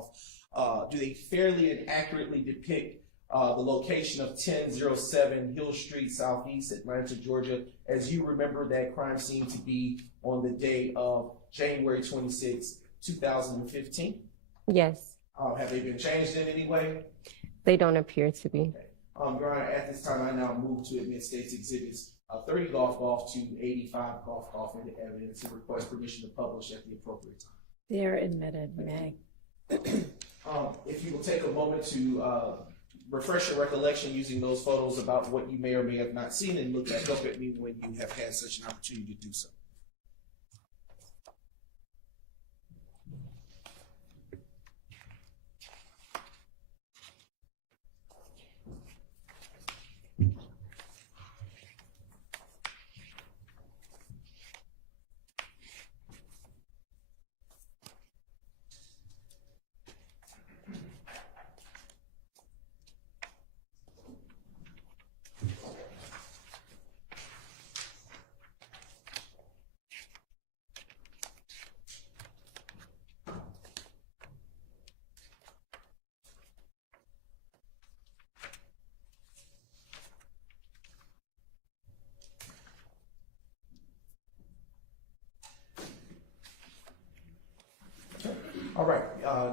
off. Do they fairly and accurately depict the location of 1007 Hill Street, Southeast Atlanta, Georgia, as you remember that crime scene to be on the day of January 26, 2015? Yes. Have they been changed in any way? They don't appear to be. Okay. Your Honor, at this time, I now move to admit State's Exhibits 30 golf to 85 golf into evidence and request permission to publish at the appropriate time. They are admitted, Meg. If you will take a moment to refresh your recollection using those photos about what you may or may have not seen, and look back up at me when you have had such an opportunity to do so. All right.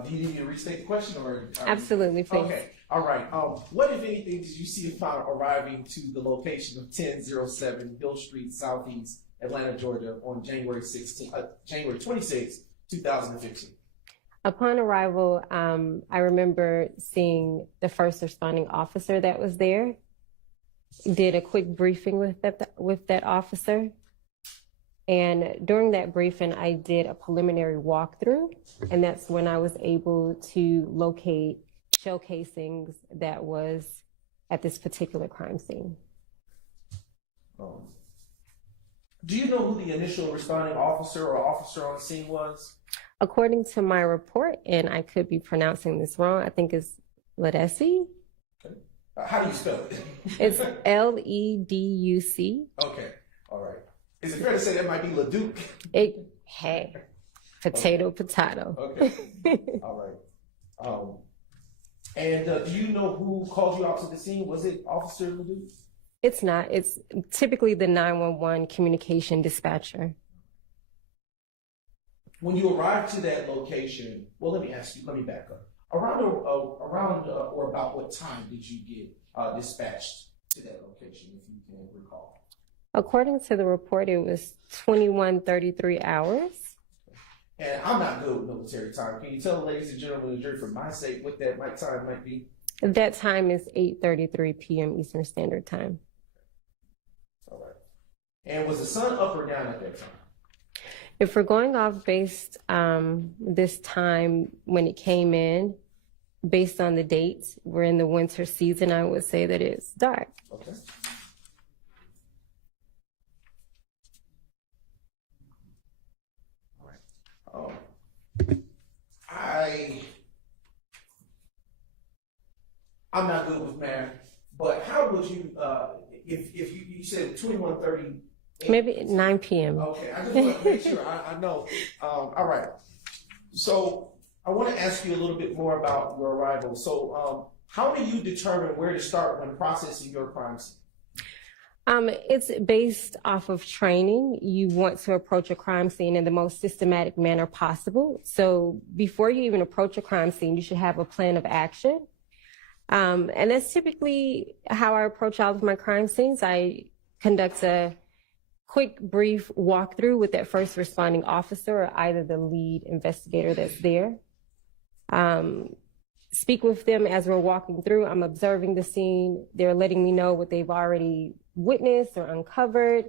Do you need me to restate the question, or? Absolutely, please. Okay. All right. What, if anything, did you see upon arriving to the location of 1007 Hill Street, Southeast Atlanta, Georgia, on January 26, 2015? Upon arrival, I remember seeing the first responding officer that was there. Did a quick briefing with that officer. And during that briefing, I did a preliminary walkthrough, and that's when I was able to locate shell casings that was at this particular crime scene. Do you know who the initial responding officer or officer on the scene was? According to my report, and I could be pronouncing this wrong, I think it's Leduc. Okay. How do you spell it? It's Leduc. Okay. All right. Is it fair to say that might be Leduc? Hey, potato, okay. Potato. Okay. All right. And do you know who called you out to the scene? Was it Officer Leduc? It's not. It's typically the 911 communication dispatcher. When you arrived to that location, well, let me back up. Around or about what time did you get dispatched to that location, if you can recall? According to the report, it was 21:33 hours. And I'm not good with military time. Can you tell, ladies and gentlemen of the jury, for my sake, what that time might be? That time is 8:33 p.m. Eastern Standard Time. All right. And was the sun up or down at that time? If we're going off based this time when it came in, based on the dates, we're in the winter season, I would say that it's dark. Okay. All right. I'm not good with math, but how would you, if you said 21:30? Maybe 9 p.m. Okay, I just want to make sure I know. All right. So I want to ask you a little bit more about your arrival. So how do you determine where to start when processing your crime scene? It's based off of training. You want to approach a crime scene in the most systematic manner possible. So before you even approach a crime scene, you should have a plan of action. And that's typically how I approach all of my crime scenes. I conduct a quick, brief walkthrough with that first responding officer or either the lead investigator that's there. Speak with them as we're walking through. I'm observing the scene. They're letting me know what they've already witnessed or uncovered.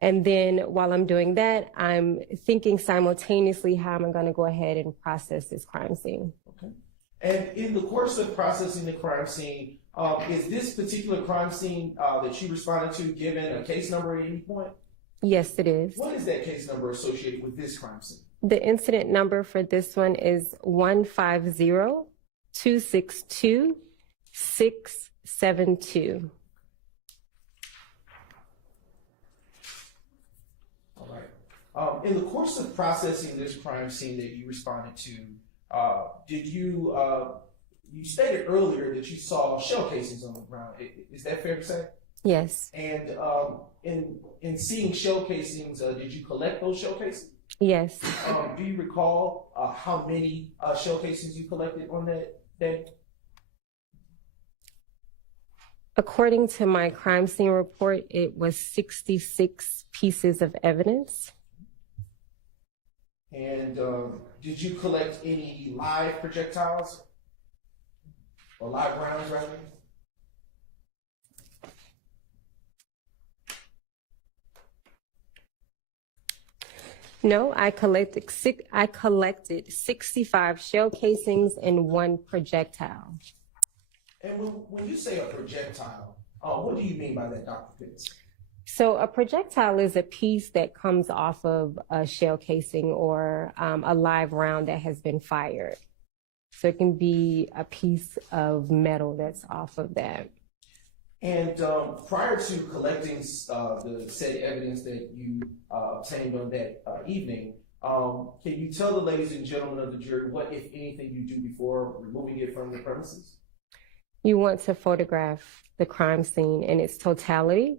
And then while I'm doing that, I'm thinking simultaneously how am I going to go ahead and process this crime scene. Okay. And in the course of processing the crime scene, is this particular crime scene that you responded to given a case number at any point? Yes, it is. What is that case number associated with this crime scene? The incident number for this one is 150-262-672. All right. In the course of processing this crime scene that you responded to, Did you, you stated earlier that you saw shell casings on the ground. Is that fair to say? Yes. And in seeing shell casings, did you collect those shell casings? Yes. Do you recall how many shell casings you collected on that day? According to my crime scene report, it was 66 pieces of evidence. And did you collect any live projectiles or live rounds, rather? No, I collected 65 shell casings and 1 projectile. And when you say a projectile, what do you mean by that, Dr. Pitts? So a projectile is a piece that comes off of a shell casing or a live round that has been fired. So it can be a piece of metal that's off of that. And prior to collecting the said evidence that you obtained on that evening, can you tell the ladies and gentlemen of the jury what, if anything, you do before removing it from the premises? You want to photograph the crime scene in its totality.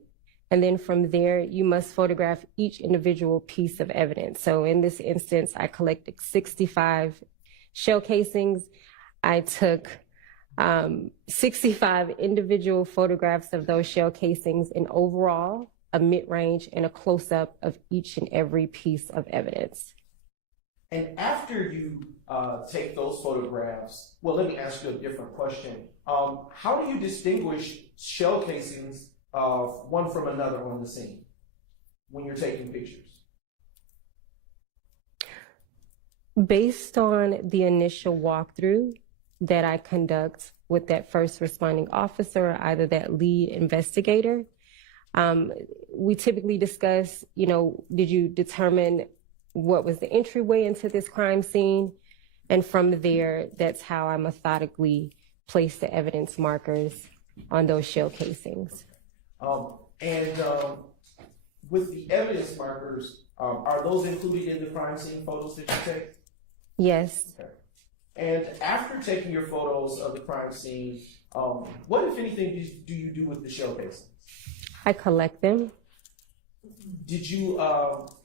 And then from there, you must photograph each individual piece of evidence. So in this instance, I collected 65 shell casings. I took 65 individual photographs of those shell casings in overall, a mid-range, and a close-up of each and every piece of evidence. And after you take those photographs, well, let me ask you a different question. How do you distinguish shell casings one from another on the scene when you're taking pictures? Based on the initial walkthrough that I conduct with that first responding officer, either that lead investigator, we typically discuss, did you determine what was the entryway into this crime scene? And from there, that's how I methodically place the evidence markers on those shell casings. With the evidence markers, are those included in the crime scene photos that you take? Yes. Okay. And after taking your photos of the crime scene, what, if anything, do you do with the shell casings? I collect them. Did you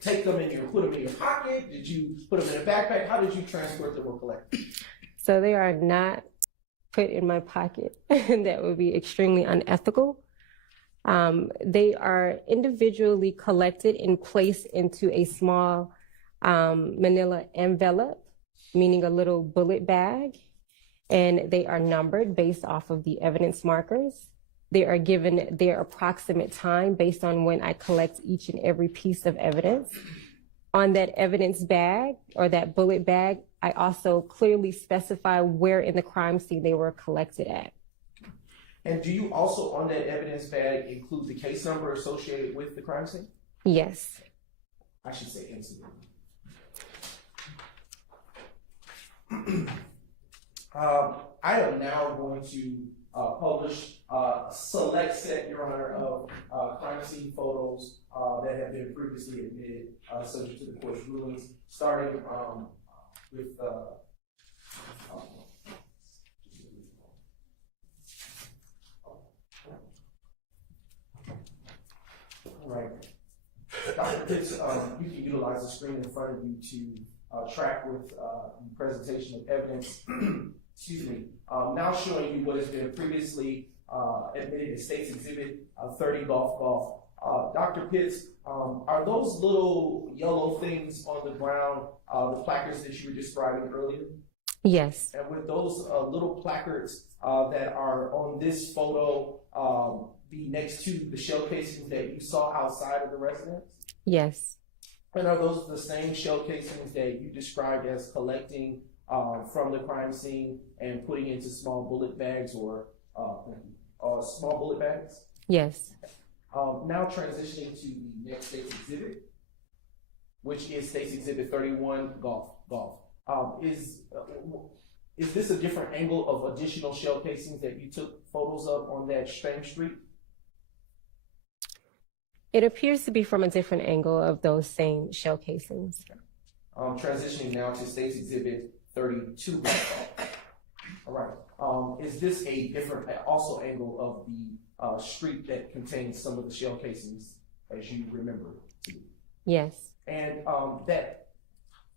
put them in your pocket? Did you put them in a backpack? How did you transport them or collect them? So they are not put in my pocket. That would be extremely unethical. They are individually collected and placed into a small manila envelope, meaning a little bullet bag, and they are numbered based off of the evidence markers. They are given their approximate time based on when I collect each and every piece of evidence. On that evidence bag or that bullet bag, I also clearly specify where in the crime scene they were collected at. And do you also, on that evidence bag, include the case number associated with the crime scene? Yes. I should say incident. I am now going to publish a select set, Your Honor, of crime scene photos that have been previously admitted subject to the court's rulings, starting with right. Dr. Pitts, you can utilize the screen in front of you to track with the presentation of evidence. Excuse me. Now showing you what has been previously admitted as State's Exhibit 30 Golf. Dr. Pitts, are those little yellow things on the ground the placards that you were describing earlier? Yes. And with those little placards that are on this photo be next to the shell casings that you saw outside of the residence? Yes. And are those the same shell casings that you described as collecting from the crime scene and putting into small bullet bags or small bullet bags? Yes. Now transitioning to the next State's Exhibit, which is State's Exhibit 31 Golf. Is this a different angle of additional shell casings that you took photos of on that same street? It appears to be from a different angle of those same shell casings. Transitioning now to State's Exhibit 32 golf ball. All right. Is this a different, also angle of the street that contains some of the shell casings, as you remember? Yes. And that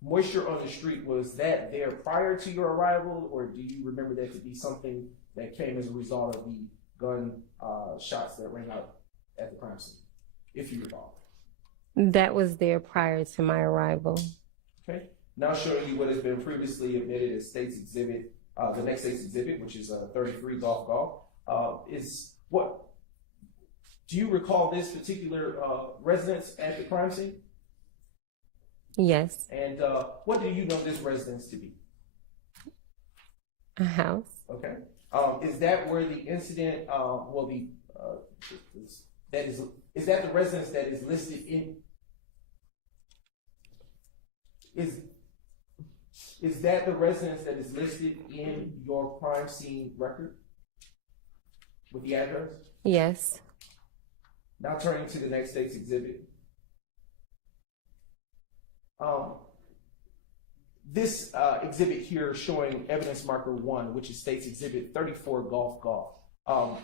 moisture on the street, was that there prior to your arrival, or do you remember that to be something that came as a result of the gun shots that rang out at the crime scene, if you recall? That was there prior to my arrival. Okay. Now showing you what has been previously admitted as State's Exhibit, the next State's Exhibit, which is 33 golf, is what? Do you recall this particular residence at the crime scene? Yes. And what do you know this residence to be? A house. Okay. Is that where the incident, is that the residence that is listed in, is that the residence that is listed in your crime scene record with the address? Yes. Now turning to the next State's Exhibit. This exhibit here showing evidence marker 1, which is State's Exhibit 34 golf.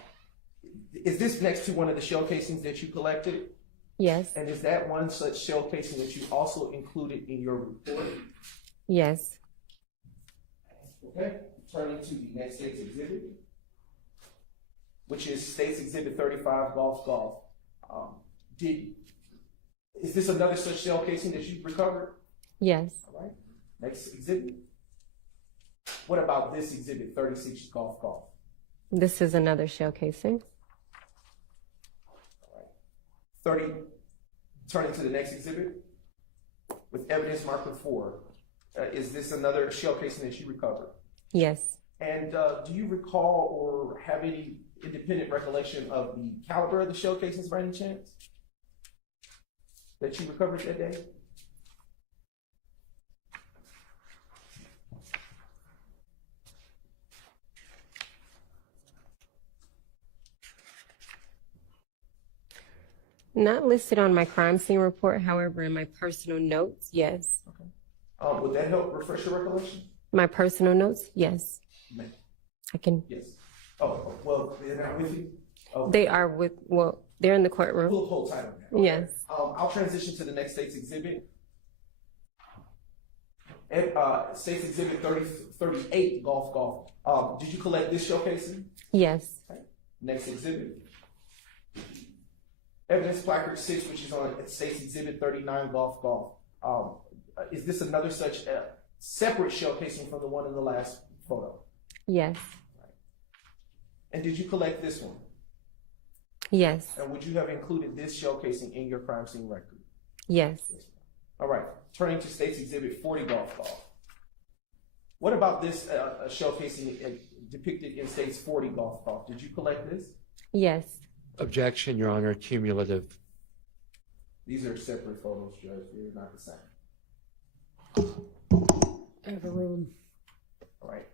Is this next to one of the shell casings that you collected? Yes. And is that one such shell casing that you also included in your report? Yes. Okay, turning to the next State's Exhibit, which is State's Exhibit 35 golf. Is this another such shell casing that you recovered? Yes. All right, next exhibit. What about this exhibit, 36 golf? This is another shell casing. All right. Turning to the next exhibit with evidence marker 4. Is this another shell casing that you recovered? Yes. And do you recall or have any independent recollection of the caliber of the shell casings by any chance that you recovered that day? Not listed on my crime scene report, however, in my personal notes, yes. Okay. Would that help refresh your recollection? My personal notes, yes. Ma'am. I can. Yes. Oh, well, they're not with you? Oh. They are they're in the courtroom. We'll hold tight on that. Okay. Yes. I'll transition to the next State's Exhibit. State's Exhibit 38 golf. Did you collect this showcasing? Yes. Okay. Next exhibit. Evidence placard 6, which is on State's Exhibit 39 golf. Is this another such separate showcasing from the one in the last photo? Yes. And did you collect this one? Yes. And would you have included this showcasing in your crime scene record? Yes. All right. Turning to State's Exhibit 40 golf. What about this showcasing depicted in State's 40 golf? Did you collect this? Yes. Objection, Your Honor, cumulative. These are separate photos, Judge. They're not the same. Overruled. All right.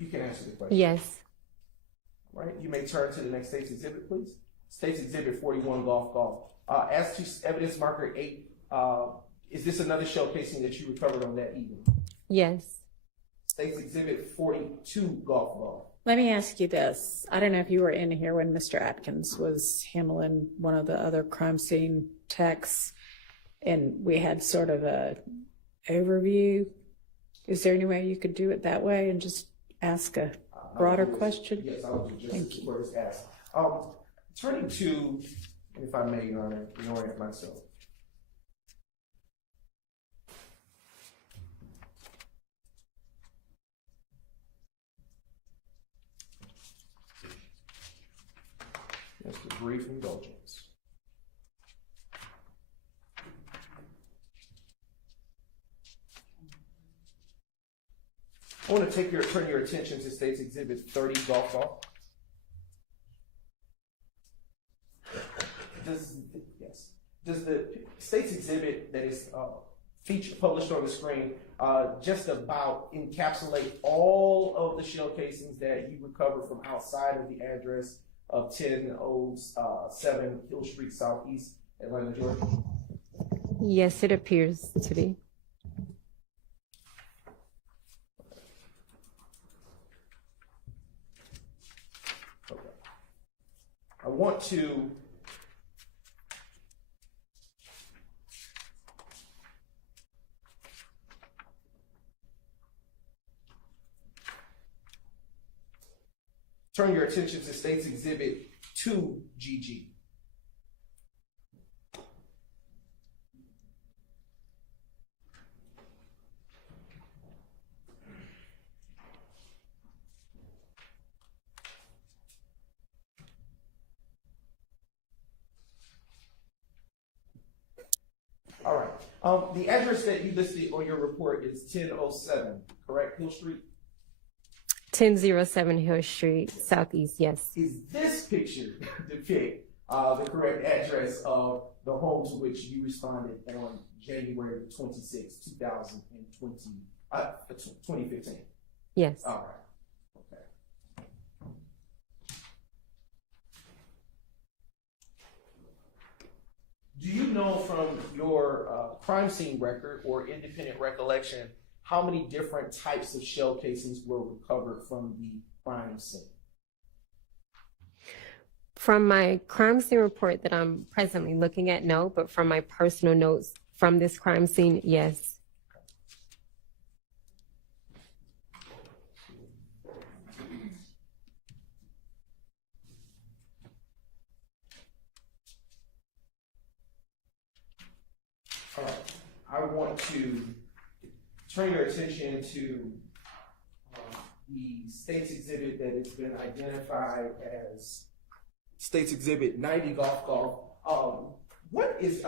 You can answer the question. Yes. All right. You may turn to the next State's Exhibit, please. State's Exhibit 41 golf. As to evidence marker 8, is this another showcasing that you recovered on that evening? Yes. State's Exhibit 42 golf. Let me ask you this. I don't know if you were in here when Mr. Atkins was handling one of the other crime scene techs, and we had sort of a overview. Is there any way you could do it that way and just ask a broader question? Yes, I'll do just Thank you. where it's asked. Turning to, if I may, Your Honor, orient myself. Just a brief indulgence. I want to turn your attention to State's Exhibit 30 golf. Does the State's Exhibit that is published on the screen just about encapsulate all of the shell casings that you recovered from outside of the address of 1007 Hill Street Southeast, Atlanta, Georgia? Yes, it appears to be. want to turn your attention to State's Exhibit 2GG. All right. The address that you listed on your report is 1007, correct, Hill Street? 1007 Hill Street, Southeast, yes. Is this picture depict the correct address of the home to which you responded on January 26, 2015? Yes. All right. Okay. Do you know from your crime scene record or independent recollection how many different types of shell casings were recovered from the crime scene? From my crime scene report that I'm presently looking at, no, but from my personal notes from this crime scene, yes. All right. I want to turn your attention to the State's Exhibit that has been identified as State's Exhibit 90 Golf. What is,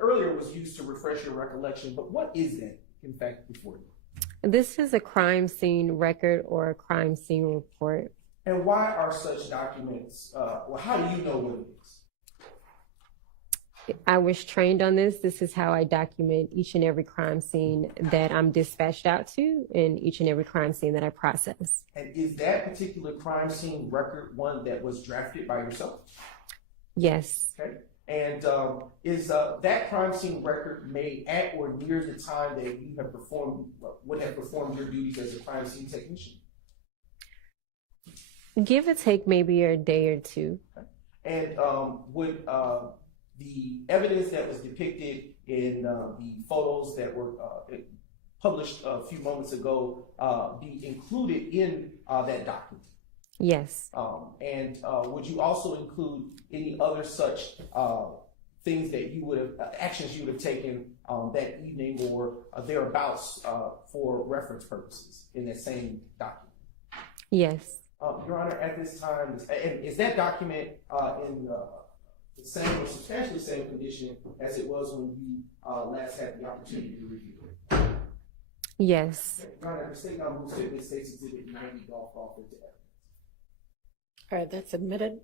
earlier was used to refresh your recollection, but what is that, in fact, before you? This is a crime scene record or a crime scene report. And why are such documents, well, how do you know what it is? I was trained on this. This is how I document each and every crime scene that I'm dispatched out to and each and every crime scene that I process. And is that particular crime scene record one that was drafted by yourself? Yes. Okay. And is that crime scene record made at or near the time that you have would have performed your duties as a crime scene technician? Give or take maybe a day or two. Okay. And would the evidence that was depicted in the photos that were published a few moments ago be included in that document? Yes. And would you also include any other such things that you would have, actions you would have taken that evening or thereabouts for reference purposes in that same document? Yes. Your Honor, at this time, and is that document in the same or substantially same condition as it was when you last had the opportunity to review it? Yes. Your Honor, the state now moves to the State's Exhibit 90 Golf into evidence. All right, that's admitted.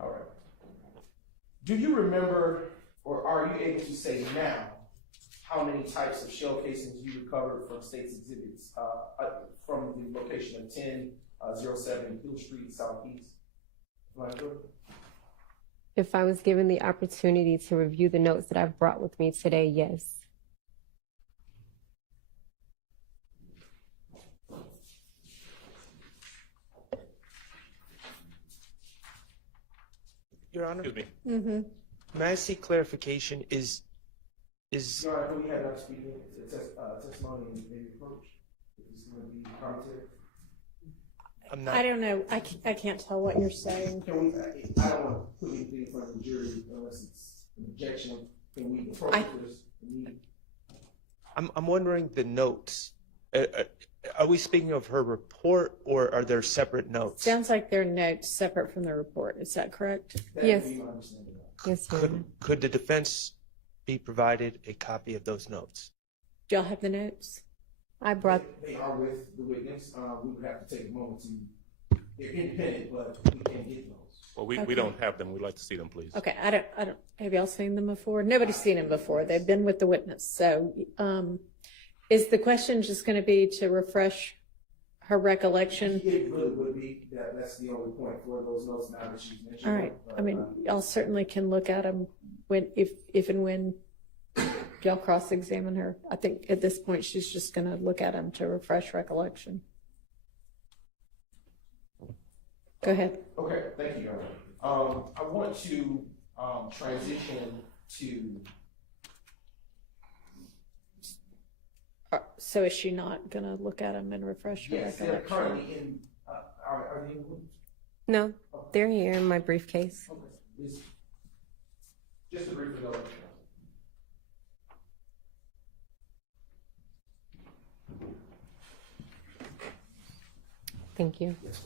All right. Do you remember, or are you able to say now, how many types of shell casings you recovered from State's Exhibits from the location of 1007 Hill Street, Southeast? If I was given the opportunity to review the notes that I've brought with me today, yes. Your Honor, Mm-hmm. may I seek clarification? Is Your Honor, can we have that speaking testimony in the approach? Is this going to be commentary? I'm not. I don't know. I can't tell what you're saying. Can we, I don't want to put anything in front of the jury unless it's an objection. Can we approach this? I'm wondering the notes. Are we speaking of her report, or are there separate notes? Sounds like they're notes separate from the report. Is that correct? That Yes. would be my understanding. Yes, Your Honor. Could the defense be provided a copy of those notes? Do y'all have the notes? I brought, They are with the witness. We would have to take a moment to, they're independent, but we can't get those. Well, we Okay. don't have them. We'd like to see them, please. Okay, I don't, have y'all seen them before? Nobody's seen them before. They've been with the witness. So, is the question just going to be to refresh her recollection? It really would be, that's the only point for those notes now that she's mentioned. All right. But, I mean, y'all certainly can look at them when, if and when y'all cross-examine her? I think at this point, she's just gonna look at them to refresh recollection. Go ahead. Okay, thank you, Your Honor. I want to transition to, So is she not gonna look at them and refresh her yes, they're recollection? currently in, are they in? No, they're here in my briefcase. Okay, it's just a brief introduction. Thank you. Yes.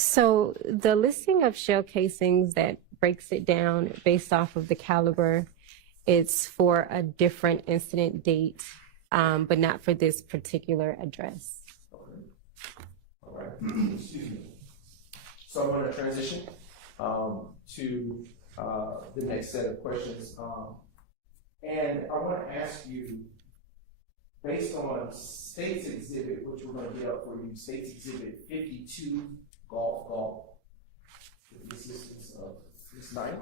So the listing of shell casings that breaks it down based off of the caliber, it's for a different incident date, but not for this particular address. All right, excuse me. So I'm gonna transition to the next set of questions. And I wanna ask you, based on State's Exhibit, which we're gonna get up for you, State's Exhibit 52, Golf, with the assistance of Ms. Knight.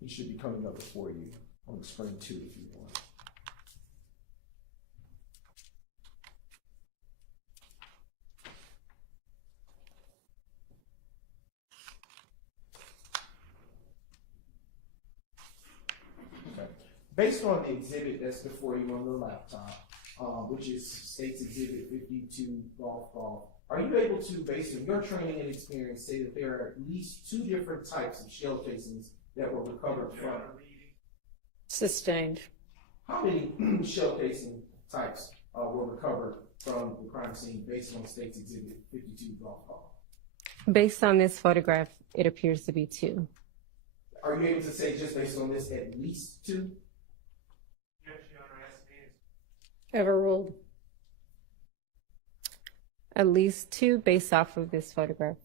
It should be coming up before you on the screen too, if you want. Okay. Based on the exhibit that's before you on the laptop, which is State's Exhibit 52, Golf, are you able to, based on your training and experience, say that there are at least two different types of shell casings that were recovered from? Sustained. How many shell casing types were recovered from the crime scene based on State's Exhibit 52, Golf? Based on this photograph, it appears to be 2. Are you able to say, just based on this, at least 2? Overruled. At least 2 based off of this photograph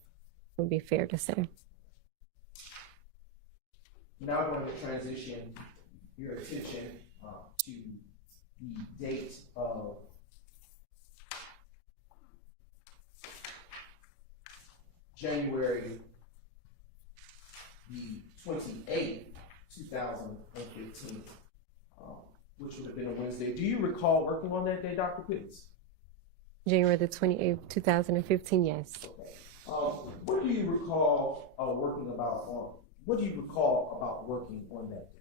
would be fair to say. Now I'm going to transition your attention to the date of January the 28th, 2015, which would have been a Wednesday. Do you recall working on that day, Dr. Pitts? January the 28th, 2015, yes. Okay. What do you recall working on that day?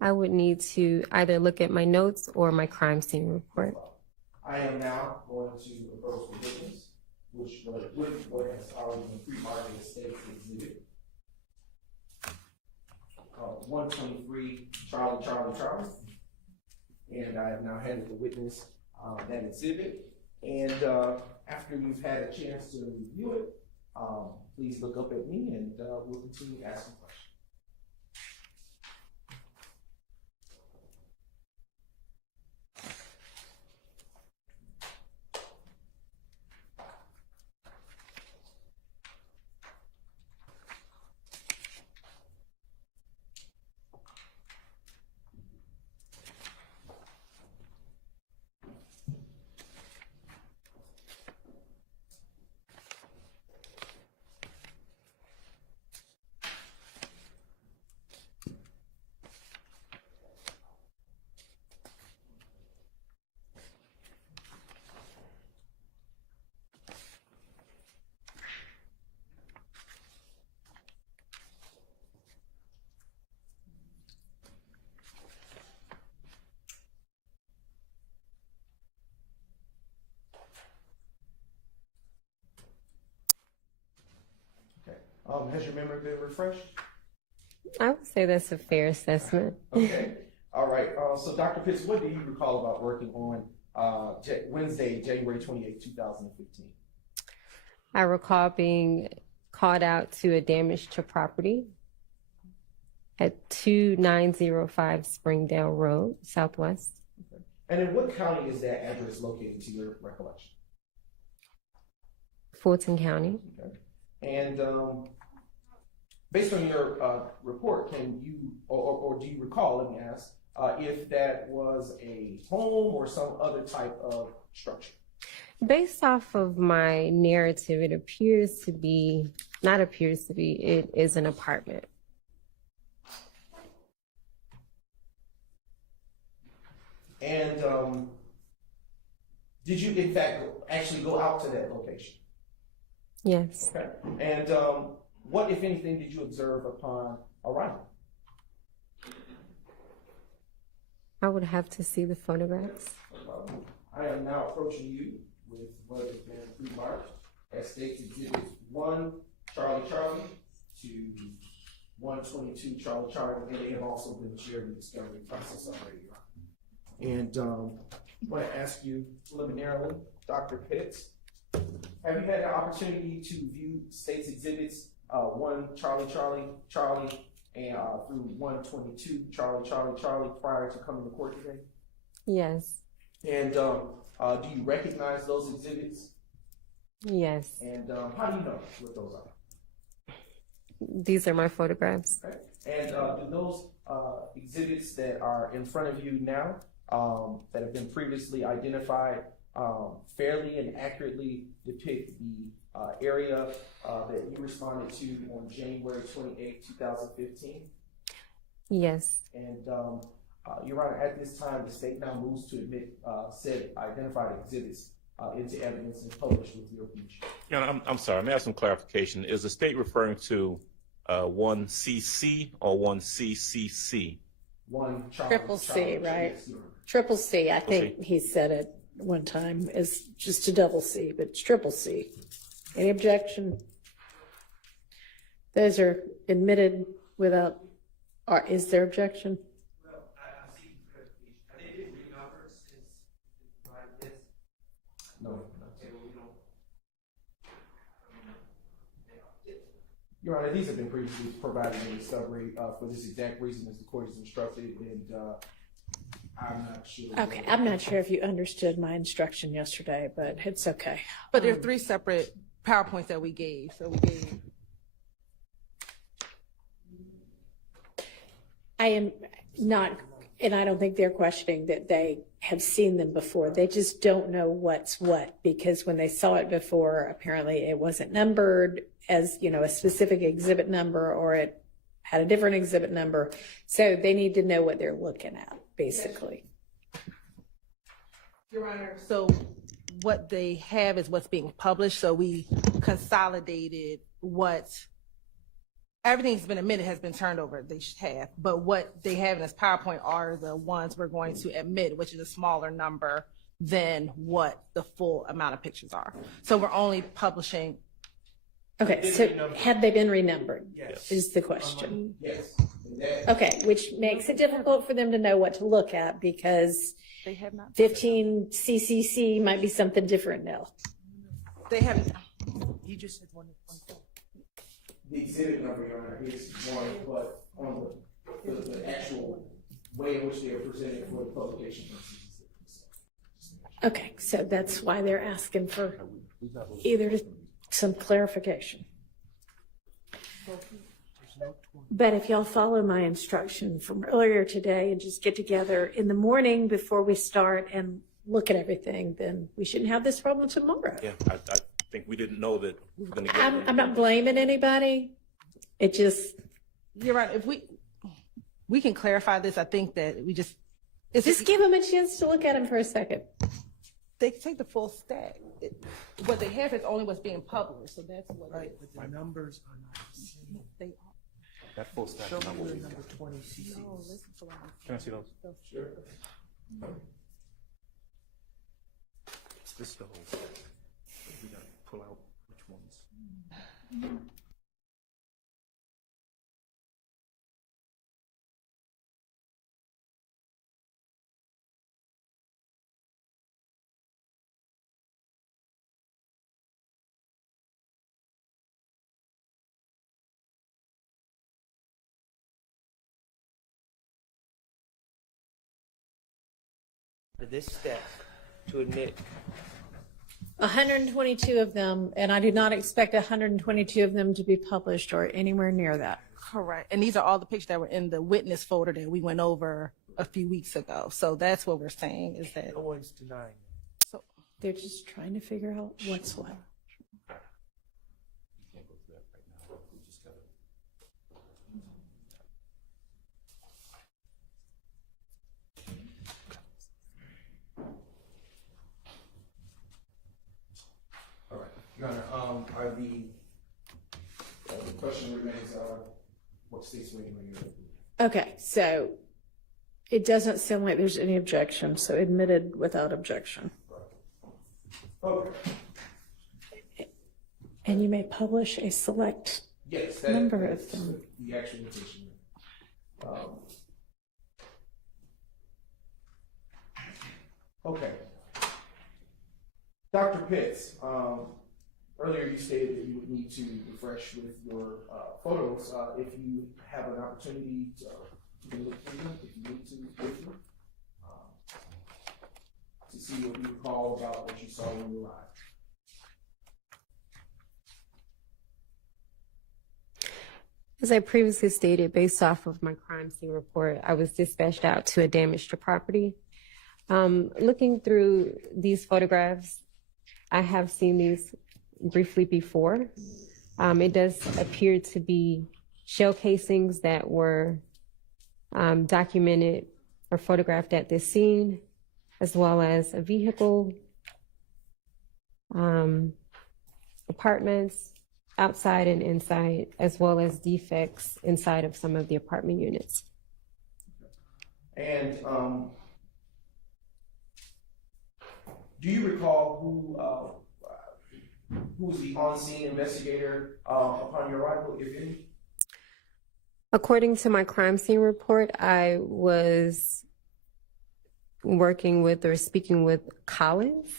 I would need to either look at my notes or my crime scene report. I am now going to approach the witness, which what has already been pre-marked as State's Exhibit 123, Charlie. And I have now handed the witness that exhibit. And after you've had a chance to review it, please look up at me and we'll continue asking questions. Has your memory been refreshed? I would say that's a fair assessment. Okay. All right, so Dr. Pitts, what do you recall about working on Wednesday, January 28th, 2015? I recall being called out to a damage to property at 2905 Springdale Road, Southwest. And in what county is that address located to your recollection? Fulton County. Okay. And based on your report, can you, or do you recall, let me ask, if that was a home or some other type of structure? Based off of my narrative, it appears to be, not appears to be, it is an apartment. And did you, in fact, actually go out to that location? Yes. Okay. And what, if anything, did you observe upon arrival? I would have to see the photographs. I am now approaching you with what has been pre-marked as States Exhibit 1, Charlie Charlie, to 122, Charlie Charlie, and they have also been shared in the discovery process already. And I want to ask you preliminarily, Dr. Pitts, have you had the opportunity to view States Exhibits 1, Charlie Charlie Charlie, and through 122, Charlie Charlie Charlie, prior to coming to court today? Yes. And do you recognize those exhibits? Yes. And how do you know what those are? These are my photographs. Okay. And do those exhibits that are in front of you now, that have been previously identified, fairly and accurately depict the area that you responded to on January 28, 2015? Yes. And Your Honor, at this time, the state now moves to admit said identified exhibits into evidence and publish with your permission. Yeah, I'm sorry. May I have some clarification? Is the state referring to 1CC or 1CCC? One Charlie, Triple C, Charlie, right? yes, Your Honor. Triple C, I think he said it one time, is just a double C, but it's triple C. Any objection? Those are admitted without, or is there objection? Well, I see clarification. I didn't read numbers since you provided this. No. Okay, well, we don't. Your Honor, these have been previously provided in discovery for this exact reason as the court has instructed, and I'm not sure. Okay, I'm not sure if you understood my instruction yesterday, but it's okay. But there are three separate PowerPoints that we gave. So we gave. I am not, and I don't think they're questioning that they have seen them before. They just don't know what's what, because when they saw it before, apparently it wasn't numbered as, you know, a specific exhibit number, or it had a different exhibit number. So they need to know what they're looking at, basically. Your Honor, so what they have is what's being published. So we consolidated what everything's been admitted has been turned over. They should have, but what they have in this PowerPoint are the ones we're going to admit, which is a smaller number than what the full amount of pictures are. So we're only publishing. Okay, so have they been renumbered? Yes. Is the question. Yes. And that- Okay, which makes it difficult for them to know what to look at, because They have not. 15 CCC might be something different now. They haven't. You just said one. The exhibit number, Your Honor, is one, but on the actual way in which they are presented for the publication purposes. Okay, so that's why they're asking for either some clarification. But if y'all follow my instruction from earlier today and just get together in the morning before we start and look at everything, then we shouldn't have this problem tomorrow. Yeah, I think we didn't know that we were going to get. I'm not blaming anybody. It just, You're right. If we can clarify this, I think that we just give them a chance to look at them for a second. they take the full stack. What they have is only what's being published, so that's what. Right, but the numbers are not the same. They are. That full stack Show me number the we got. number 20 CC. No, listen to what I'm Can I see those? Sure. Is this the whole stack? We got to pull out which ones. to this step to admit 122 of them, and I do not expect 122 of them to be published or anywhere near that. Correct. And these are all the pictures that were in the witness folder that we went over a few weeks ago. So that's what we're saying is that. no one's denying. So, They're just trying to figure out what's what. All right, Your Honor, the question remains, what state's waiting on you? Okay, so it doesn't sound like there's any objection, so admitted without objection. Okay, And you may publish a select yes, number of that's them. the actual petition. Okay. Dr. Pitts, earlier you stated that you would need to refresh with your photos. If you have an opportunity to, you can look through them if you need to with them, to see what you recall about what you saw when you arrived. As I previously stated, based off of my crime scene report, I was dispatched out to a damaged property. Looking through these photographs, I have seen these briefly before. It does appear to be shell casings that were documented or photographed at this scene, as well as a vehicle, apartments, outside and inside, as well as defects inside of some of the apartment units. And do you recall who was the on-scene investigator upon your arrival, if any? According to my crime scene report, I was working with or speaking with Collins.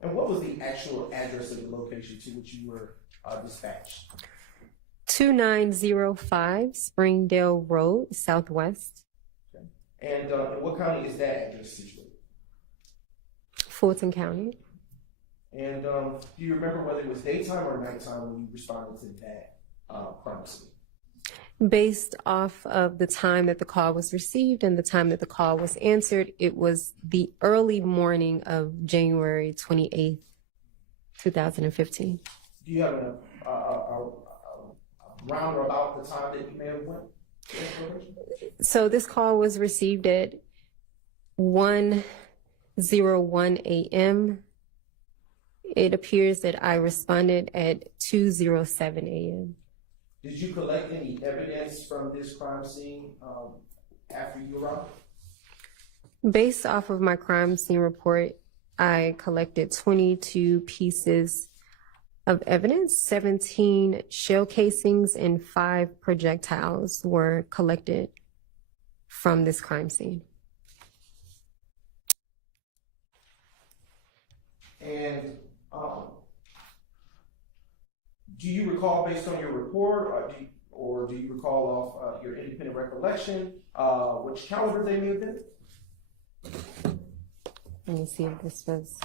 And what was the actual address of the location to which you were dispatched? 2905 Springdale Road, Southwest, And in what county is that address situated? Fulton County. And do you remember whether it was daytime or nighttime when you responded to that crime scene? Based off of the time that the call was received and the time that the call was answered, it was the early morning of January 28th, 2015. Do you have a round or about the time that you may have went? So this call was received at 1:01 a.m. It appears that I responded at 2:07 a.m. Did you collect any evidence from this crime scene after you arrived? Based off of my crime scene report, I collected 22 pieces of evidence. 17 shell casings and 5 projectiles were collected from this crime scene. And do you recall, based on your report, or do you recall off your independent recollection, which caliber they may have been? Let me see if this was.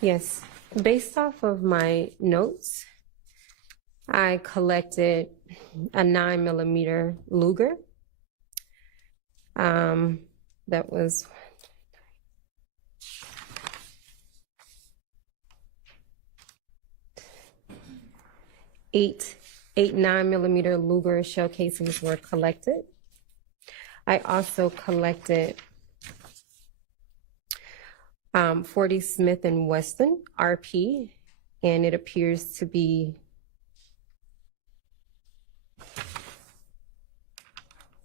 Yes, based off of my notes, I collected a 9mm Luger. That was 8 9mm Luger shell casings were collected. I also collected 40 Smith & Wesson RP, and it appears to be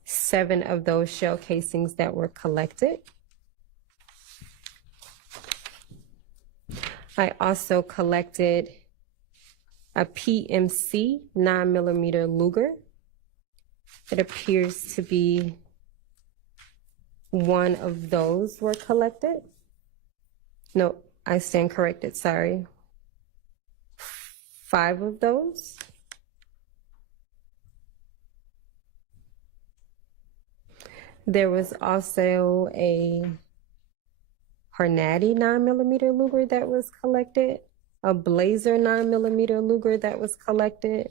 7 of those shell casings that were collected. I also collected a PMC 9mm Luger. It appears to be One of those were collected. No, I stand corrected, sorry. 5 of those. There was also a Hornady 9mm Luger that was collected, a Blazer 9mm Luger that was collected.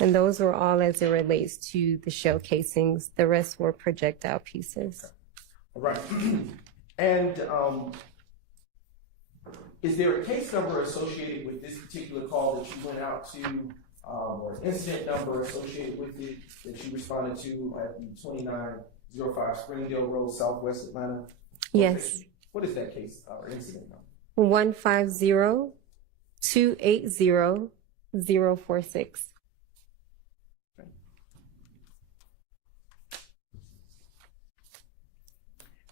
And those were all as it relates to the shell casings. The rest were projectile pieces. All right. And is there a case number associated with this particular call that you went out to, or an incident number associated with it that you responded to at the 2905 Springdale Road, Southwest Atlanta? Yes. What is that case or incident number? 150-280-046.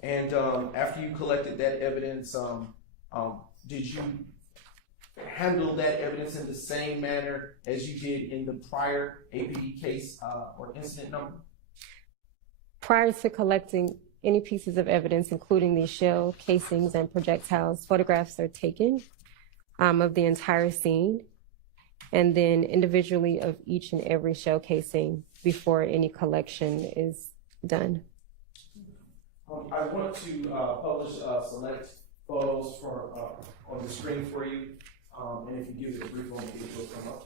And after you collected that evidence, did you handle that evidence in the same manner as you did in the prior APD case or incident number? Prior to collecting any pieces of evidence, including these shell casings and projectiles, photographs are taken of the entire scene, and then individually of each and every shell casing before any collection is done. I want to publish select photos for on the screen for you, and if you give it a brief moment, it will come up.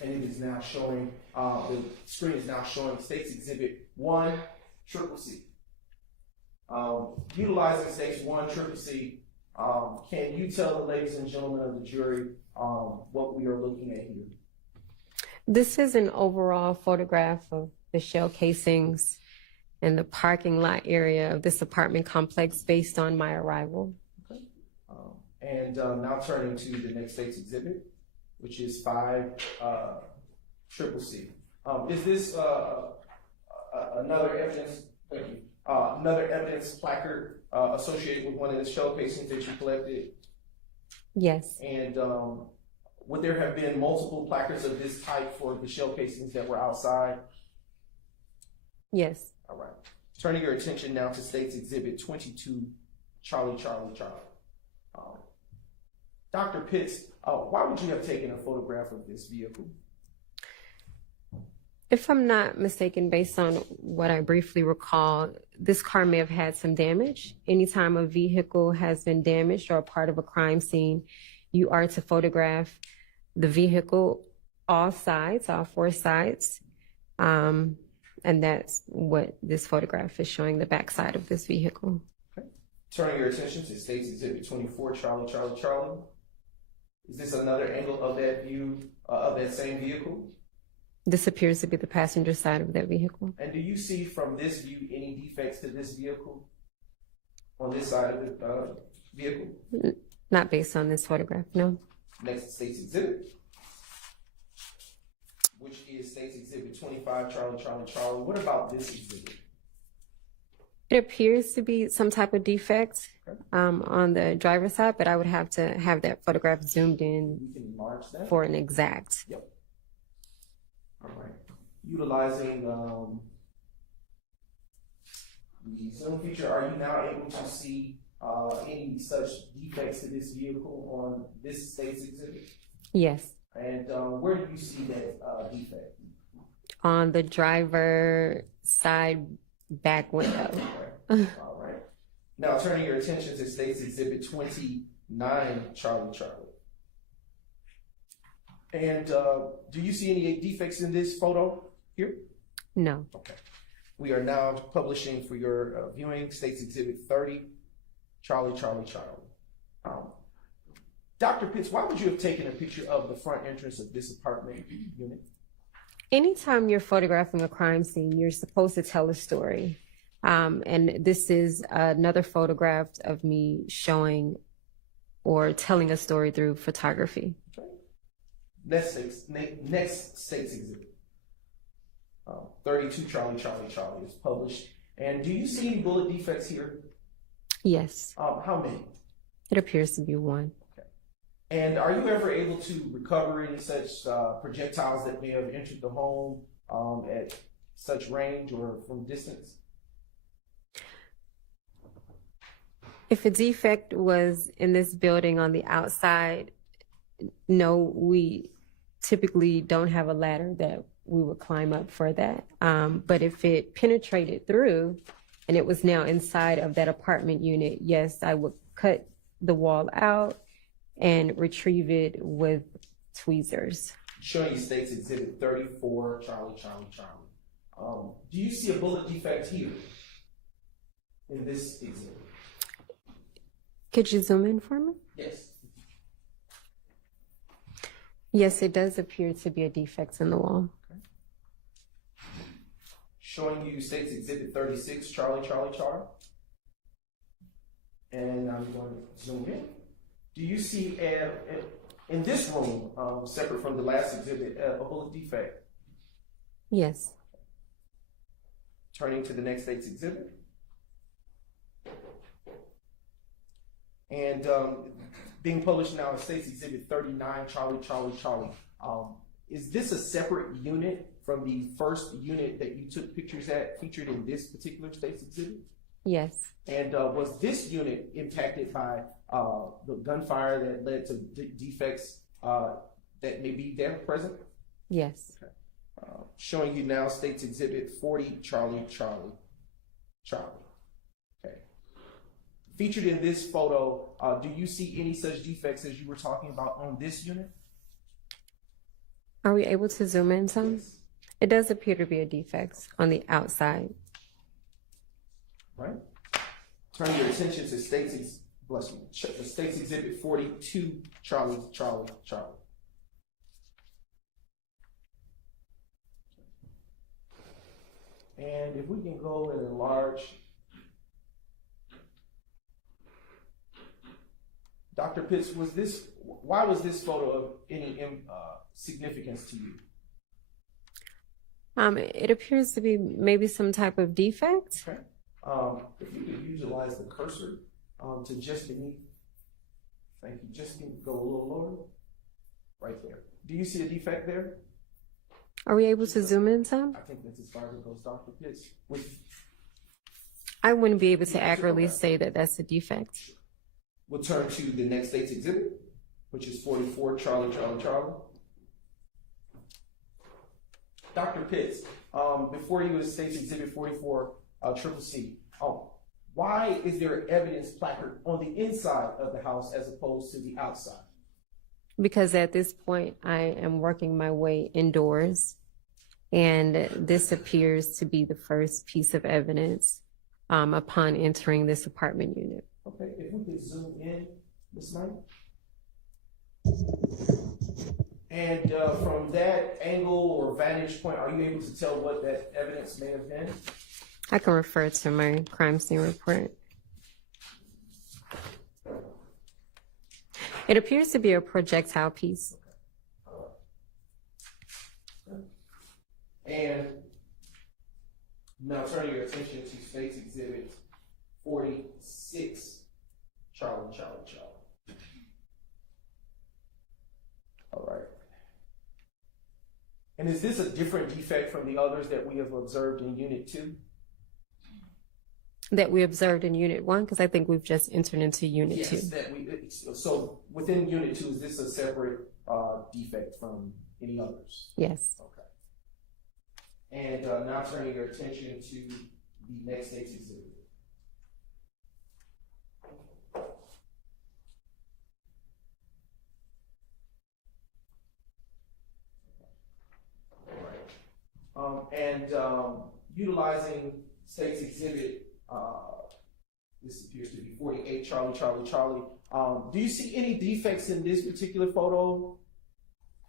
And it is now showing, the screen is now showing States Exhibit 1, CCC. Utilizing States 1, CCC, can you tell the ladies and gentlemen of the jury what we are looking at here? This is an overall photograph of the shell casings in the parking lot area of this apartment complex based on my arrival. And now turning to the next States Exhibit, which is 5 CCC. Is this another evidence? Thank you. Another evidence placard associated with one of the shell casings that you collected? Yes. And would there have been multiple placards of this type for the shell casings that were outside? Yes. All right. Turning your attention now to States Exhibit 22, Charlie. Dr. Pitts, why would you have taken a photograph of this vehicle? If I'm not mistaken, based on what I briefly recall, this car may have had some damage. Anytime a vehicle has been damaged or a part of a crime scene, you are to photograph the vehicle, all sides, all 4 sides. And that's what this photograph is showing, the backside of this vehicle. Okay. Turning your attention to States Exhibit 24, Charlie. Is this another angle of that view, of that same vehicle? This appears to be the passenger side of that vehicle. And do you see from this view any defects to this vehicle on this side of the vehicle? Not based on this photograph, no. Next States Exhibit, which is States Exhibit 25, Charlie. What about this exhibit? It appears to be some type of defect on the driver's side, but I would have to have that photograph zoomed in We can enlarge that. for an exact. Yep. All right. Utilizing the zoom feature, are you now able to see any such defects to this vehicle on this States Exhibit? Yes. And where do you see that defect? On the driver side back window. All right. Now turning your attention to States Exhibit 29, Charlie. And do you see any defects in this photo here? No. Okay. We are now publishing for your viewing States Exhibit 30, Charlie. Dr. Pitts, why would you have taken a picture of the front entrance of this apartment unit? Anytime you're photographing a crime scene, you're supposed to tell a story. And this is another photograph of me showing or telling a story through photography. Next state's exhibit. 32 Charlie is published. And do you see any bullet defects here? Yes, How many? it appears to be one. And are you ever able to recover any such projectiles that may have entered the home at such range or from distance? If a defect was in this building on the outside, no, we typically don't have a ladder that we would climb up for that. But if it penetrated through and it was now inside of that apartment unit, yes, I would cut the wall out and retrieve it with tweezers. Showing you State's Exhibit 34 Charlie. Do you see a bullet defect here in this exhibit? Could you zoom in for me? Yes. Yes, it does appear to be a defect in the wall. Showing you State's Exhibit 36 Charlie. And I'm going to zoom in. Do you see in this room, separate from the last exhibit, a bullet defect? Yes. Turning to the next State's Exhibit. And being published now in State's Exhibit 39 Charlie. Is this a separate unit from the first unit that you took pictures at featured in this particular State's Exhibit? Yes. And was this unit impacted by the gunfire that led to defects that may be there present? Yes. Showing you now State's Exhibit 40 Charlie. Okay. Featured in this photo, do you see any such defects as you were talking about on this unit? Are we able to zoom in some? Yes. It does appear to be a defect on the outside. Right. Turn your attention to State's Exhibit 42 Charlie. And if we can go and enlarge. Dr. Pitts, why was this photo of any significance to you? It appears to be maybe some type of defect. Okay. If you could utilize the cursor to just beneath, thank you, just go a little lower, right there. Do you see a defect there? Are we able to zoom in some? I think that's as far as it goes, Dr. Pitts. I wouldn't be able to accurately say that that's a defect. We'll turn to the next State's Exhibit, which is 44 Charlie. Dr. Pitts, before you was State's Exhibit 44 CCC, why is there evidence placard on the inside of the house as opposed to the outside? Because at this point, I am working my way indoors, and this appears to be the first piece of evidence upon entering this apartment unit. Okay, if we could zoom in, Ms. Knight. And from that angle or vantage point, are you able to tell what that evidence may have been? I can refer to my crime scene report. It appears to be a projectile piece. And now turning your attention to State's Exhibit 46, Charlie. All right. And is this a different defect from the others that we have observed in Unit 2? That we observed in Unit 1, because I think we've just entered into Unit 2. Yes, so within Unit 2, is this a separate defect from any others? Yes. Okay. And now turning your attention to the next State's Exhibit. Utilizing State's Exhibit, this appears to be 48 Charlie. Do you see any defects in this particular photo?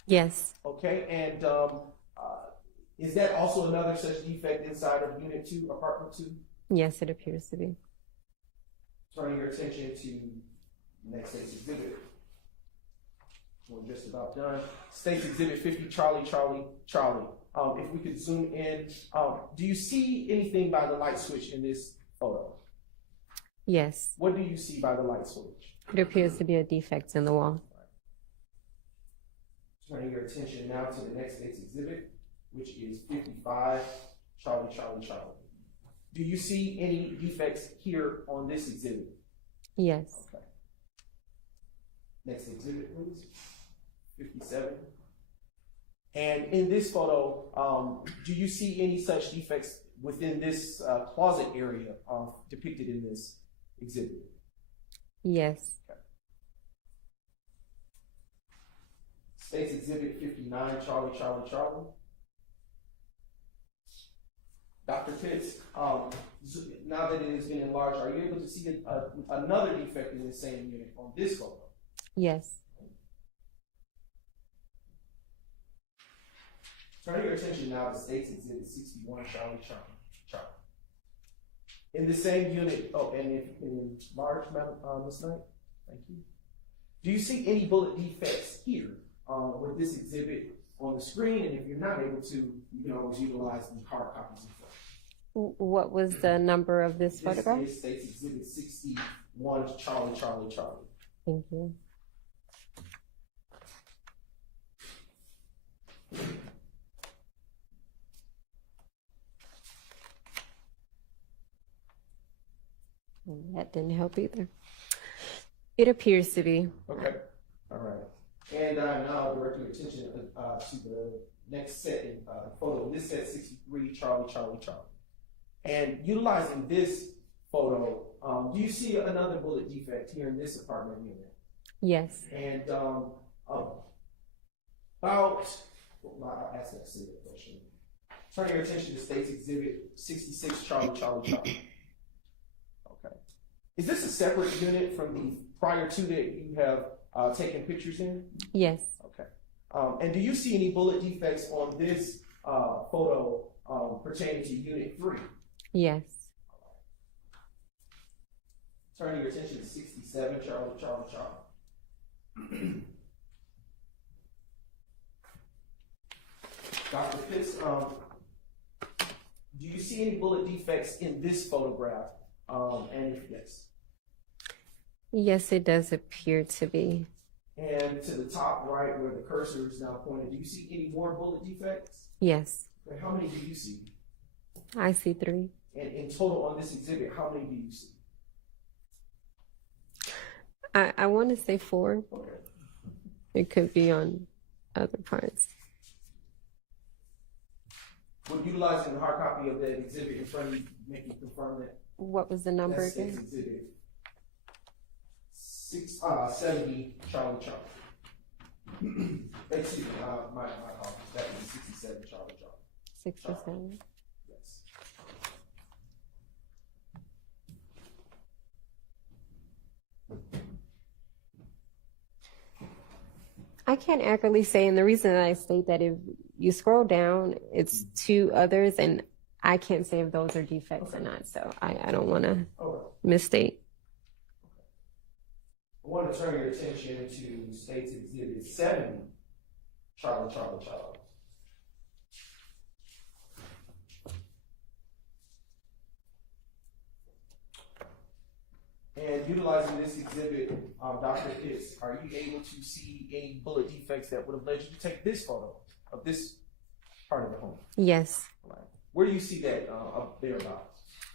Yes. Okay, and is that also another such defect inside of Unit 2, Apartment 2? Yes, it appears to be. Turning your attention to next state's exhibit. We're just about done. State's exhibit 50, Charlie, Charlie, Charlie. If we could zoom in, do you see anything by the light switch in this photo? Yes, What do you see by the light switch? it appears to be a defect in the wall. Turning your attention now to the next state's exhibit, which is 55, Charlie, Charlie, Charlie. Do you see any defects here on this exhibit? Yes, Okay. Next exhibit, please. 57. And in this photo, do you see any such defects within this closet area depicted in this exhibit? yes, State's exhibit 59, Charlie, Charlie, Charlie. Dr. Pitts, now that it has been enlarged, are you able to see another defect in the same unit on this photo? yes, Turning your attention now to State's exhibit 61, Charlie, Charlie, Charlie. In the same unit, and if you can enlarge, Ms. Knight, thank you. Do you see any bullet defects here with this exhibit on the screen? And if you're not able to, you can always utilize the hard copies of it. What was the number of this photograph? This is State's exhibit 61, Charlie, Charlie, Charlie. Thank you. That didn't help either. It appears to be. Okay, all right. And now direct your attention to the next set in photo. This set 63, Charlie, Charlie, Charlie. And utilizing this photo, do you see another bullet defect here in this apartment unit? Yes, And I'll ask that silly question. Turn your attention to State's exhibit 66, Charlie, Charlie, Charlie. Okay. Is this a separate unit from the prior two that you have taken pictures in? yes, Okay. And do you see any bullet defects on this photo pertaining to unit 3? yes, Turning your attention to 67, Charlie, Charlie, Charlie. Dr. Pitts, do you see any bullet defects in this photograph? And if yes. yes, it does appear to be. And to the top right where the cursor is now pointed, do you see any more bullet defects? Yes, Okay, how many do you see? I see 3. And in total on this exhibit, how many do you see? I want to say 4. Okay. It could be on other parts. Would utilizing the hard copy of that exhibit in front of you make you confirm that? What was the number That's again? State's exhibit 70, Charlie, Charlie. Excuse me, my apologies. That was 67, Charlie, Charlie. 67. Yes. I can't accurately say, and the reason that I state that if you scroll down, it's 2 others, and I can't say if those are defects or not, so I don't want to Okay. misstate. I want to turn your attention to State's exhibit 70, Charlie, Charlie, Charlie. And utilizing this exhibit, Dr. Pitts, are you able to see any bullet defects that would have led you to take this photo of this part of the home? Yes. Right. Where do you see that up there about?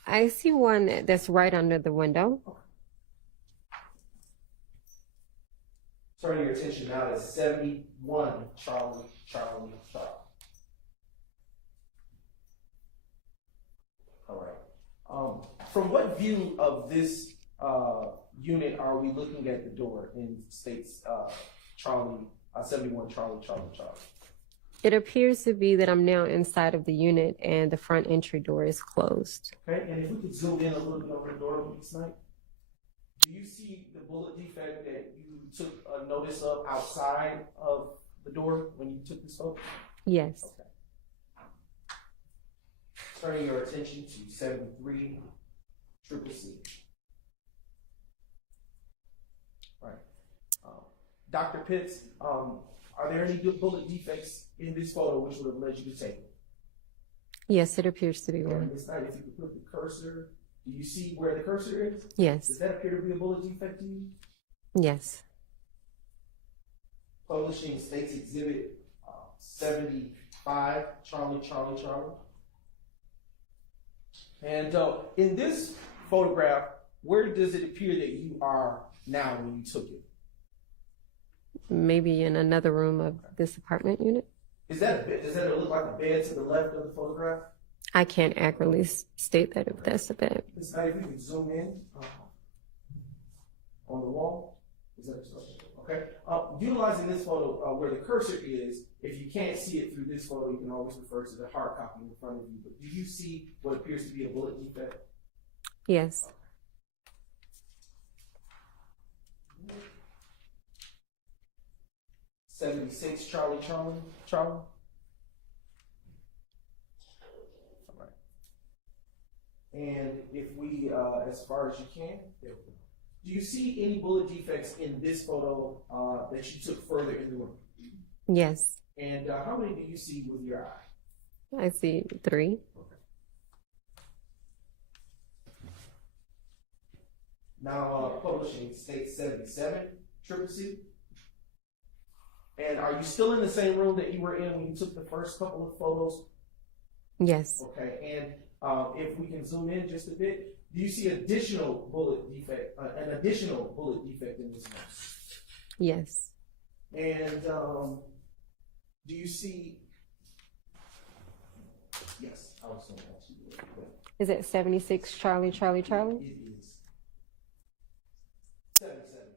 I see one that's right under the window. Turning your attention now to 71, Charlie, Charlie, Charlie. All right. From what view of this unit are we looking at the door in State's Charlie, 71, Charlie, Charlie, Charlie? It appears to be that I'm now inside of the unit and the front entry door is closed. Okay, and if we could zoom in a little bit over the door Ms. Knight. Do you see the bullet defect that you took a notice of outside of the door when you took this photo? Yes. Okay. Turning your attention to 73, triple C. Right. Dr. Pitts, are there any good bullet defects in this photo which would have led you to take it? Yes, it appears to be And one. Ms. Knight, if you could put the cursor, do you see where the cursor is? Does Yes, that appear to be a bullet defect to you? yes, Publishing States Exhibit 75, Charlie, Charlie, Charlie. And in this photograph, where does it appear that you are now when you took it? maybe in another room of this apartment unit. Is that a bed? Does that look like a bed to the left of the photograph? I can't accurately state that if that's a bed. Ms. Knight, if you could zoom in on the wall. Is that okay? Utilizing this photo where the cursor is, if you can't see it through this photo, you can always refer to the hard copy in front of you. But do you see what appears to be a bullet defect? Yes, 76, Charlie, Charlie, Charlie. All right. And if we, as far as you can, there we go. Do you see any bullet defects in this photo that you took further in the room? yes, And how many do you see with your eye? I see 3. Now, publishing States 77, triple C. And are you still in the same room that you were in when you took the first couple of photos? Yes, Okay, and if we can zoom in just a bit, do you see additional bullet defect, an additional bullet defect in this one? yes, And do you see? Yes, I was going to ask you. is it 76 Charlie, Charlie, Charlie? It is 77.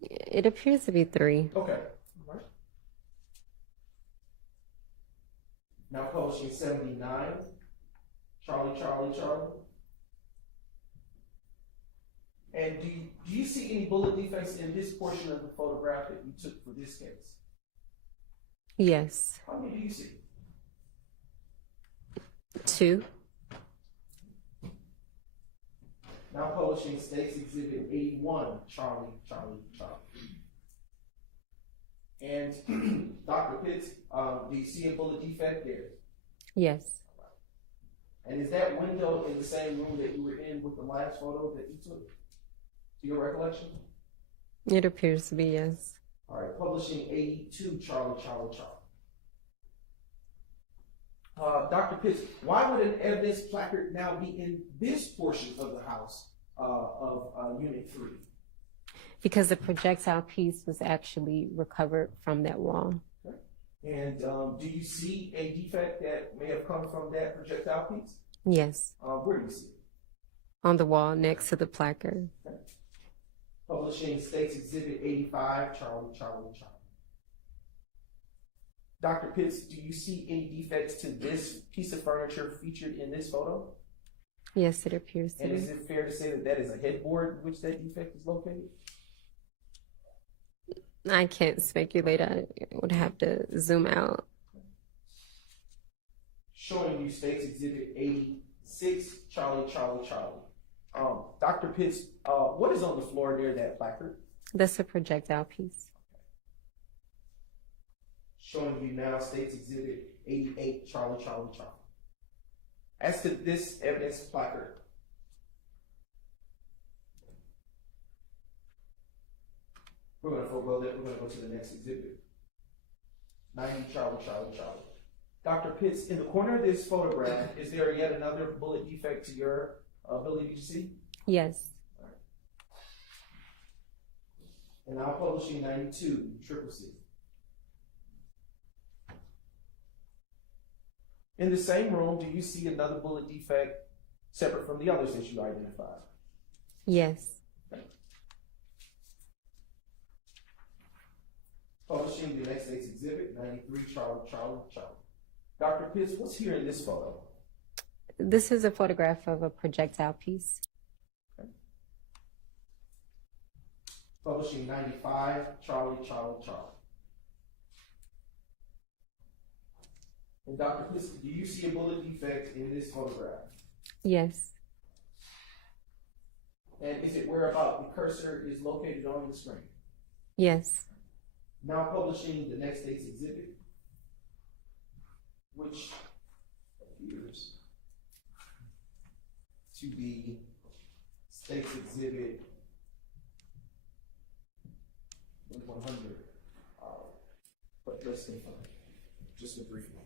It appears to be 3. Okay. All right. Now publishing 79, Charlie, Charlie, Charlie. And do you see any bullet defects in this portion of the photograph that you took for this case? Yes, How many do you see? 2. Now publishing States Exhibit 81, Charlie, Charlie, Charlie. And Dr. Pitts, do you see a bullet defect there? Yes, And is that window in the same room that you were in with the last photo that you took? To your recollection? it appears to be yes. All right, publishing 82, Charlie, Charlie, Charlie. Dr. Pitts, why would an evidence placard now be in this portion of the house of Unit 3? Because the projectile piece was actually recovered from that wall. Okay. And do you see a defect that may have come from that projectile piece? Yes, Where do you see it? on the wall next to the placard. Okay. Publishing States Exhibit 85, Charlie, Charlie, Charlie. Dr. Pitts, do you see any defects to this piece of furniture featured in this photo? Yes, it appears to And be. is it fair to say that that is a headboard in which that defect is located? I can't speculate. I would have to zoom out. Showing you States Exhibit 86, Charlie, Charlie, Charlie. Dr. Pitts, what is on the floor near that placard? That's a projectile piece. Showing you now States Exhibit 88, Charlie, Charlie, Charlie. As to this evidence placard, we're going to forego that. We're going to go to the next exhibit. 90, Charlie, Charlie, Charlie. Dr. Pitts, in the corner of this photograph, is there yet another bullet defect to your ability to see? Yes, And now publishing 92, triple C. In the same room, do you see another bullet defect separate from the others that you identified? yes, Publishing the next States Exhibit 93, Charlie, Charlie, Charlie. Dr. Pitts, what's here in this photo? this is a photograph of a projectile piece. Publishing 95, Charlie, Charlie, Charlie. And Dr. Pitts, do you see a bullet defect in this photograph? Yes. And is it where about the cursor is located on the screen? Yes. Now publishing the next state's exhibit, which appears to be state's exhibit 100. But let's confirm. Just a brief moment.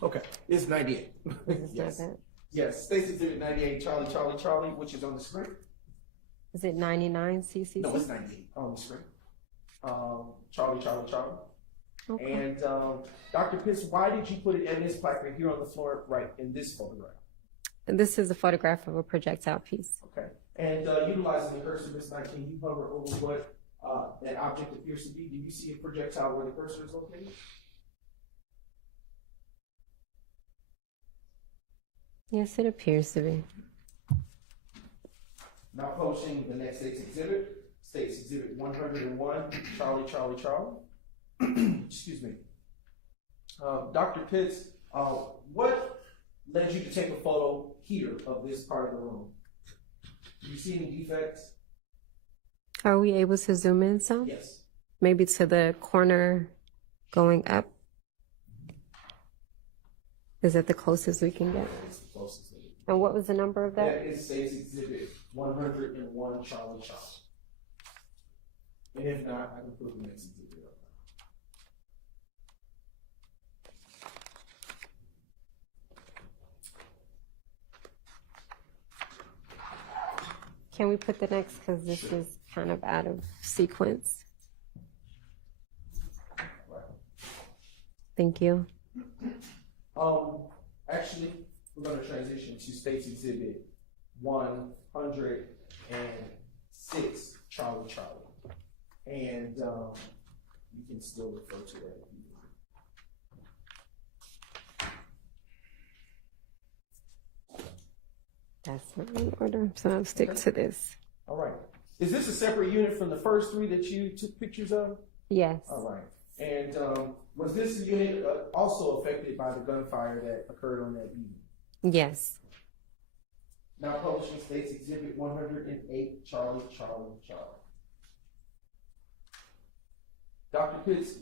Okay, it's 98. Is Yes. that it? Yes, State's Exhibit 98, Charlie, Charlie, Charlie, which is on the screen. Is it 99 CCC? No, it's 98 on the screen. Charlie, Charlie, Charlie. Okay. And Dr. Pitts, why did you put it in this placard here on the floor, right in this photograph? And this is a photograph of a projectile piece. Okay. And utilizing the cursor, Ms. Knight, can you hover over what that object appears to be? Do you see a projectile where the cursor is located? Yes, it appears to be. Now posting the next state's exhibit 101, Charlie, Charlie, Charlie. Excuse me. Dr. Pitts, what led you to take a photo here of this part of the room? Do you see any defects? Are we able to zoom in some? Yes. Maybe to the corner going up? Is that the closest we can get? It's the closest thing. And what was the number of That that? is state's exhibit 101, Charlie, Charlie. And if not, I can put the next exhibit up. Can we put the next, because this is kind of out of sequence. Thank you. Actually, we're going to transition to state's exhibit 106, Charlie, Charlie. And you can still refer to that. If you want. That's not in order, so I'll stick to this. All right. Is this a separate unit from the first three that you took pictures of? Yes. All right. And was this unit also affected by the gunfire that occurred on that evening? Yes. Now publishing states exhibit 108, Charlie, Charlie, Charlie. Dr. Pitts,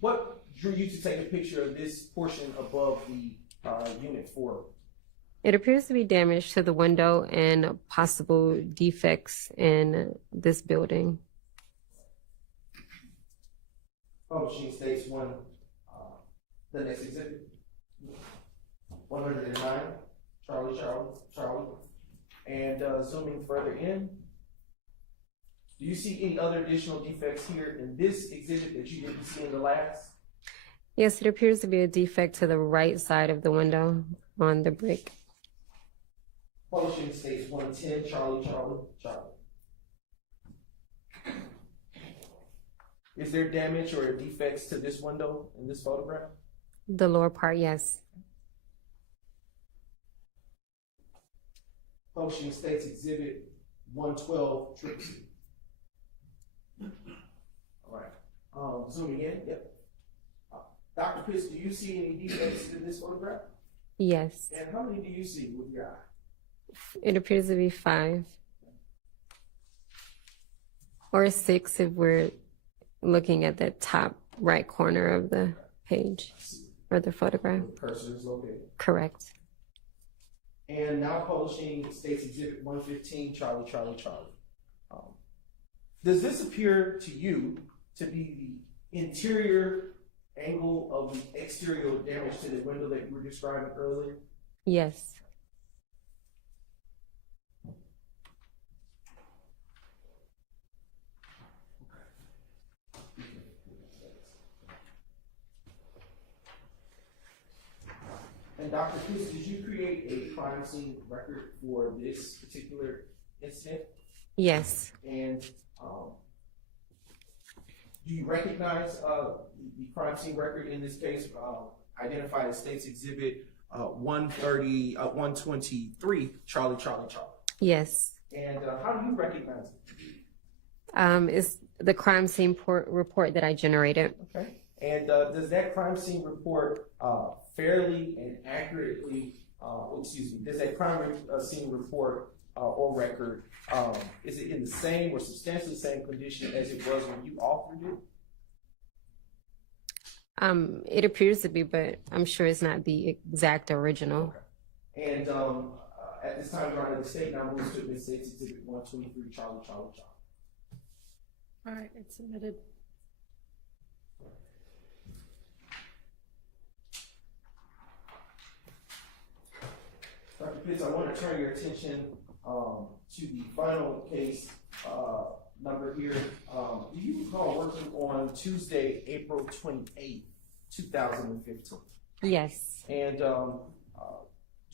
what drew you to take a picture of this portion above the unit 4? It appears to be damage to the window and possible defects in this building. Publishing states the next exhibit. 109, Charlie, Charlie, Charlie. And zooming further in, do you see any other additional defects here in this exhibit that you didn't see in the last? Yes, it appears to be a defect to the right side of the window on the brick. Publishing states 110, Charlie, Charlie, Charlie. Is there damage or defects to this window in this photograph? The lower part, yes. Publishing states exhibit 112, Trixie. All right. Zooming in, yep. Dr. Pitts, do you see any defects in this photograph? Yes. And how many do you see with your eye? It appears to be 5. Or 6 if we're looking at the top right corner of the page or the photograph. The cursor is located. Correct. And now publishing states exhibit 115, Charlie, Charlie, Charlie. Does this appear to you to be the interior angle of the exterior damage to the window that you were describing earlier? Yes. And Dr. Pitts, did you create a crime scene record for this particular incident? Yes. And Do you recognize the crime scene record in this case, identified as State's Exhibit 123, Charlie, Charlie, Charlie? Yes. And how do you recognize it? It's the crime scene report that I generated. Okay. And does that crime scene report fairly and accurately, does that crime scene report or record, is it in the same or substantially same condition as it was when you authored it? It appears to be, but I'm sure it's not the exact original. Okay. And at this time, Your Honor, the state now moves to admit State's Exhibit 123, Charlie, Charlie, Charlie. All right, it's submitted. Dr. Pitts, I want to turn your attention to the final case number here. Do you recall working on Tuesday, April 28th, 2015? Yes. And do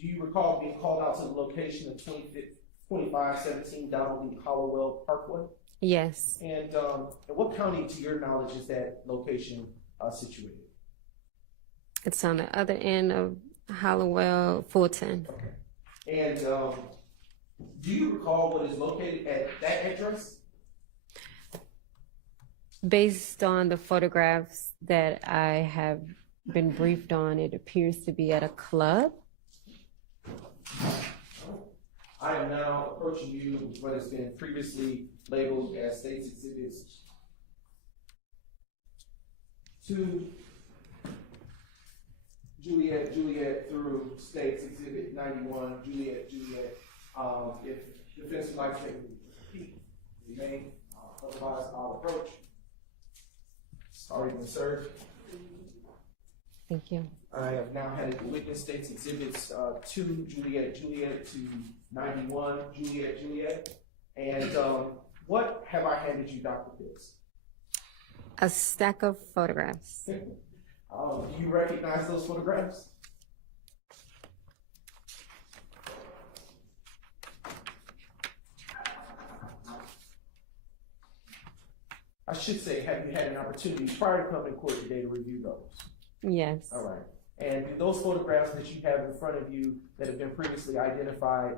you recall being called out to the location of 2517 Donald Lee Hollowell Parkway? Yes. And in what county, to your knowledge, is that location situated? It's on the other end of Hollowell, Fulton. Okay. And do you recall what is located at that address? Based on the photographs that I have been briefed on, it appears to be at a club. I am now approaching you with what has been previously labeled as State's Exhibits 2, Juliet, Juliet through State's Exhibit 91, Juliet, Juliet. If defense would like to take a peek, remain. Otherwise, I'll approach. Starting the search. Thank you. I have now had witness State's Exhibits 2, Juliet, Juliet to 91, Juliet, Juliet. And what have I handed you, Dr. Pitts? A stack of photographs. Do you recognize those photographs? I should say, have you had an opportunity prior to coming to court today to review those? Yes. All right. And do those photographs that you have in front of you that have been previously identified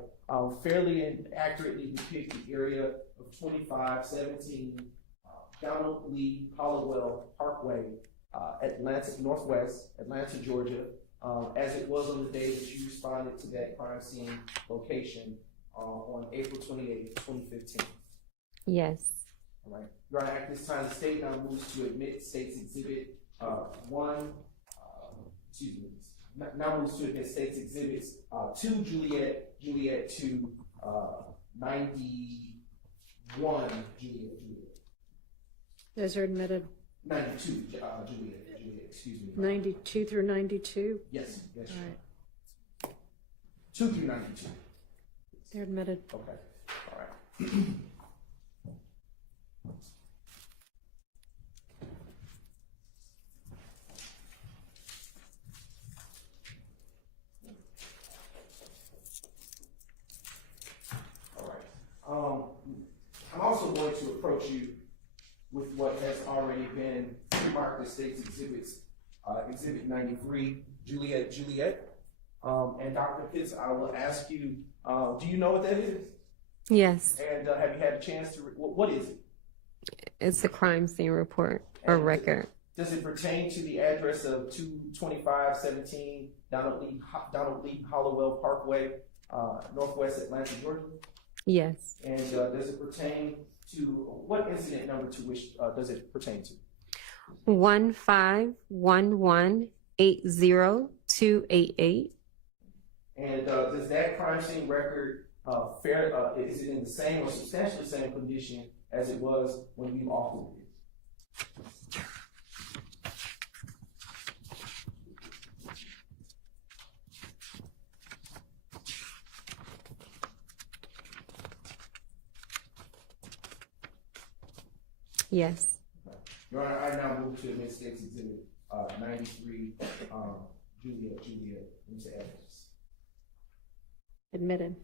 fairly and accurately depict the area of 2517 Donald Lee Hollowell Parkway, Atlanta, Northwest, Atlanta, Georgia, as it was on the day that you responded to that crime scene location on April 28, 2015? Yes. All right. Your Honor, at this time, the state now moves to admit State's Exhibit 1, now moves to admit State's Exhibits 2, Juliet, Juliet to 91, Juliet, Juliet. Those are admitted. 92, Juliet, Juliet, excuse me. 92 through 92? Yes, yes, All sure. right. 2 through 92. They're admitted. Okay, all right. I'm also going to approach you with what has already been marked as State's Exhibits, Exhibit 93, Juliet, Juliet. And Dr. Pitts, I will ask you, do you know what that is? Yes. And have you had a chance to, what is it? It's a crime scene report or And record. Does it pertain to the address of 22517 Donald Lee Hollowell Parkway, Northwest Atlanta, Georgia? Yes. And does it pertain to, what incident number to which does it pertain to? 151180288. And does that crime scene record is it in the same or substantially same condition as it was when you authored it? Yes. Your Honor, I now move to admit State's Exhibit 93, Juliet, Juliet, into evidence. Admitted.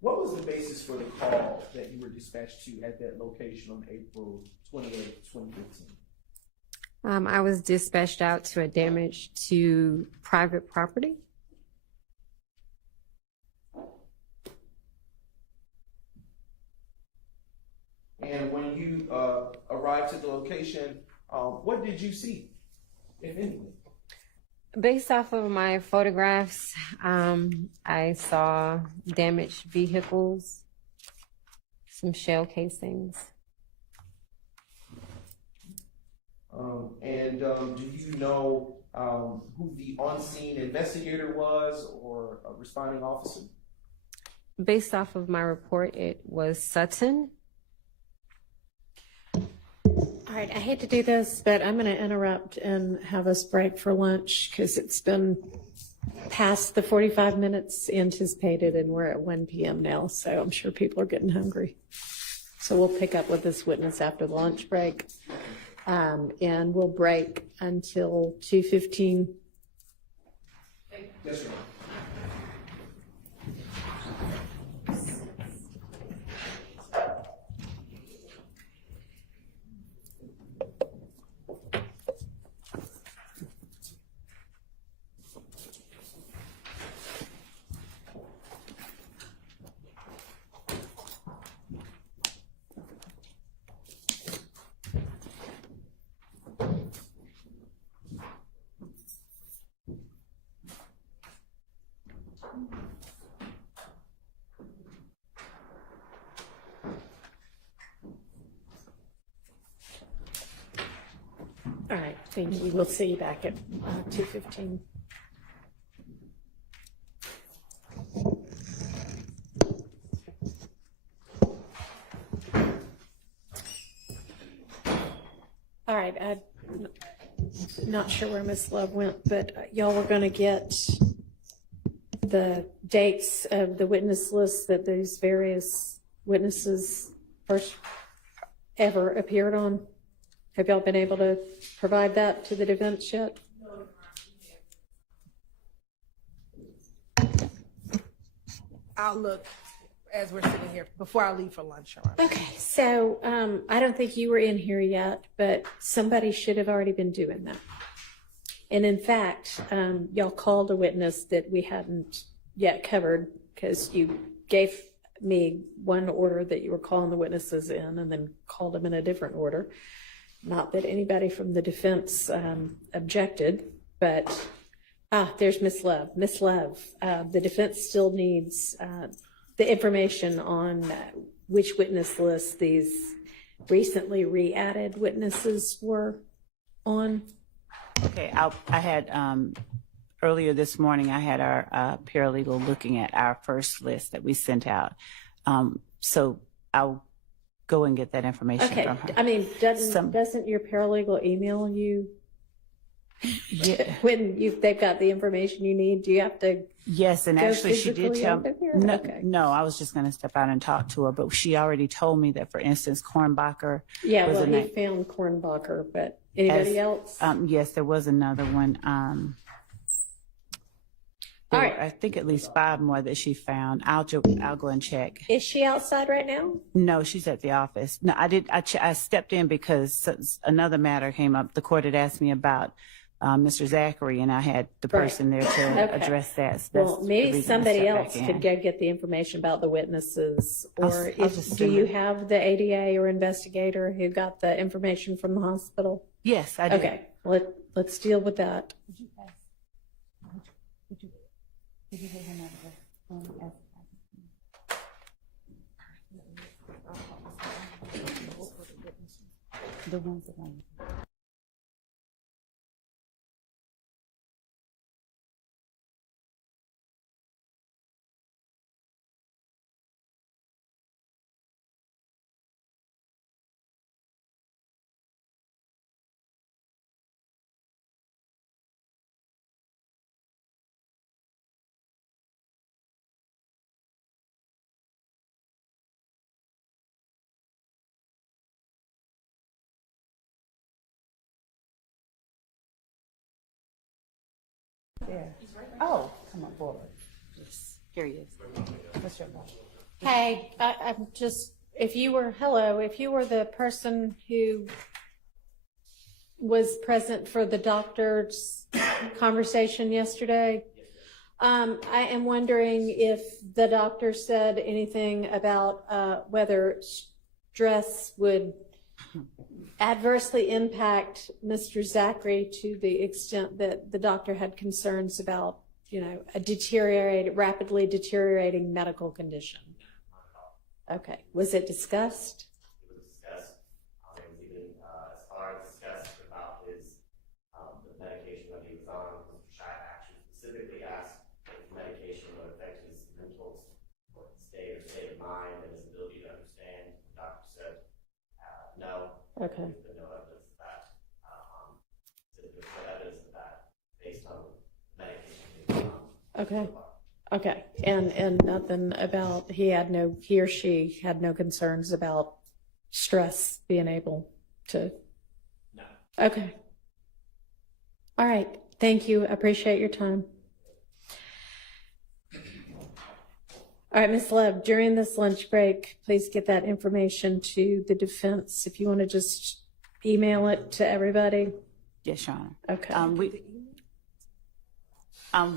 What was the basis for the call that you were dispatched to at that location on April 28th, 2015? I was dispatched out to a damage to private property. And when you arrived to the location, what did you see, if anything? Based off of my photographs, I saw damaged vehicles, some shell casings. Do you know who the on-scene investigator was or a responding officer? Based off of my report, it was Sutton. All right, I hate to do this, but I'm going to interrupt and have us break for lunch because it's been past the 45 minutes anticipated and we're at 1 p.m. now, so I'm sure people are getting hungry. So we'll pick up with this witness after the lunch break. And we'll break until 2:15. Yes, sir. All right, thank you. We'll see you back at 2:15. All right, I'm not sure where Miss Love went, but y'all were going to get the dates of the witness list that these various witnesses first ever appeared on. Have y'all been able to provide that to the defense yet? I'll look as we're sitting here before I leave for lunch. Your Honor. Okay, so I don't think you were in here yet, but somebody should have already been doing that. And in fact, y'all called a witness that we hadn't yet covered because you gave me one order that you were calling the witnesses in and then called them in a different order. Not that anybody from the defense objected, but there's Miss Love. Miss Love, the defense still needs the information on which witness list these recently re-added witnesses were on. Okay, I had, earlier this morning, I had our paralegal looking at our first list that we sent out. So I'll go and get that information Okay, from her. I mean, doesn't your paralegal email you Yeah. when they've got the information you need? Do you have to? Yes, and Go actually she did physically tell over me. here? No, Okay. no, I was just going to step out and talk to her, but she already told me that, for instance, Kornbacher. Yeah, was well, a he name. found Kornbacher, but anybody else? Yes, there was another one. All There right. were, I think at least 5 more that she found. I'll go and check. Is she outside right now? No, she's at the office. No, I stepped in because another matter came up. The court had asked me about Mr. Zachary, and I had the Right. person there to Okay. address that. So Well, that's the maybe reason I somebody stepped else back could in. go get the information about the witnesses, I'll or just do send you it. have the ADA or investigator who got the information from the hospital? Yes, I did. Okay, let's deal with that. The ones that I. Oh, come on forward. Yes, here he is. What's your name? Hey, I'm just, if you were the person who was present for the doctor's conversation yesterday, I am wondering if the doctor said anything about whether stress would adversely impact Mr. Zachary to the extent that the doctor had concerns about, a rapidly deteriorating medical condition. Okay. Was it discussed? It was discussed. It was even as far as discussed about his the medication that he was on. Mr. Shai actually specifically asked if medication would affect his mental state of mind and his ability to understand. The doctor said no. Okay. There's been no evidence of that. There's no evidence of that based on medication he was on. Okay. Okay. And nothing about, he or she had no concerns about stress being able to. No. Okay. All right. Thank you. I appreciate your time. All right, Ms. Love, during this lunch break, please get that information to the defense. If you want to just email it to everybody. Yes, Your Honor. Okay. I'm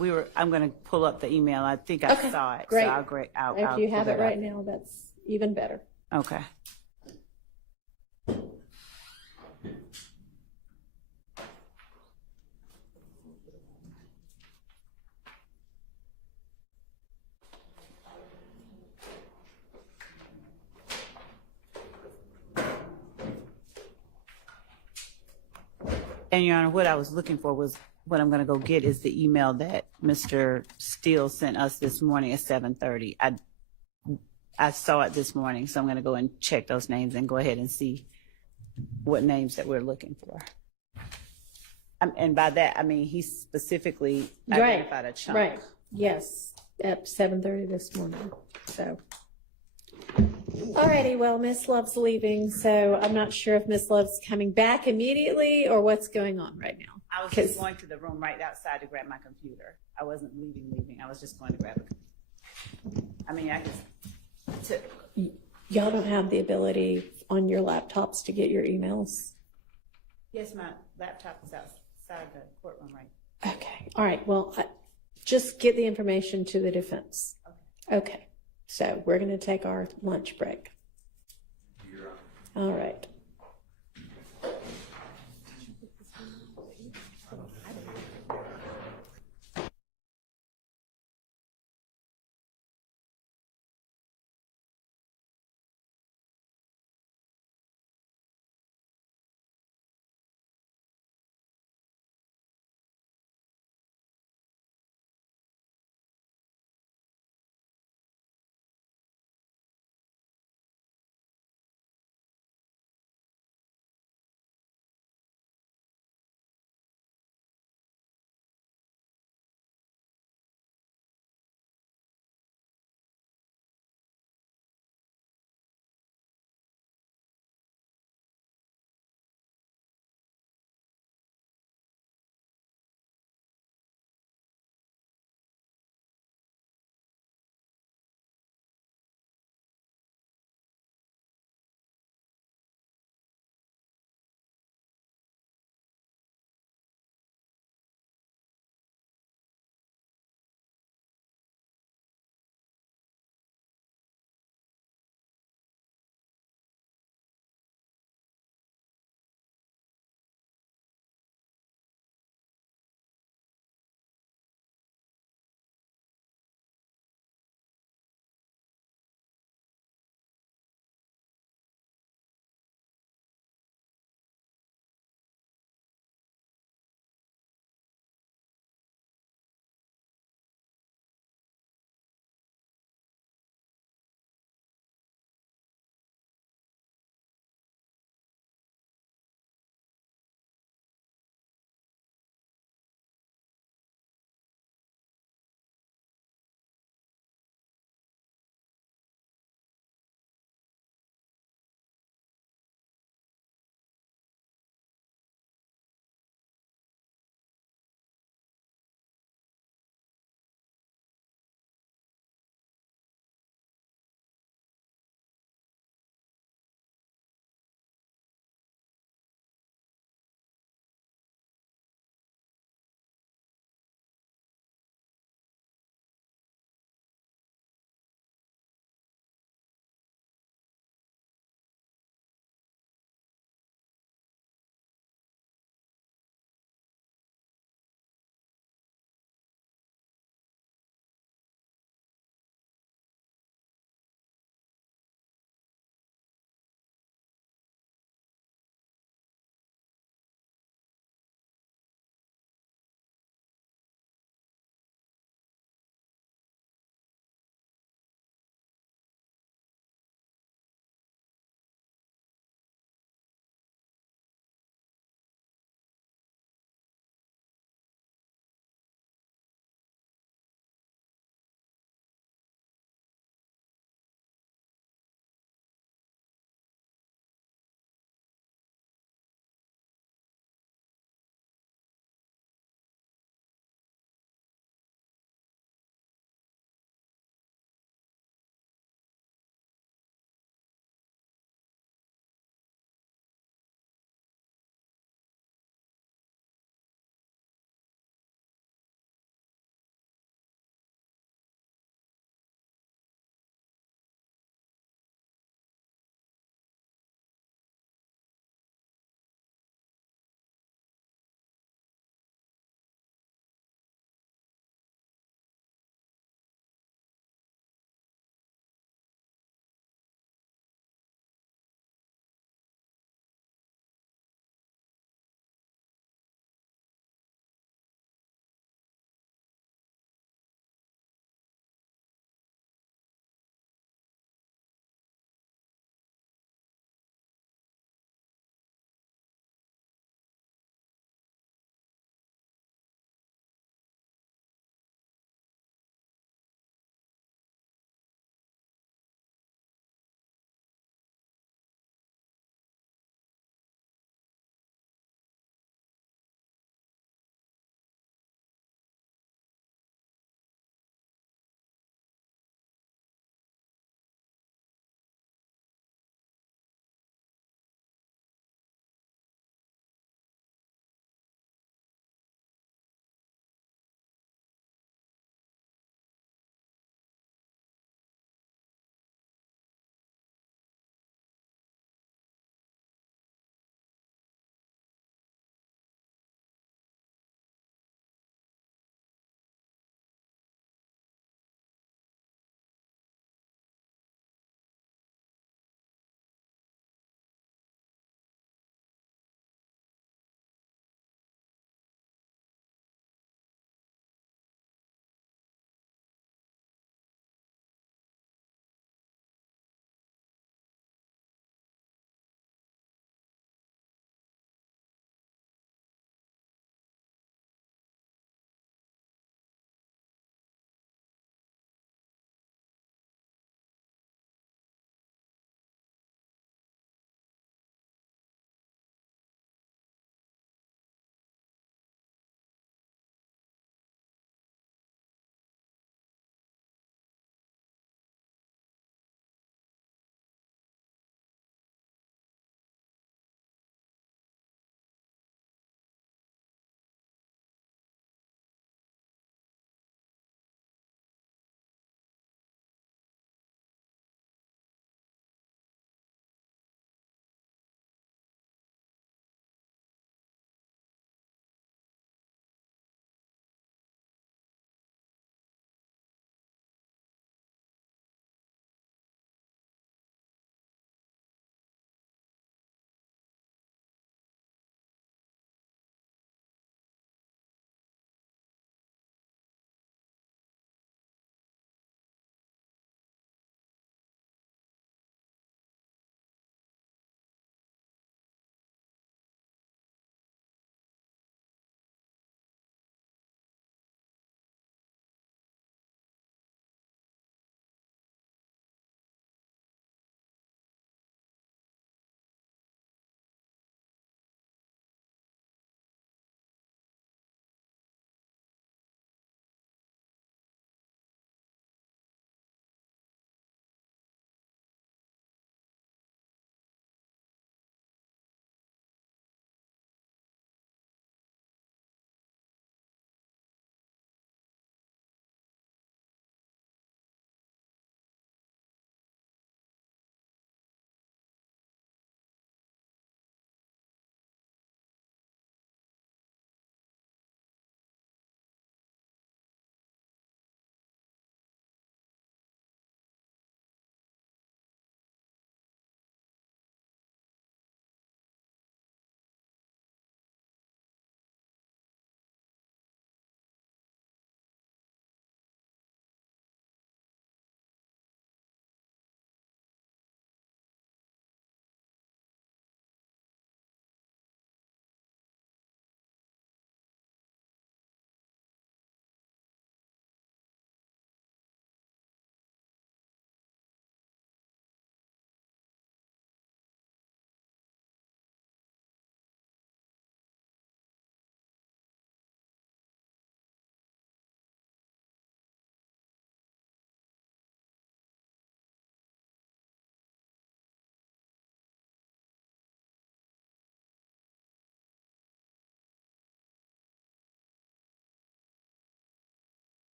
going to pull up the email. I think I saw it. Great. So I'll If you pull have it that right up. now, that's even better. Okay. And Your Honor, what I was looking for was, what I'm going to go get is the email that Mr. Steele sent us this morning at 7:30. I saw it this morning, so I'm going to go and check those names and go ahead and see what names that we're looking for. And by that, I mean, he specifically identified a chunk. Right. Yes. At 7:30 this morning. So. All righty. Well, Miss Love's leaving, so I'm not sure if Miss Love's coming back immediately or what's going on right now. I was just going to the room right outside to grab my computer. I wasn't leaving. I was just going to grab a computer. I mean, I just. Y'all don't have the ability on your laptops to get your emails? Yes, my laptop is outside the courtroom, right? Okay. All right. Well, just get the information to the defense. Okay. So we're going to take our lunch break. All right.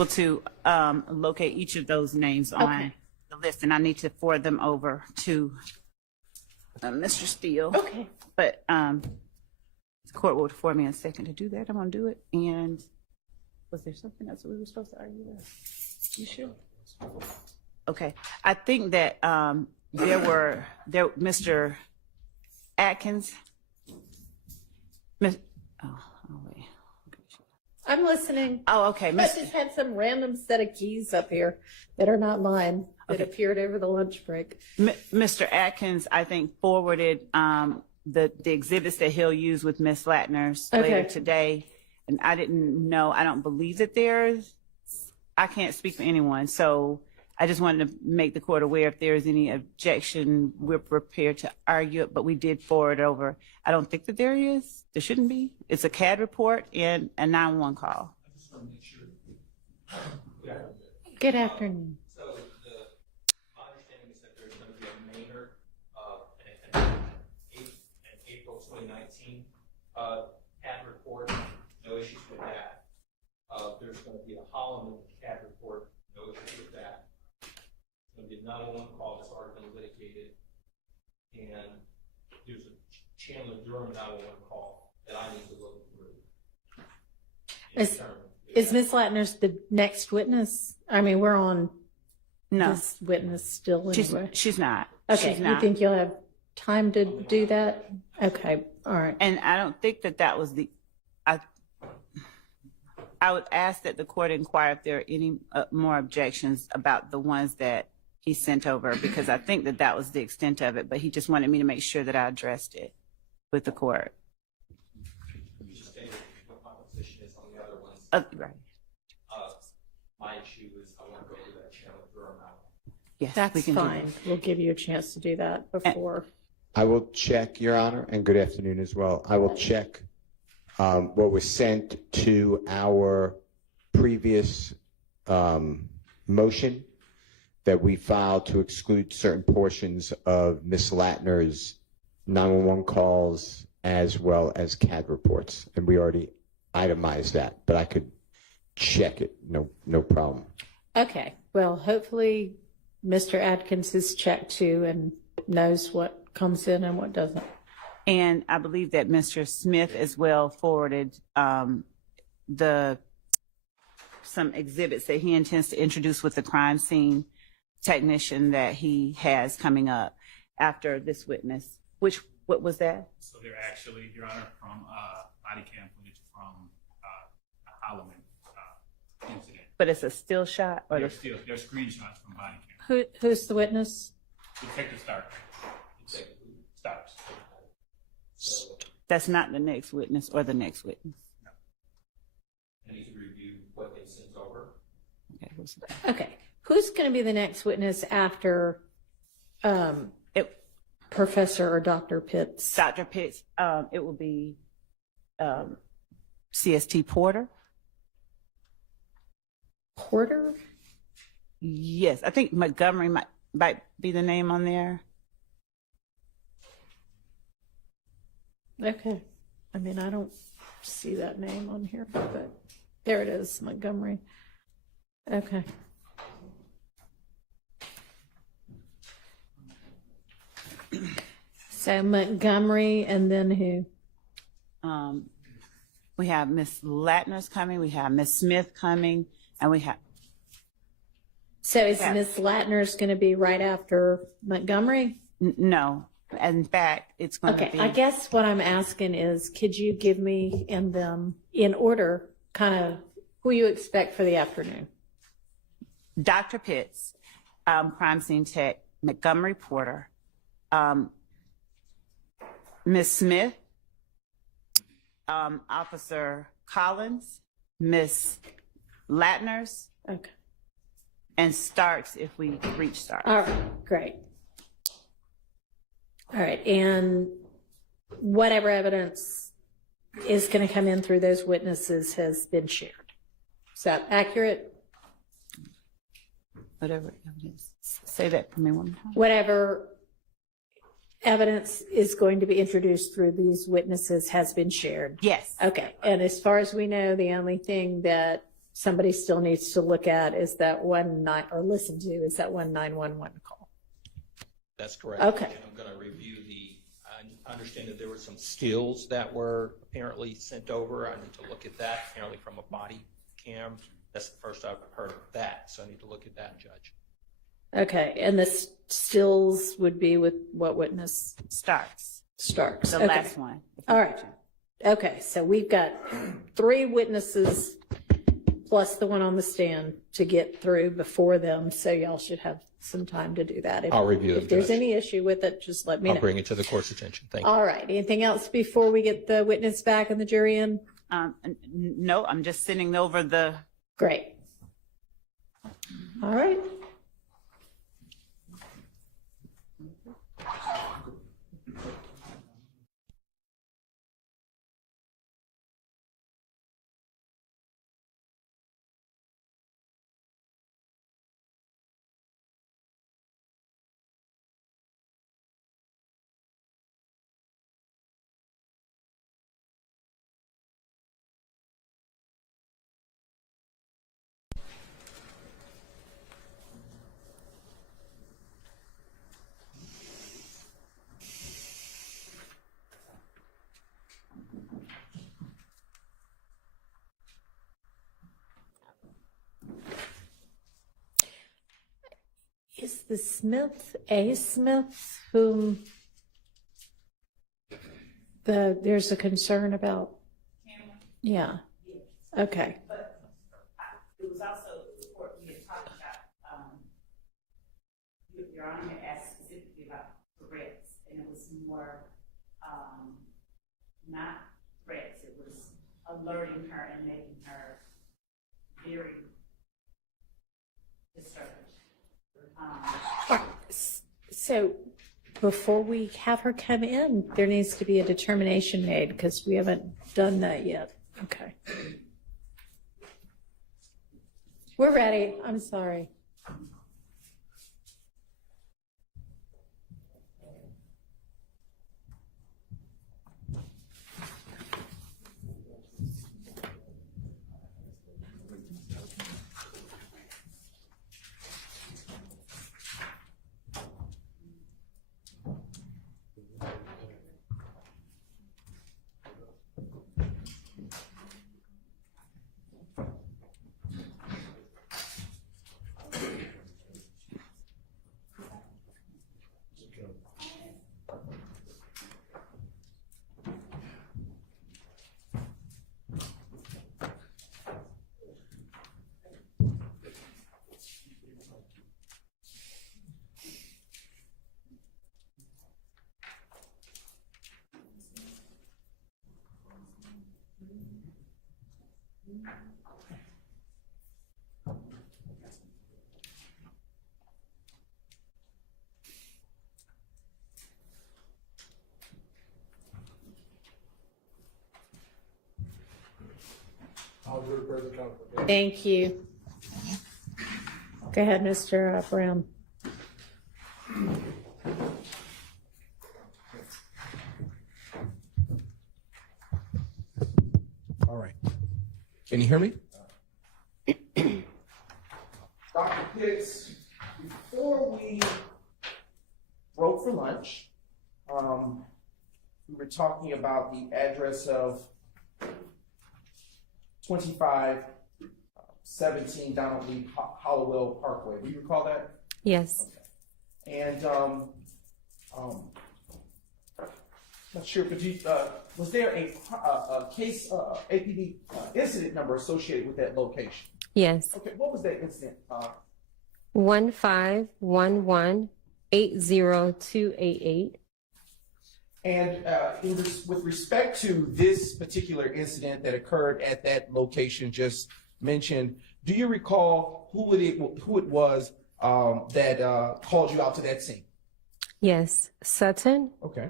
able to locate each of those names on Okay. the list, and I need to forward them over to Mr. Steele. Okay. But the court will afford me a second to do that. I'm gonna do it. And was there something else that we were supposed to argue about? You sure? Okay. I think that Mr. Atkins. Wait. I'm listening. Oh, okay. I just had some random set of keys up here that are not mine that appeared over the lunch break. Mr. Atkins, I think, forwarded the exhibits that he'll use with Miss Latner's later Okay. today. And I didn't know, I don't believe that I can't speak for anyone. So I just wanted to make the court aware if there is any objection, we're prepared to argue it, but we did forward over. I don't think that there is. There shouldn't be. It's a CAD report and a 911 call. Good afternoon. So my understanding is that there's going to be a Maynard, in April 2019, CAD report, no issues with that. There's going to be a Holloman CAD report, no issues with that. There's going to be a 911 call that's already been litigated. And there's a Chandler Durham 911 call that I need to look through. Is Miss Latner's the next witness? I mean, we're on No, this witness still anyway. she's not. Okay, She's you not. think you'll have time to do that? Okay, all right. And I don't think that was I would ask that the court inquire if there are any more objections about the ones that he sent over, because I think that was the extent of it, but he just wanted me to make sure that I addressed it with the court. You just stated what my position is on the other ones. Right. My issue is I want to go to that Chandler Durham 911. Yes, we That's can do fine. that. We'll give you a chance to do that before. I will check, Your Honor, and good afternoon as well. I will check what was sent to our previous motion that we filed to exclude certain portions of Ms. Latner's 911 calls as well as CAD reports. And we already itemized that, but I could check it. No problem. Okay, well, hopefully Mr. Atkins is checked too and knows what comes in and what doesn't. And I believe that Mr. Smith as well forwarded some exhibits that he intends to introduce with the crime scene technician that he has coming up after this witness. What was that? So they're actually, Your Honor, from body cam footage from a Holloman incident. But it's a still shot, or They're screenshots from body cam. Who's the witness? Detective Starks. that's not the next witness or the next witness. I need to review what they sent over. Okay, who's going to be the next witness after Professor or Dr. Pitts? Dr. Pitts, it will be CST Porter. Porter? Yes, I think Montgomery might be the name on there. Okay. I mean, I don't see that name on here, but there it is, Montgomery. Okay. So Montgomery and then who? We have Miss Latner's coming, we have Miss Smith coming, and we have. So is Yeah. Miss Latner's going to be right after Montgomery? No, in fact, it's going to Okay, be. I guess what I'm asking is, could you give me and them in order kind of who you expect for the afternoon? Dr. Pitts, crime scene tech, Montgomery Porter, Miss Smith, Officer Collins, Miss Latner's, Okay. and Starks if we reach Starks. All right, great. All right, and whatever evidence is going to come in through those witnesses has been shared. Is that accurate? Whatever evidence. Say that for me one more time. Whatever evidence is going to be introduced through these witnesses has been shared? Yes. Okay, and as far as we know, the only thing that somebody still needs to look at is that or listen to is that 911 call. That's correct. Okay. And I'm going to review I understand that there were some stills that were apparently sent over. I need to look at that, apparently from a body cam. That's the first I've heard of that, so I need to look at that, Judge. Okay, and the stills would be with what witness? Starks, Starks. the Okay. last one. All right. Okay, so we've got 3 witnesses plus the one on the stand to get through before them, so y'all should have some time to do that. I'll review them, If there's Judge. any issue with it, just let me I'll know. bring it to the court's attention. Thank you. All right, anything else before we get the witness back and the jury in? No, I'm just sending over the. Great. All right. Is the Smith, A. Smith, whom there's a concern about? Yeah. Okay. But it was also the report we had talked about. Your Honor had asked specifically about threats, and it was more not threats. It was alerting her and making her very disturbed. So before we have her come in, there needs to be a determination made because we haven't done that yet. Okay. We're ready. I'm sorry. Thank you. Go ahead, Mr. Brown. All right. Can you hear me? Dr. Pitts, before we broke for lunch, we were talking about the address of 2517 Donald Lee Hollowell Parkway. Do you recall that? Yes. Okay. And not sure, but was there a case, APD incident number associated with that location? Yes. Okay, what was that incident? 151180288. And with respect to this particular incident that occurred at that location just mentioned, do you recall who it was that called you out to that scene? Yes. Sutton? Okay.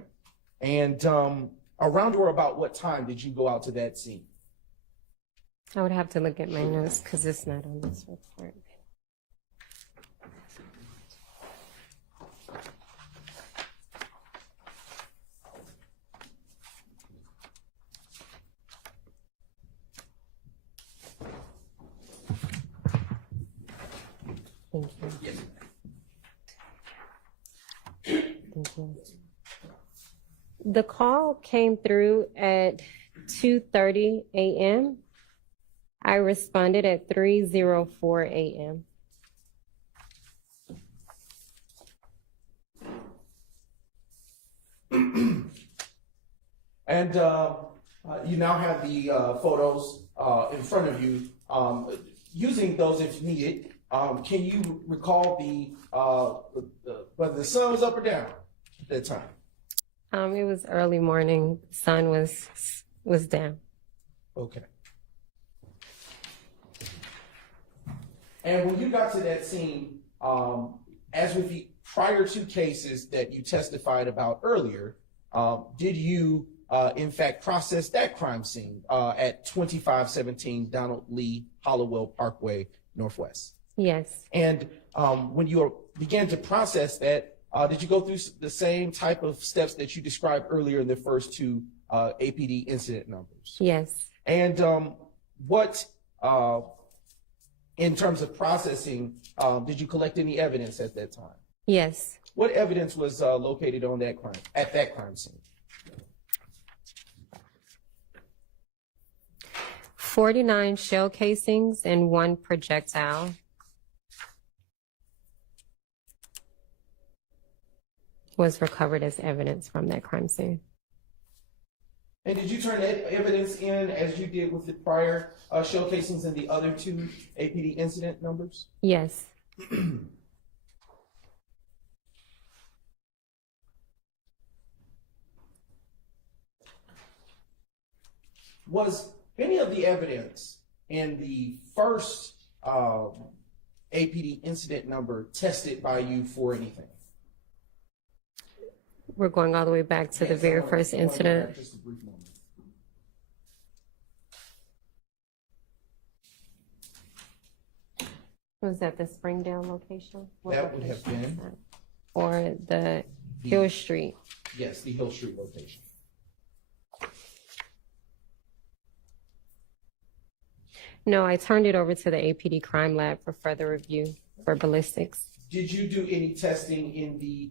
And around or about what time did you go out to that scene? I would have to look at my notes because it's not on this report. Thank you. Yes. Thank you. The call came through at 2:30 a.m. I responded at 3:04 a.m. And you now have the photos in front of you. Using those if needed, can you recall whether the sun was up or down at that time? It was early morning. Sun was down. Okay. And when you got to that scene, as with the prior two cases that you testified about earlier, did you in fact process that crime scene at 2517 Donald Lee Hollowell Parkway Northwest? Yes. And when you began to process that, did you go through the same type of steps that you described earlier in the first two APD incident numbers? Yes. And what, in terms of processing, did you collect any evidence at that time? Yes. What evidence was located on that crime scene? 49 shell casings and 1 projectile. Was recovered as evidence from that crime scene. And did you turn that evidence in as you did with the prior shell casings and the other two APD incident numbers? Yes. Was any of the evidence in the first APD incident number tested by you for anything? We're going all the way back to the very first incident. Just a brief moment. Was that the Springdale location? What That would have location was been that? Or the Hill Street? Yes, the Hill Street location. No, I turned it over to the APD crime lab for further review for ballistics. Did you do any testing in the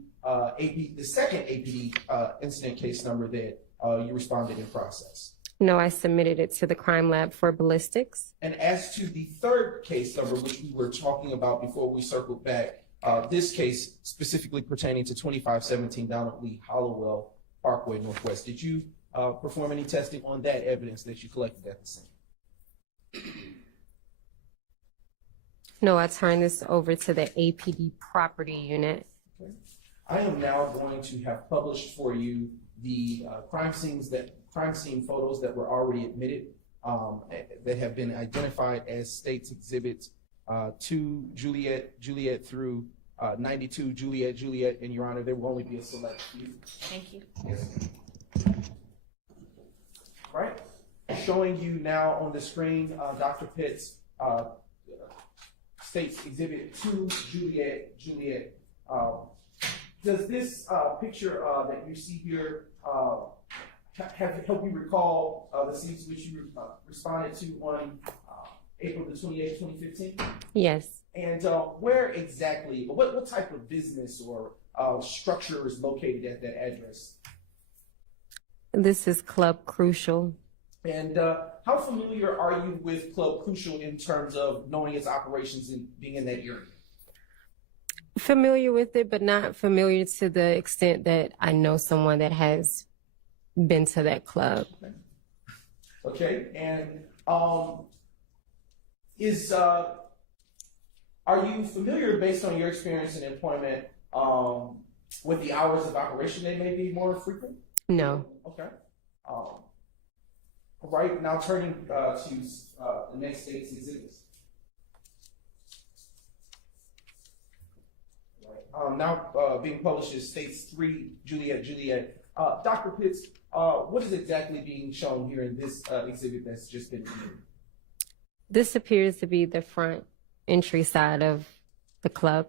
second APD incident case number that you responded in process? No, I submitted it to the crime lab for ballistics. And as to the third case number, which we were talking about before we circled back, this case specifically pertaining to 2517 Donald Lee Hollowell Parkway Northwest, did you perform any testing on that evidence that you collected at the scene? No, I turned this over to the APD property unit. Okay. I am now going to have published for you the crime scene photos that were already admitted that have been identified as State's Exhibits 2 Juliet through 92 Juliet, and Your Honor, there will only be a select few. Thank you. Yes. Right. Showing you now on the screen, Dr. Pitts, State's Exhibit 2 Juliet. Does this picture that you see here help you recall the scenes which you responded to on April the 28th, 2015? Yes. And where exactly, what type of business or structure is located at that address? This is Club Crucial. And how familiar are you with Club Crucial in terms of knowing its operations and being in that area? Familiar with it, but not familiar to the extent that I know someone that has been to that club. Okay, and are you familiar, based on your experience in employment, with the hours of operation? They may be more frequent? No. Okay. All right, now turning to the next State's Exhibits. Now being published is States 3 Juliet. Dr. Pitts, what is exactly being shown here in this exhibit that's just been reviewed? This appears to be the front entry side of the club.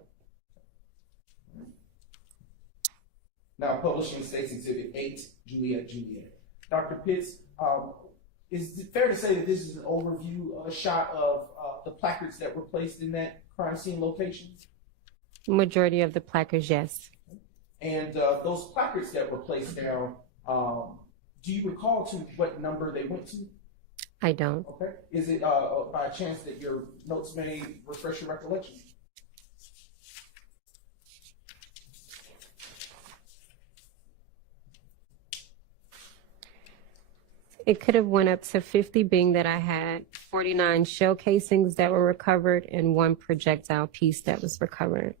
Now publishing States Exhibit 8 Juliet. Dr. Pitts, is it fair to say that this is an overview shot of the placards that were placed in that crime scene location? Majority of the placards, yes. And those placards that were placed down, do you recall to what number they went to? I don't. Okay. Is it by chance that your notes may refresh your recollection? It could have went up to 50, being that I had 49 shell casings that were recovered and 1 projectile piece that was recovered.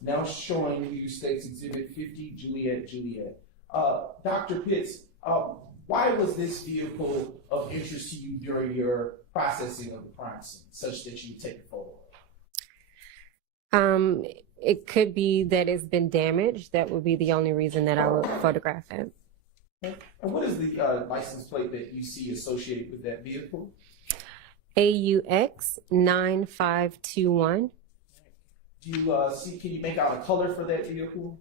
Now showing you State's Exhibit 50, Juliet. Dr. Pitts, why was this vehicle of interest to you during your processing of the crime scene, such that you would take a photo of it? It could be that it's been damaged. That would be the only reason that I would photograph it. Okay. And what is the license plate that you see associated with that vehicle? AUX 9521. Do you see, can you make out a color for that vehicle?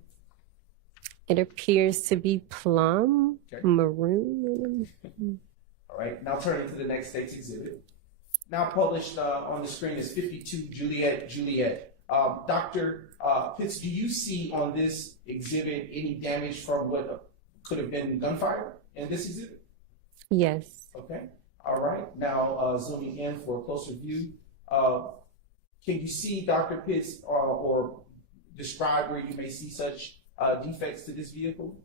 It appears to be plum, Okay. maroon. All right, now turning to the next State's Exhibit. Now published on the screen is 52 Juliet. Dr. Pitts, do you see on this exhibit any damage from what could have been gunfire in this exhibit? Yes. Okay, all right. Now zooming in for a closer view. Can you see, Dr. Pitts, or describe where you may see such defects to this vehicle?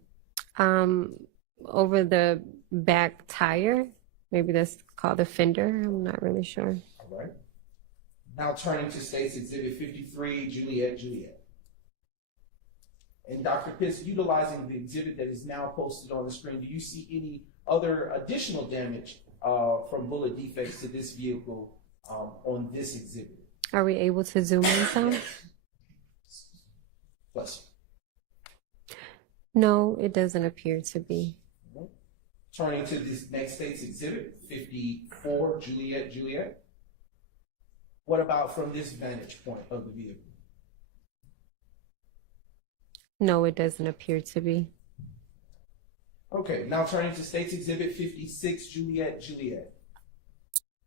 Over the back tire, maybe that's called the fender. I'm not really sure. All right. Now turning to State's Exhibit 53, Juliet. And Dr. Pitts, utilizing the exhibit that is now posted on the screen, do you see any other additional damage from bullet defects to this vehicle on this exhibit? Are we able to zoom in some? Bless you. No, it doesn't appear to be. Turning to this next State's Exhibit 54, Juliet. What about from this vantage point of the vehicle? No, it doesn't appear to be. Okay, now turning to State's Exhibit 56, Juliet.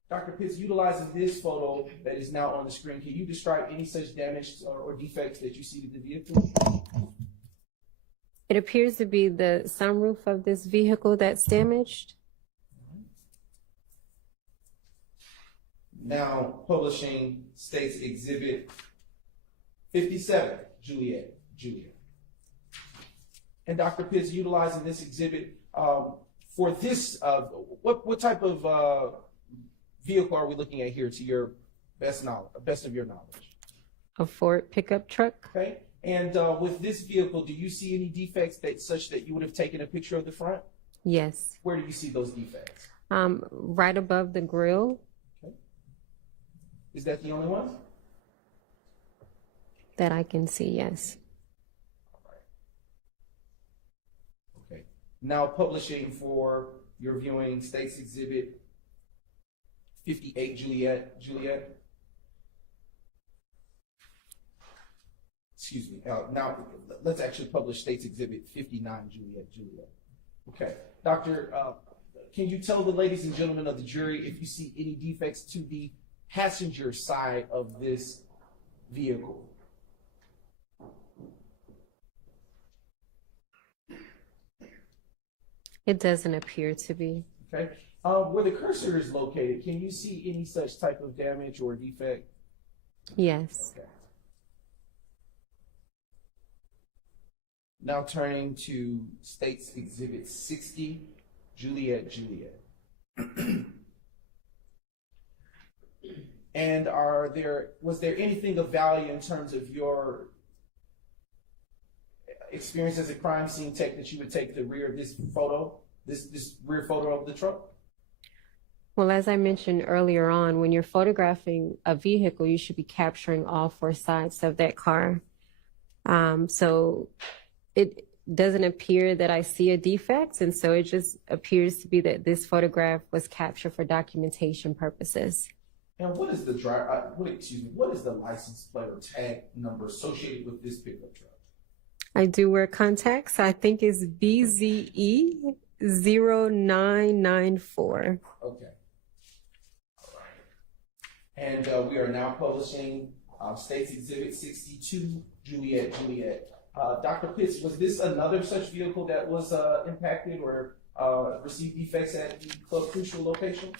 Dr. Pitts, utilizing this photo that is now on the screen, can you describe any such damage or defects that you see to the vehicle? It appears to be the sunroof of this vehicle that's damaged. Now publishing State's Exhibit 57, Juliet. And Dr. Pitts, utilizing this exhibit for this, what type of vehicle are we looking at here to your best of your knowledge? A Ford pickup truck. Okay. And with this vehicle, do you see any defects such that you would have taken a picture of the front? Yes. Where do you see those defects? Right above the grill. Okay. Is that the only one? That I can see, yes. Okay. Now publishing for your viewing State's Exhibit 58, Juliet. Excuse me. Now let's actually publish State's Exhibit 59, Juliet. Okay. Doctor, can you tell the ladies and gentlemen of the jury if you see any defects to the passenger side of this vehicle? It doesn't appear to be. Okay. Where the cursor is located, can you see any such type of damage or defect? Yes. Okay. Now turning to State's Exhibit 60, Juliet. And was there anything of value in terms of your experience as a crime scene tech that you would take the rear of this photo, this rear photo of the truck? Well, as I mentioned earlier on, when you're photographing a vehicle, you should be capturing all 4 sides of that car. So it doesn't appear that I see a defect, and so it just appears to be that this photograph was captured for documentation purposes. And what is the what is the license plate or tag number associated with this pickup truck? I do wear contacts. I think it's BZE 0994. Okay. All right. And we are now publishing State's Exhibit 62, Juliet, Juliet. Dr. Pitts, was this another such vehicle that was impacted or received defects at the Club Crucial location?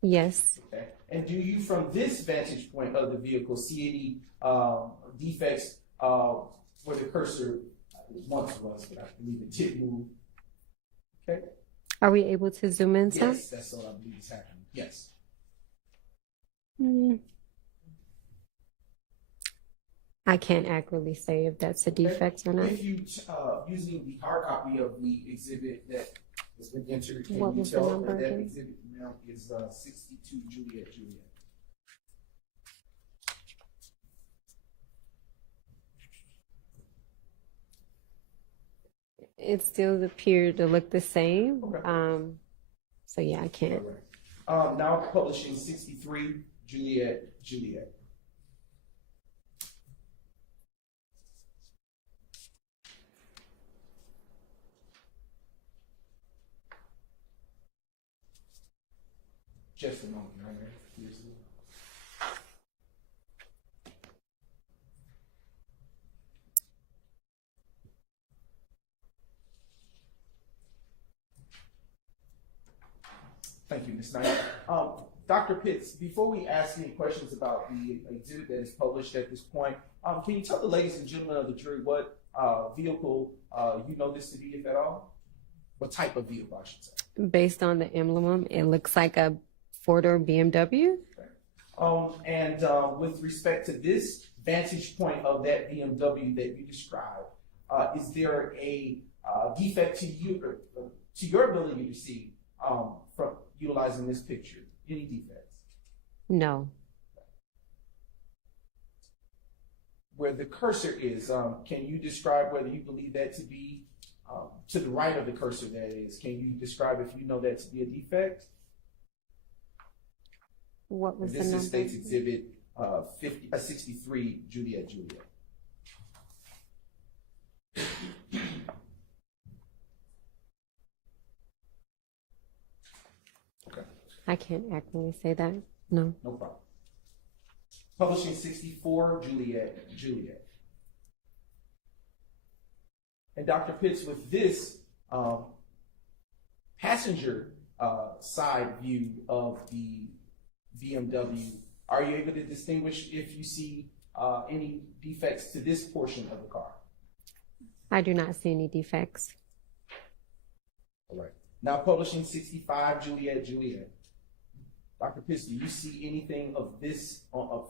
Yes. Okay. And do you, from this vantage point of the vehicle, see any defects where the cursor once was, but I believe it did move? Okay. Are we able to zoom in some? Yes, that's what I believe is happening. Yes. I can't accurately say if that's a defect or not. If you, using the hard copy of the exhibit that has been entered, can What you was the tell number that that again? exhibit now is 62 Juliet, Juliet? It still appeared to look the same. Okay. So yeah, I can't. All right. Now publishing 63 Juliet, Juliet. Just a moment, all right? Thank you, Ms. Knight. Dr. Pitts, before we ask any questions about the exhibit that is published at this point, can you tell the ladies and gentlemen of the jury what vehicle you know this to be, if at all? What type of vehicle, I should say? Based on the emblem, it looks like a Ford or BMW. And with respect to this vantage point of that BMW that you described, is there a defect to you, to your ability to see from utilizing this picture? Any defects? No. Where the cursor is, can you describe whether you believe that to be to the right of the cursor? That is, can you describe if you know that to be a defect? What was And the this number? is State's Exhibit 63, Juliet, Juliet. Okay, I can't accurately say that. No. no problem. Publishing 64, Juliet, Juliet. And Dr. Pitts, with this passenger side view of the BMW, are you able to distinguish if you see any defects to this portion of the car? I do not see any defects. All right. Now publishing 65, Juliet, Juliet. Dr. Pitts, do you see anything of this, of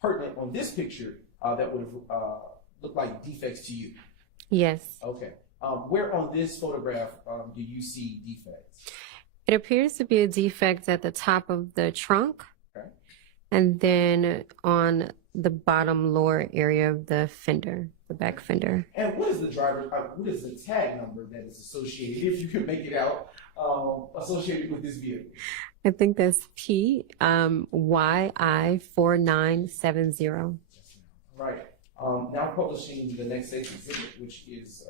pertinent on this picture that would look like defects to you? Yes. Okay. Where on this photograph do you see defects? It appears to be a defect at the top of the trunk. Okay. And then on the bottom lower area of the fender, the back fender. And what is the driver, what is the tag number that is associated, if you can make it out, associated with this vehicle? I think that's PYI4970. Right. Now publishing the next State's Exhibit, which is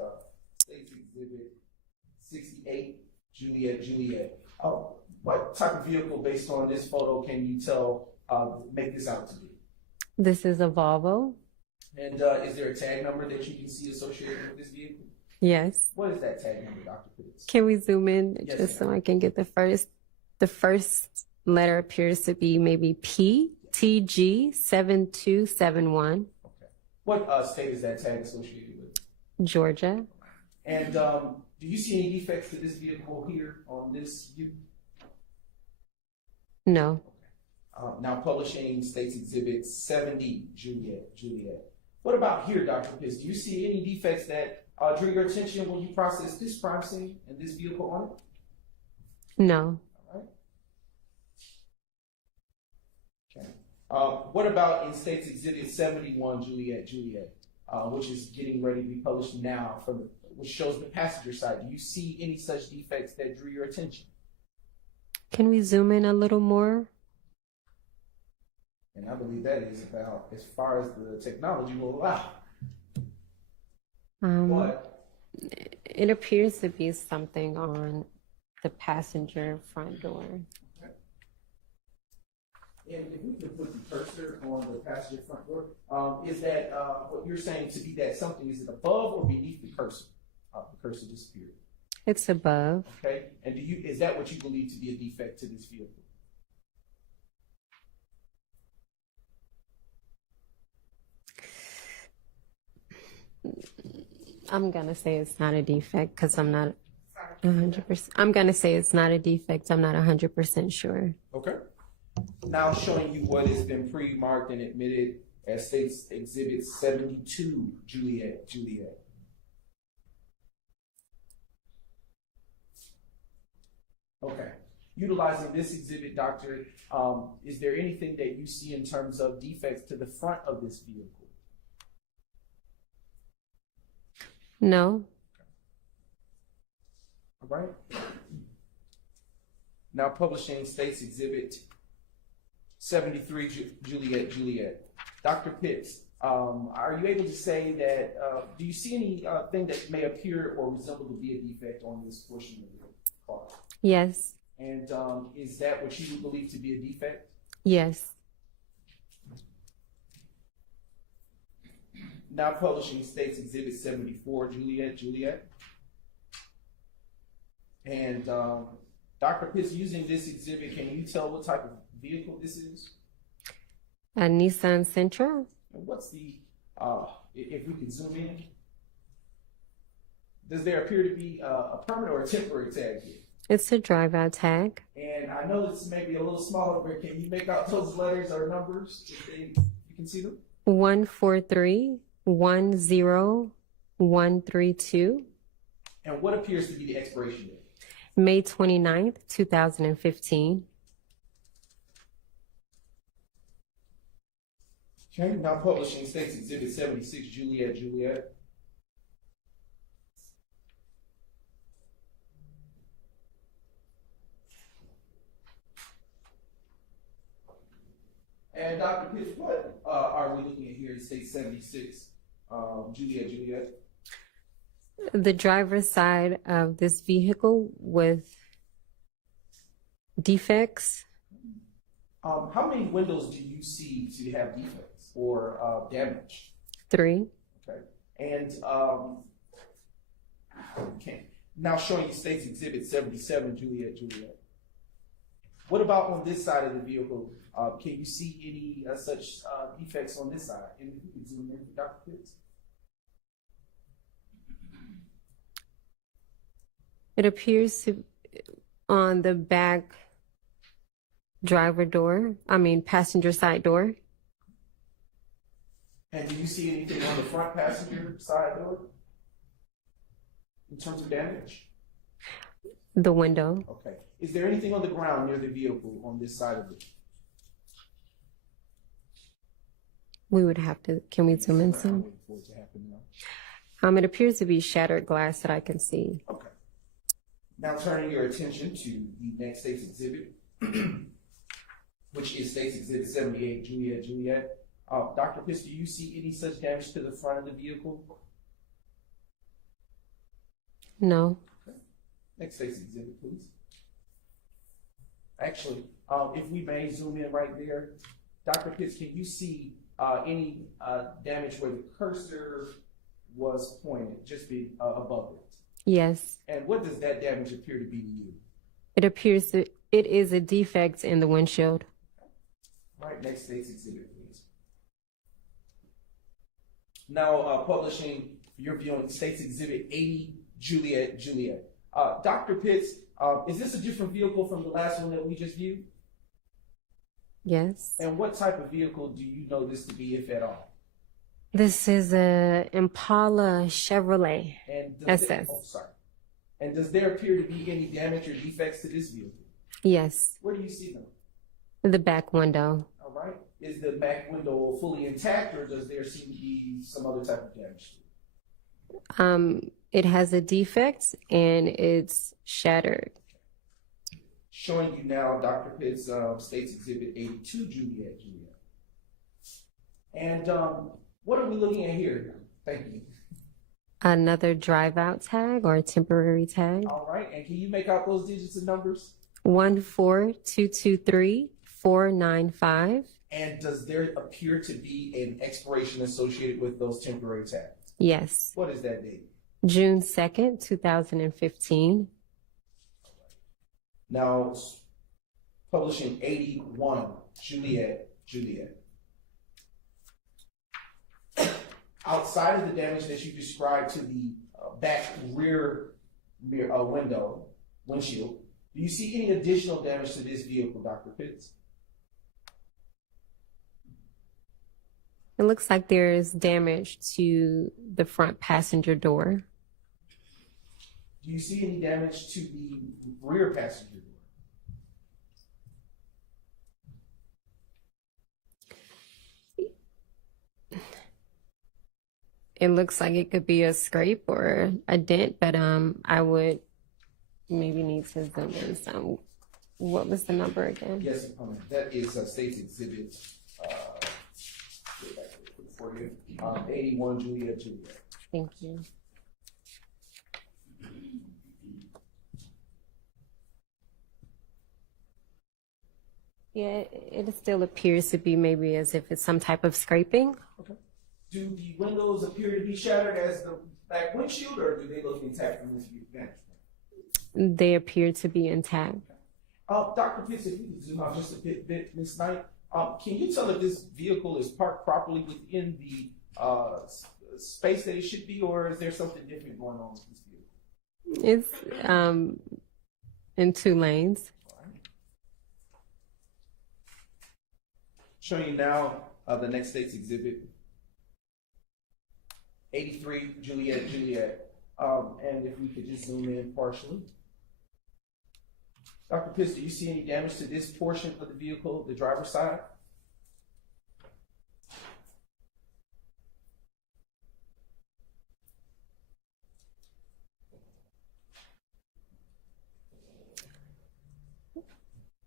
State's Exhibit 68, Juliet, Juliet. What type of vehicle, based on this photo, can you tell, make this out to be? This is a Volvo. And is there a tag number that you can see associated with this vehicle? Yes. What is that tag number, Dr. Pitts? Can we zoom in Yes, just so ma'am. I can get the first? The first letter appears to be maybe PTG7271, Okay. What state is that tag associated with? Georgia. And do you see any defects to this vehicle here on this view? No. Now publishing State's Exhibit 70, Juliet, Juliet. What about here, Dr. Pitts? Do you see any defects that drew your attention when you processed this crime scene and this vehicle on it? No. All right. Okay. What about in State's Exhibit 71, Juliet, Juliet, which is getting ready to be published now, which shows the passenger side? Do you see any such defects that drew your attention? Can we zoom in a little more? And I believe that is about as far as the technology will allow. But It appears to be something on the passenger front door. And if we can put the cursor on the passenger front door, is that what you're saying to be that something, is it above or beneath the cursor? The cursor disappeared. It's above. Okay. And is that what you believe to be a defect to this vehicle? I'm gonna say it's not a defect because I'm not 100%. I'm gonna say it's not a defect. I'm not 100% sure. Okay. Now showing you what has been pre-marked and admitted as State's Exhibit 72, Juliet. Okay. Utilizing this exhibit, Doctor, is there anything that you see in terms of defects to the front of this vehicle? No. All right. Now publishing State's Exhibit 73, Juliet. Dr. Pitts, are you able to say that, do you see anything that may appear or resemble to be a defect on this portion of the car? Yes. And is that what you would believe to be a defect? Yes. Now publishing State's Exhibit 74, Juliet. And Dr. Pitts, using this exhibit, can you tell what type of vehicle this is? A Nissan Sentra. And what's the, if we can zoom in, does there appear to be a permanent or a temporary tag here? It's a drive-out tag. And I know this may be a little smaller, but can you make out those letters or numbers? You can see them? 14310132. And what appears to be the expiration date? May 29th, 2015. Okay, now publishing State's Exhibit 76, Juliet. And Dr. Pitts, what are we looking at here in State 76, Juliet? The driver's side of this vehicle with defects. How many windows do you see to have defects or damage? 3. Okay. And okay. Now showing you State's Exhibit 77, Juliet. What about on this side of the vehicle? Can you see any such defects on this side? And if you can zoom in for Dr. Pitts. It appears to on the back passenger side door. And do you see anything on the front passenger side door in terms of damage? The window. Okay. Is there anything on the ground near the vehicle on this side of it? We would have to, can we zoom in some? For it to happen now. It appears to be shattered glass that I can see. Okay. Now turning your attention to the next State's Exhibit, which is State's Exhibit 78, Juliet. Dr. Pitts, do you see any such damage to the front of the vehicle? No. Okay. Next State's Exhibit, please. Actually, if we may zoom in right there, Dr. Pitts, can you see any damage where the cursor was pointed, just be above it? Yes. And what does that damage appear to be to you? It appears that it is a defect in the windshield. All right, next State's Exhibit, please. Now publishing your viewing State's Exhibit 80, Juliet. Dr. Pitts, is this a different vehicle from the last one that we just viewed? Yes. And what type of vehicle do you know this to be, if at all? This is a Impala Chevrolet And SS. And does there appear to be any damage or defects to this vehicle? Yes. Where do you see them? The back window. All right. Is the back window fully intact, or does there seem to be some other type of damage to it? It has a defect and it's shattered. Showing you now Dr. Pitts State's Exhibit 82, Juliet. And what are we looking at here? Thank you. Another drive-out tag or a temporary tag. All right. And can you make out those digits and numbers? 14223 495. And does there appear to be an expiration associated with those temporary tags? Yes. What is that date? June 2nd, 2015. Now, publishing 81, Juliet. Outside of the damage that you described to the back rear windshield, do you see any additional damage to this vehicle, Dr. Pitts? It looks like there is damage to the front passenger door. Do you see any damage to the rear passenger door? It looks like it could be a scrape or a dent, but I would maybe need to zoom in some. What was the number again? Yes, that is State's Exhibit for you. 81 Juliet. Thank you. Yeah, it still appears to be maybe as if it's some type of scraping. Okay. Do the windows appear to be shattered as the back windshield, or do they look intact from this vantage point? They appear to be intact. Dr. Pitts, if you could zoom out just a bit, Ms. Knight, can you tell if this vehicle is parked properly within the space that it should be, or is there something different going on with this vehicle? It's in 2 lanes. Showing you now the next State's Exhibit, 83 Juliet. And if we could just zoom in partially. Dr. Pitts, do you see any damage to this portion of the vehicle, the driver's side?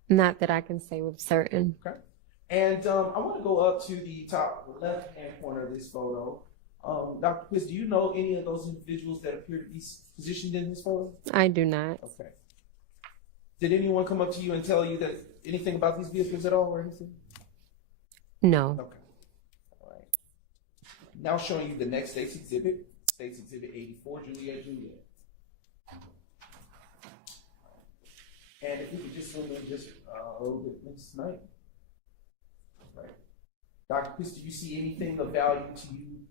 Not that I can say with certain. Okay. And I want to go up to the top left-hand corner of this photo. Dr. Pitts, do you know any of those individuals that appear to be positioned in this photo? I do not. Okay. Did anyone come up to you and tell you that anything about these vehicles at all or anything? No. Okay. All right. Now showing you the next State's Exhibit, State's Exhibit 84, Juliet. And if we could just zoom in just a little bit this night. Right. Dr. Pitts, do you see anything of value to you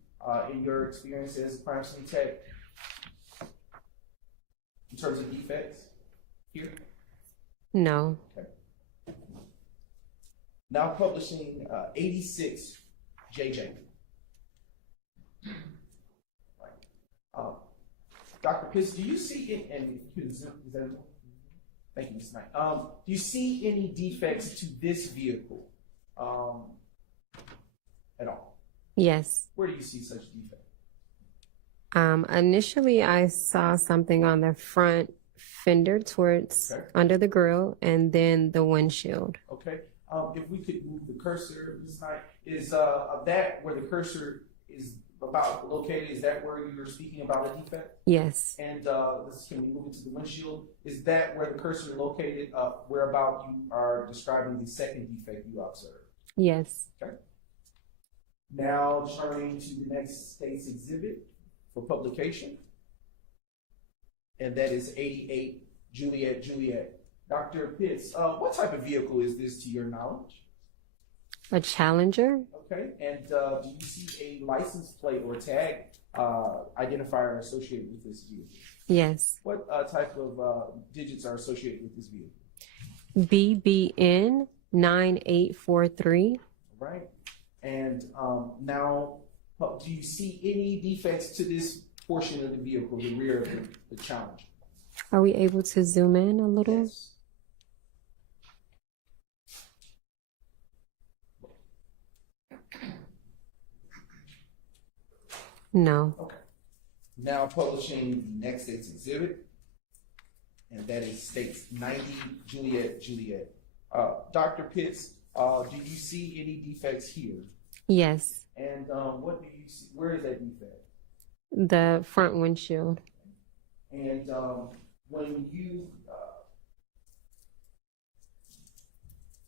in your experience as a crime scene tech in terms of defects here? No. Okay. Now publishing 86 JJ. Right. Dr. Pitts, do you see it? And thank you, Ms. Knight. Do you see any defects to this vehicle at all? Yes. Where do you see such defects? Initially, I saw something on the front fender towards under the grill, and then the windshield. Okay. If we could move the cursor, Ms. Knight, is that where the cursor is about located? Is that where you were speaking about a defect? Yes. And can we move into the windshield? Is that where the cursor is located? Where about you are describing the second defect you observed? Yes. Okay. Now turning to the next State's Exhibit for publication, and that is 88 Juliet. Dr. Pitts, what type of vehicle is this to your knowledge? A Challenger. Okay, and do you see a license plate or tag identifier associated with this vehicle? Yes. What type of digits are associated with this vehicle? BBN 9843. Right. And now, do you see any defects to this portion of the vehicle, the rear of the Challenger? Are we able to zoom in a little? Yes. No. Okay. Now publishing the next State's Exhibit, and that is State's 90 Juliet. Dr. Pitts, do you see any defects here? Yes. And what do you see? Where is that defect? The front windshield. And when you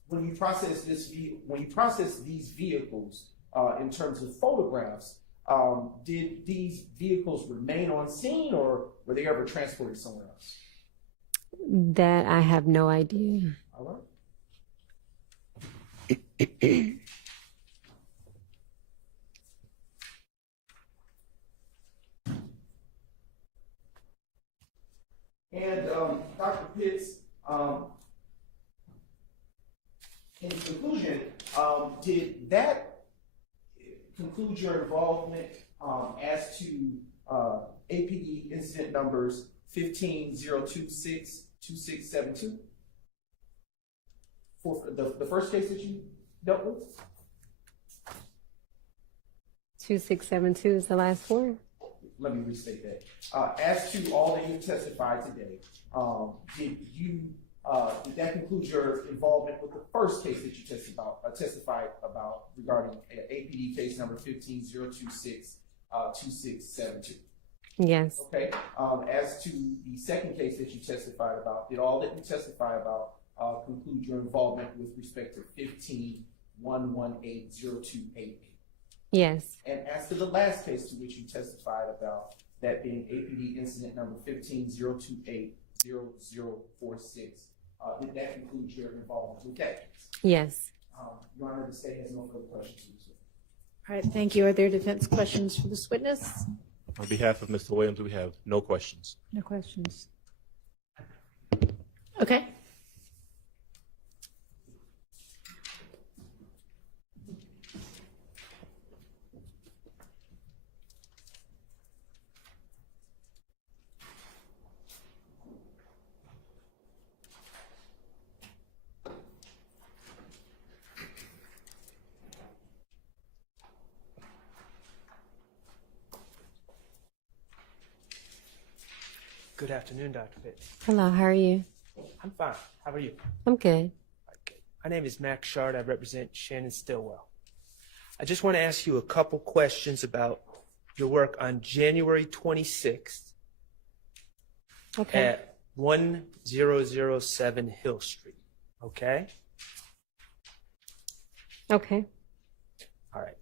when you process these vehicles in terms of photographs, did these vehicles remain on scene, or were they ever transported somewhere else? That I have no idea. All right. And Dr. Pitts, in conclusion, did that conclude your involvement as to APD incident numbers 15-026-2672? For the first case that you dealt with? 2672 is the last four. Let me restate that. As to all that you testified today, did that conclude your involvement with the first case that you testified about regarding APD case number 15-026-2672? Yes. Okay. As to the second case that you testified about, did all that you testified about conclude your involvement with respect to 15-118-0288? Yes. And as to the last case to which you testified about, that being APD incident number 15-028-0046, did that conclude your involvement with that case? Yes. Your Honor, the state has no further questions. All right, thank you. Are there defense questions for this witness? On behalf of Mr. Williams, we have no questions. No questions. Okay. Good afternoon, Dr. Pitts. Hello, how are you? I'm fine. How are you? I'm good. Okay. My name is Max Shard. I represent Shannon Stillwell. I just want to ask you a couple questions about your work on January 26th at 1007 Hill Street. Okay? Okay. All right.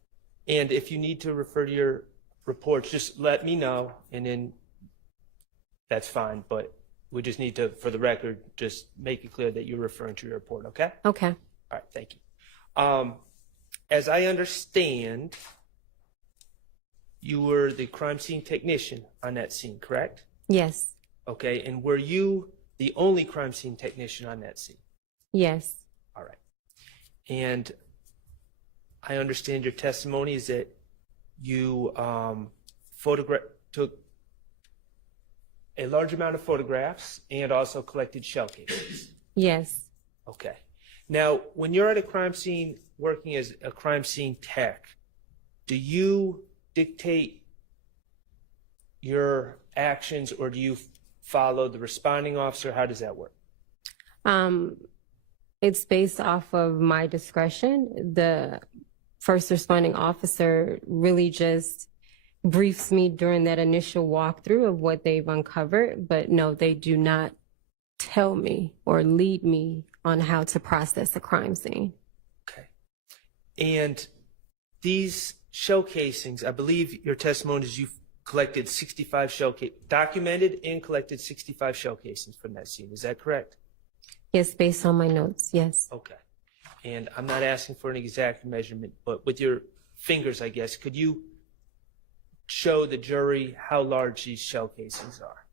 And if you need to refer to your reports, just let me know, and then that's fine, but we just need to, for the record, just make it clear that you're referring to your report, okay? Okay. All right, thank you. As I understand, you were the crime scene technician on that scene, correct? Yes. Okay, and were you the only crime scene technician on that scene? Yes. All right. And I understand your testimony is that you took a large amount of photographs and also collected shell cases. Yes. Okay. Now, when you're at a crime scene working as a crime scene tech, do you dictate your actions or do you follow the responding officer? How does that work? It's based off of my discretion. The first responding officer really just briefs me during that initial walkthrough of what they've uncovered, but no, they do not tell me or lead me on how to process a crime scene. Okay. And these shell casings, I believe your testimony is you've collected 65 documented and collected 65 shell casings from that scene. Is that correct? Yes, based on my notes, yes. Okay. And I'm not asking for an exact measurement, but with your fingers, I guess, could you show the jury how large these shell casings are?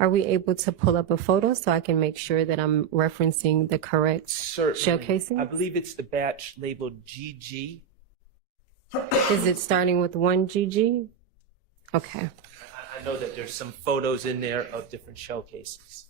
Are we able to pull up a photo so I can make sure that I'm referencing the correct shell casing? I believe it's the batch labeled GG. Is it starting with 1 GG? Okay. I know that there's some photos in there of different shell casings.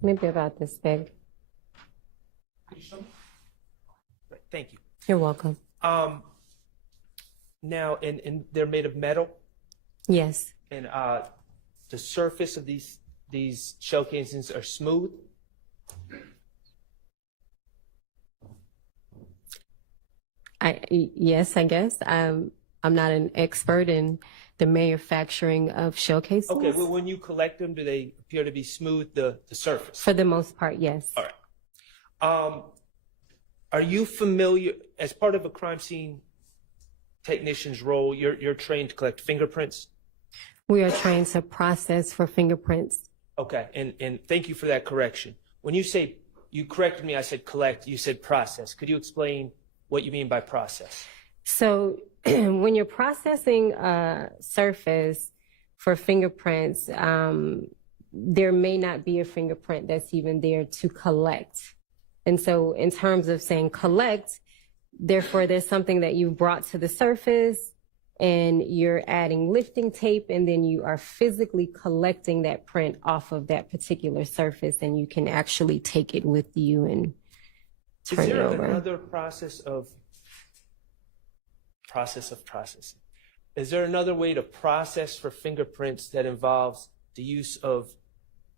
Maybe about this big. Thank you. You're welcome. Now, and they're made of metal, Yes. and the surface of these shell casings are smooth. Yes, I guess. I'm not an expert in the manufacturing of shell casings. Okay, well, when you collect them, do they appear to be smooth, the surface? For the most part, yes. All right. Are you familiar, as part of a crime scene technician's role, you're trained to collect fingerprints? We are trained to process for fingerprints. Okay, and thank you for that correction. When you say, you corrected me, I said collect, you said process. Could you explain what you mean by process? So when you're processing a surface for fingerprints, there may not be a fingerprint that's even there to collect. And so in terms of saying collect, therefore there's something that you brought to the surface and you're adding lifting tape, and then you are physically collecting that print off of that particular surface, and you can actually take it with you and turn it over. Is there another process of processing? Is there another way to process for fingerprints that involves the use of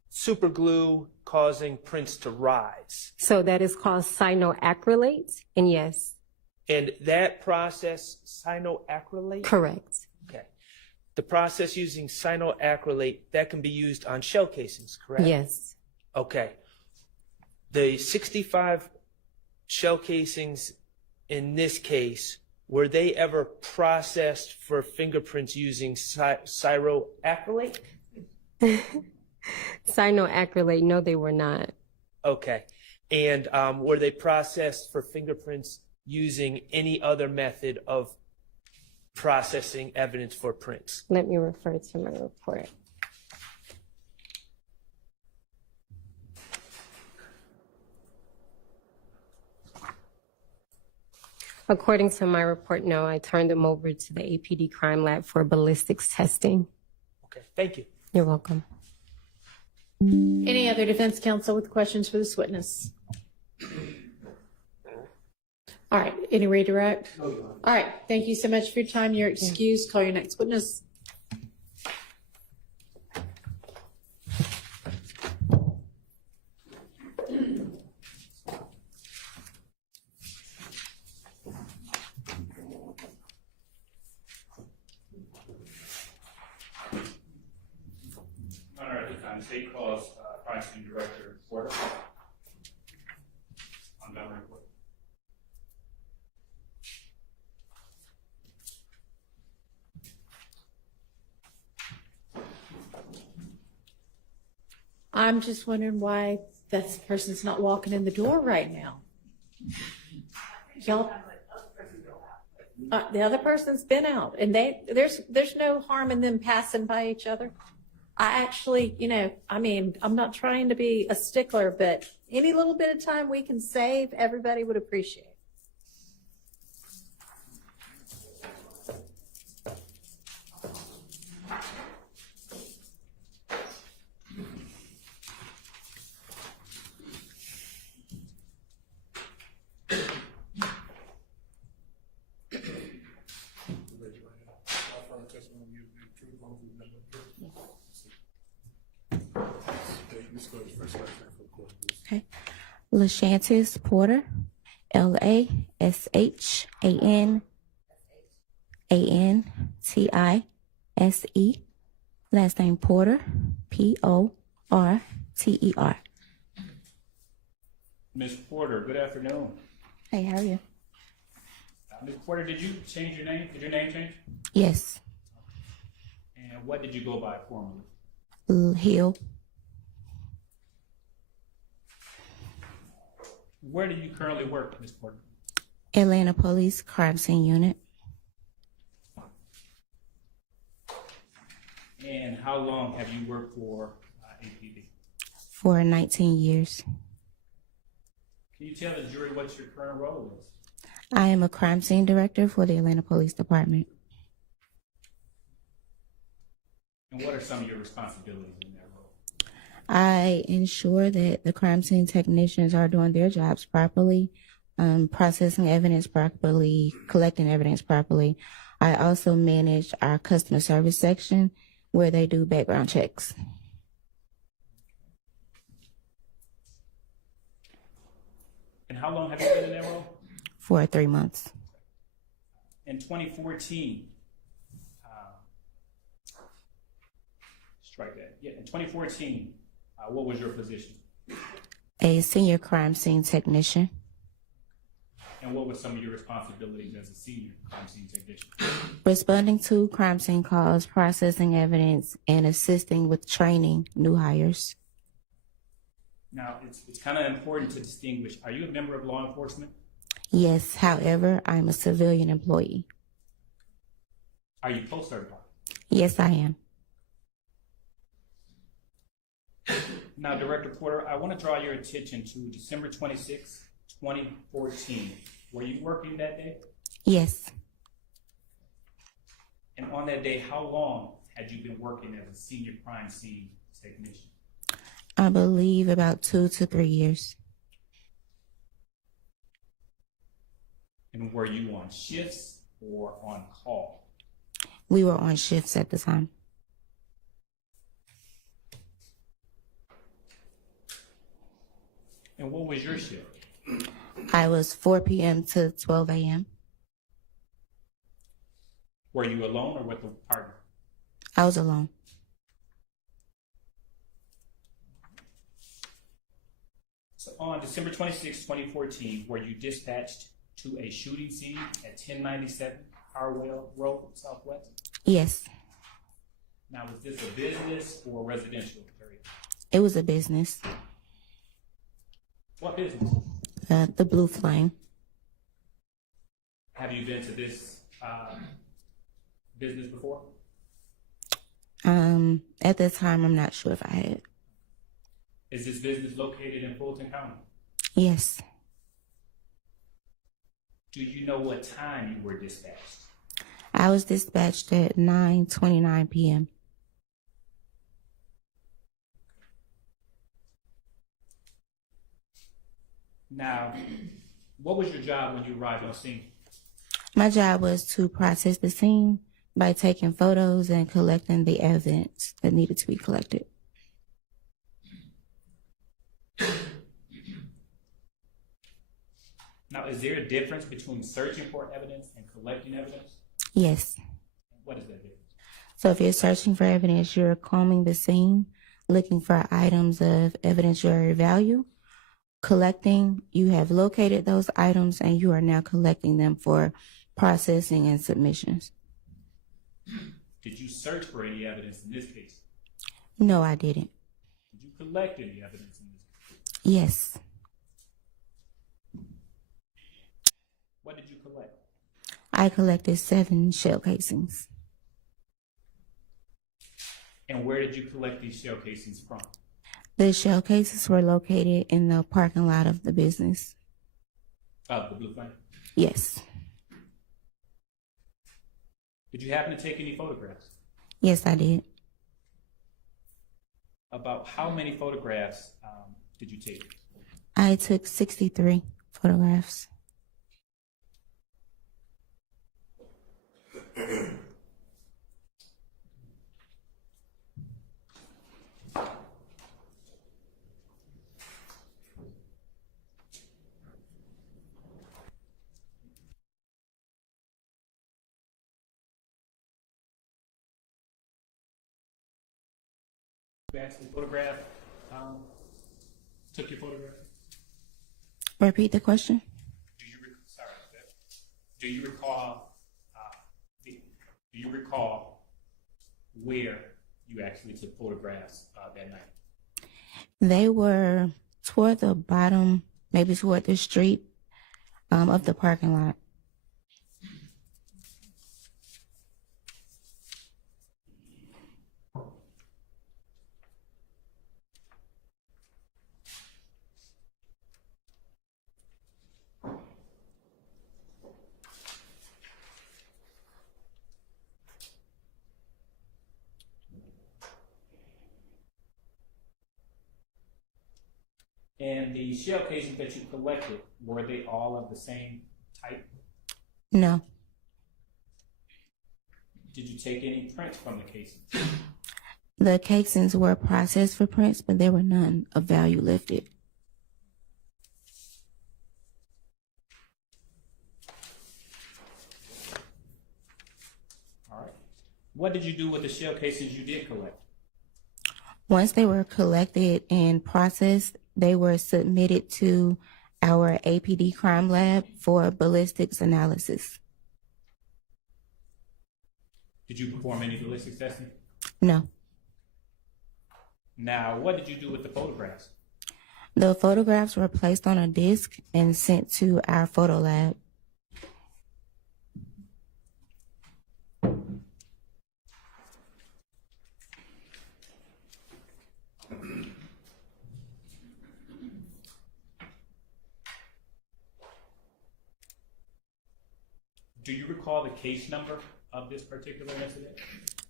super glue causing prints to rise? So that is called cyanoacrylate, and yes. And that process, cyanoacrylate? Correct. Okay. The process using cyanoacrylate, that can be used on shell casings, correct? Yes. Okay. The 65 shell casings in this case, were they ever processed for fingerprints using cyanoacrylate? Cyanoacrylate, no, they were not. Okay. And were they processed for fingerprints using any other method of processing evidence for prints? Let me refer to my report. According to my report, no, I turned them over to the APD crime lab for ballistics testing. Okay, thank you. You're welcome. Any other defense counsel with questions for this witness? All right, any redirect? All right, thank you so much for your time. You're excused. Call your next witness. Honor, at the time, the state calls crime scene director Porter on gun report. I'm just wondering why that person's not walking in the door right now. Y'all, the other person's been out, and there's no harm in them passing by each other. I actually, I'm not trying to be a stickler, but any little bit of time we can save, everybody would appreciate. Okay. LaShantis Porter, LaShanTise, last name Porter, Porter. Ms. Porter, good afternoon. Hey, how are you? Ms. Porter, did you change your name? Did your name change? Yes. And what did you go by formerly? Hill. Where do you currently work, Ms. Porter? Atlanta Police Crime Scene Unit. And how long have you worked for APD? For 19 years. Can you tell the jury what your current role is? I am a crime scene director for the Atlanta Police Department. And what are some of your responsibilities in that role? I ensure that the crime scene technicians are doing their jobs properly, processing evidence properly, collecting evidence properly. I also manage our customer service section where they do background checks. And how long have you been in that role? For 3 months. In 2014, strike that. Yeah, in 2014, what was your position? A senior crime scene technician. And what were some of your responsibilities as a senior crime scene technician? Responding to crime scene calls, processing evidence, and assisting with training new hires. Now, it's kind of important to distinguish. Are you a member of law enforcement? Yes, however, I'm a civilian employee. Are you post-certified? Yes, I am. Now, Director Porter, I want to draw your attention to December 26, 2014. Were you working that day? Yes. And on that day, how long had you been working as a senior crime scene technician? I believe about 2 to 3 years. And were you on shifts or on call? We were on shifts at the time. And what was your shift? I was 4 p.m. to 12 a.m. Were you alone or with a partner? I was alone. So on December 26, 2014, were you dispatched to a shooting scene at 1097 Harwell Road, Southwest? Yes, Now, was this a business or residential area? it was a business. What business? The Blue Flame. Have you been to this business before? At the time, I'm not sure if I had. Is this business located in Fulton County? Yes, Do you know what time you were dispatched? I was dispatched at 9:29 p.m. Now, what was your job when you arrived on scene? My job was to process the scene by taking photos and collecting the evidence that needed to be collected. Now, is there a difference between searching for evidence and collecting evidence? Yes. What is that difference? So if you're searching for evidence, you're combing the scene, looking for items of evidentiary value. Collecting, you have located those items and you are now collecting them for processing and submissions. Did you search for any evidence in this case? No, I didn't. Did you collect any evidence in this case? Yes, What did you collect? I collected 7 shell casings. And where did you collect these shell casings from? The shell cases were located in the parking lot of the business. The Blue Flame. Yes. Did you happen to take any photographs? Yes, I did. About how many photographs did you take? I took 63 photographs. You actually photographed, took your photograph? Repeat the question. Do you recall, do you recall where you actually took photographs that night? They were toward the bottom, maybe toward the street of the parking lot. And the shell casings that you collected, were they all of the same type? No. Did you take any prints from the casings? The casings were processed for prints, but there were none of value lifted. All right. What did you do with the shell casings you did collect? Once they were collected and processed, they were submitted to our APD crime lab for ballistics analysis. Did you perform any ballistics testing? No. Now, what did you do with the photographs? The photographs were placed on a disc and sent to our photo lab. Do you recall the case number of this particular incident?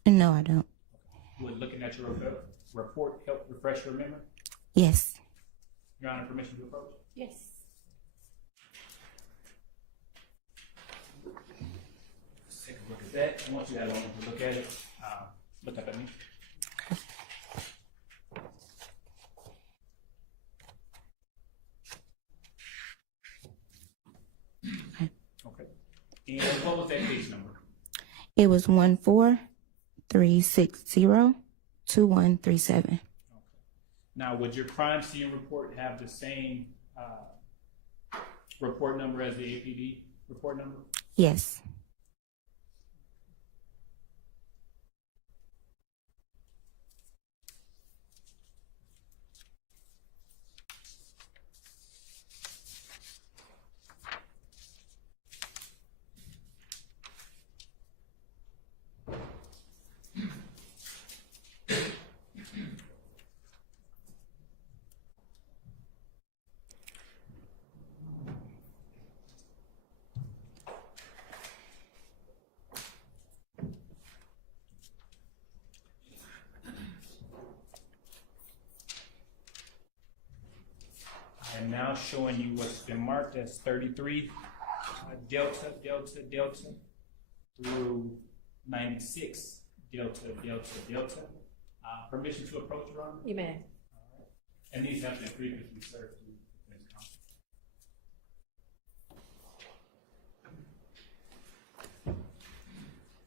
No, I don't. Would looking at your report help refresh your memory? Yes. Your Honor, permission to approach? Yes. Let's take a look at that. I want you to have a moment to look at it. Look up at me. Okay. And what was that case number? It was 143602137. Now, would your crime scene report have the same report number as the APD report number? Yes. I am now showing you what's been marked as 33 delta through 96 delta. Permission to approach, Your Honor? You may. And these have been previously served to defense counsel.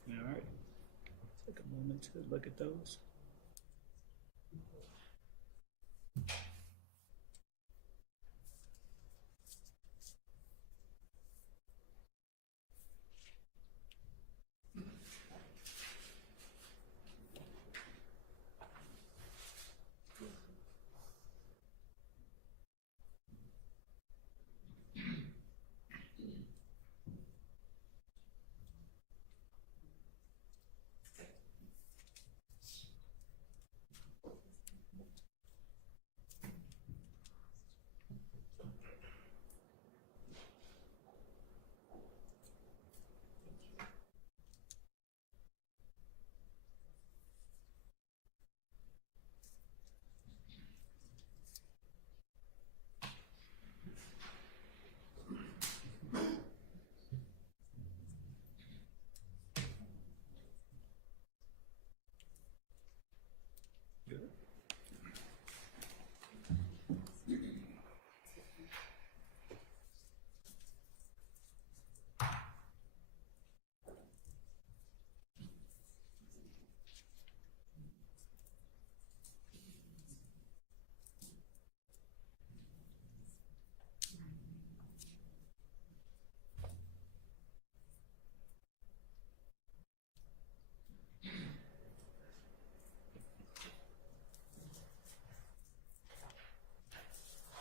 All right. Take a moment to look at those.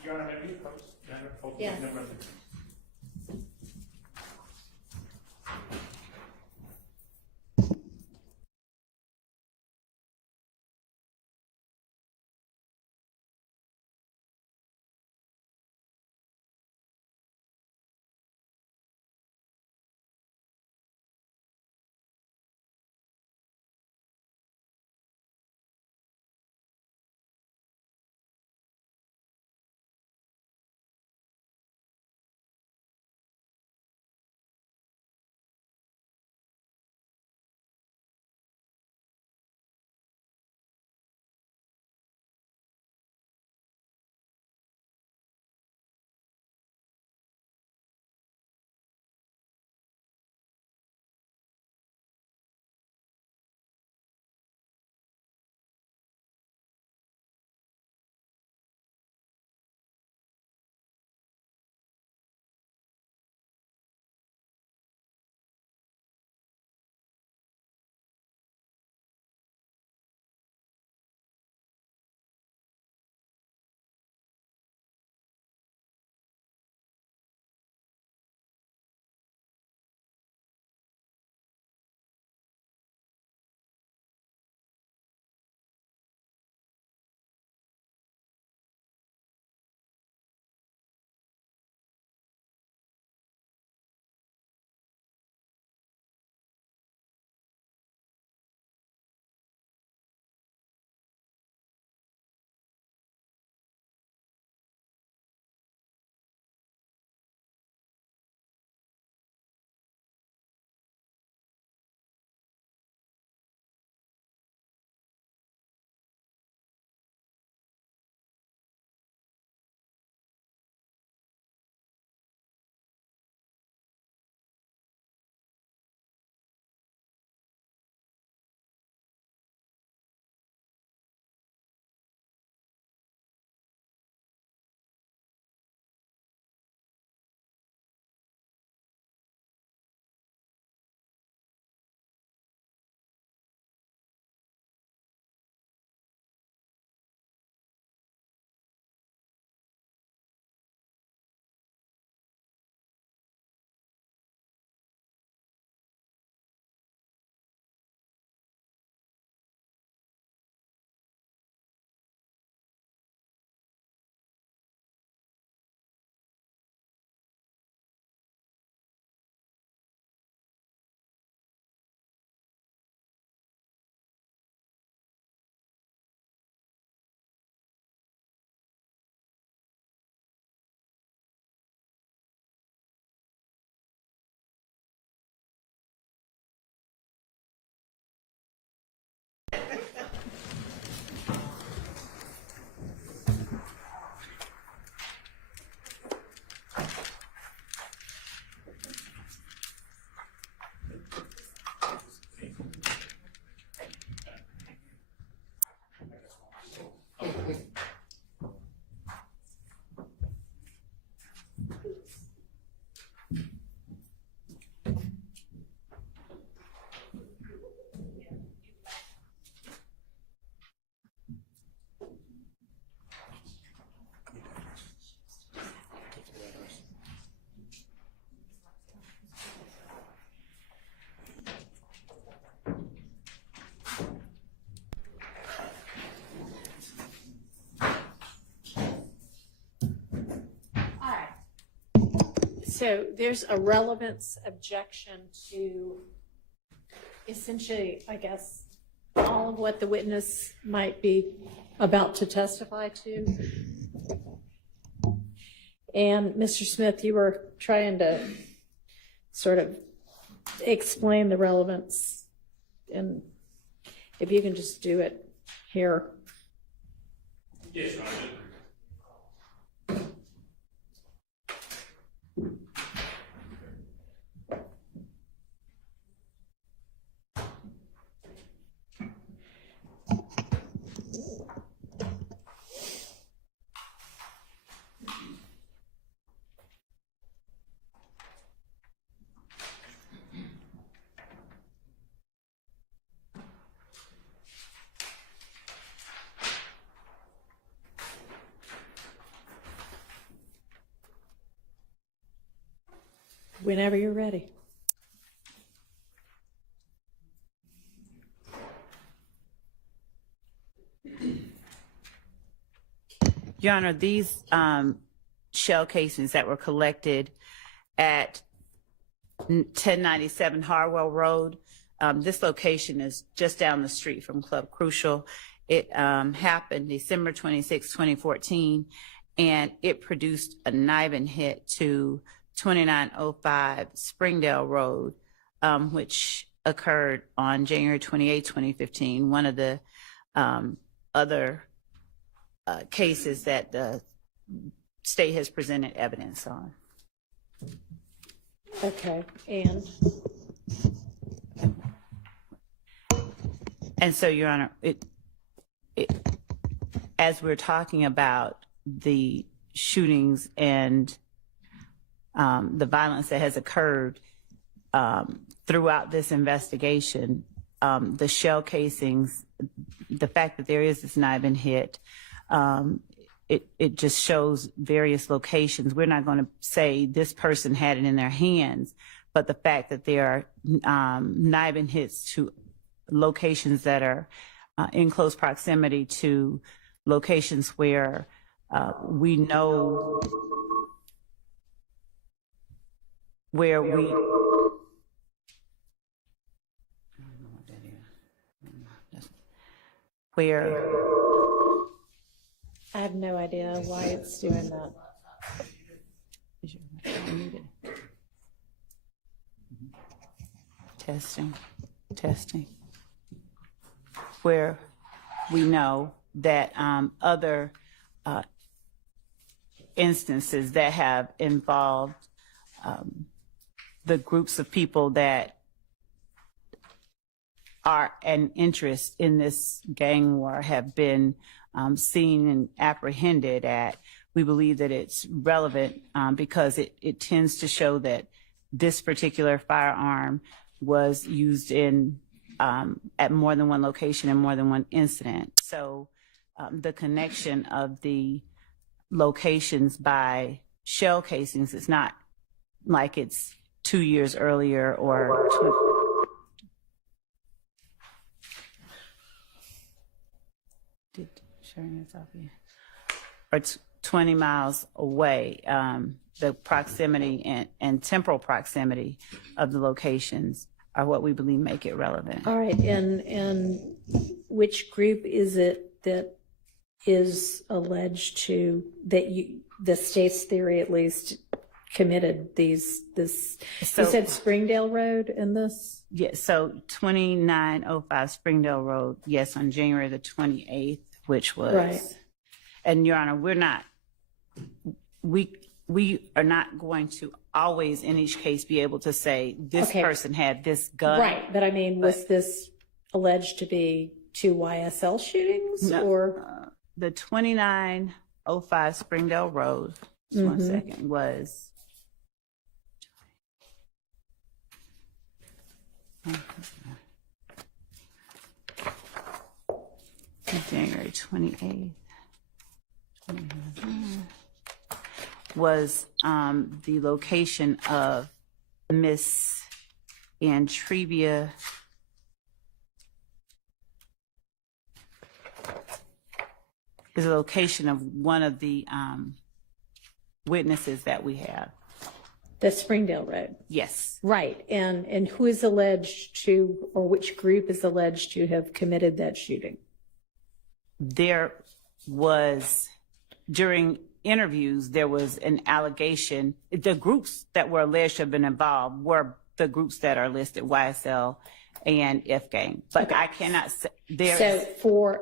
Your Honor, have you approached? Yes. Number of the So there's a relevance objection to essentially, I guess, all of what the witness might be about to testify to. And Mr. Smith, you were trying to sort of explain the relevance, and if you can just do it here. Yes, Your Honor. Whenever you're ready. Your Honor, these shell casings that were collected at 1097 Harwell Road, this location is just down the street from Club Crucial. It happened December 26, 2014, and it produced a NIBIN hit to 2905 Springdale Road, which occurred on January 28, 2015. One of the other cases that the state has presented evidence on. Okay, and so, Your Honor, as we're talking about the shootings and the violence that has occurred throughout this investigation, the shell casings, the fact that there is this NIBIN hit, it just shows various locations. We're not going to say this person had it in their hands, but the fact that there are NIBIN hits to locations that are in close proximity to locations where we know where we I have no idea why it's doing that. Testing. Where we know that other instances that have involved the groups of people that are an interest in this gang war have been seen and apprehended at. We believe that it's relevant because it tends to show that this particular firearm was used in at more than one location and more than one incident. So the connection of the locations by shell casings is not like it's 2 years earlier or it's 20 miles away. The proximity and temporal proximity of the locations are what we believe make it relevant. All right, and which group is it that is alleged to, that the state's theory at least, committed this, you said Springdale Road in this? Yes, so 2905 Springdale Road, yes, on January the 28th, which was, right. And Your Honor, we are not going to always in each case be able to say this person had this gun. Right, but I mean, was this alleged to be 2 YSL shootings? No, or the 2905 Springdale Road, just 1 second, was January 28th. Was the location of Miss Antrevia is the location of one of the witnesses that we have. The Springdale Road. Yes. Right. And who is alleged to, or which group is alleged to have committed that shooting? There was, during interviews, there was an allegation. The groups that were alleged to have been involved were the groups that are listed, YSL and F Gang. But Okay. I cannot say there. So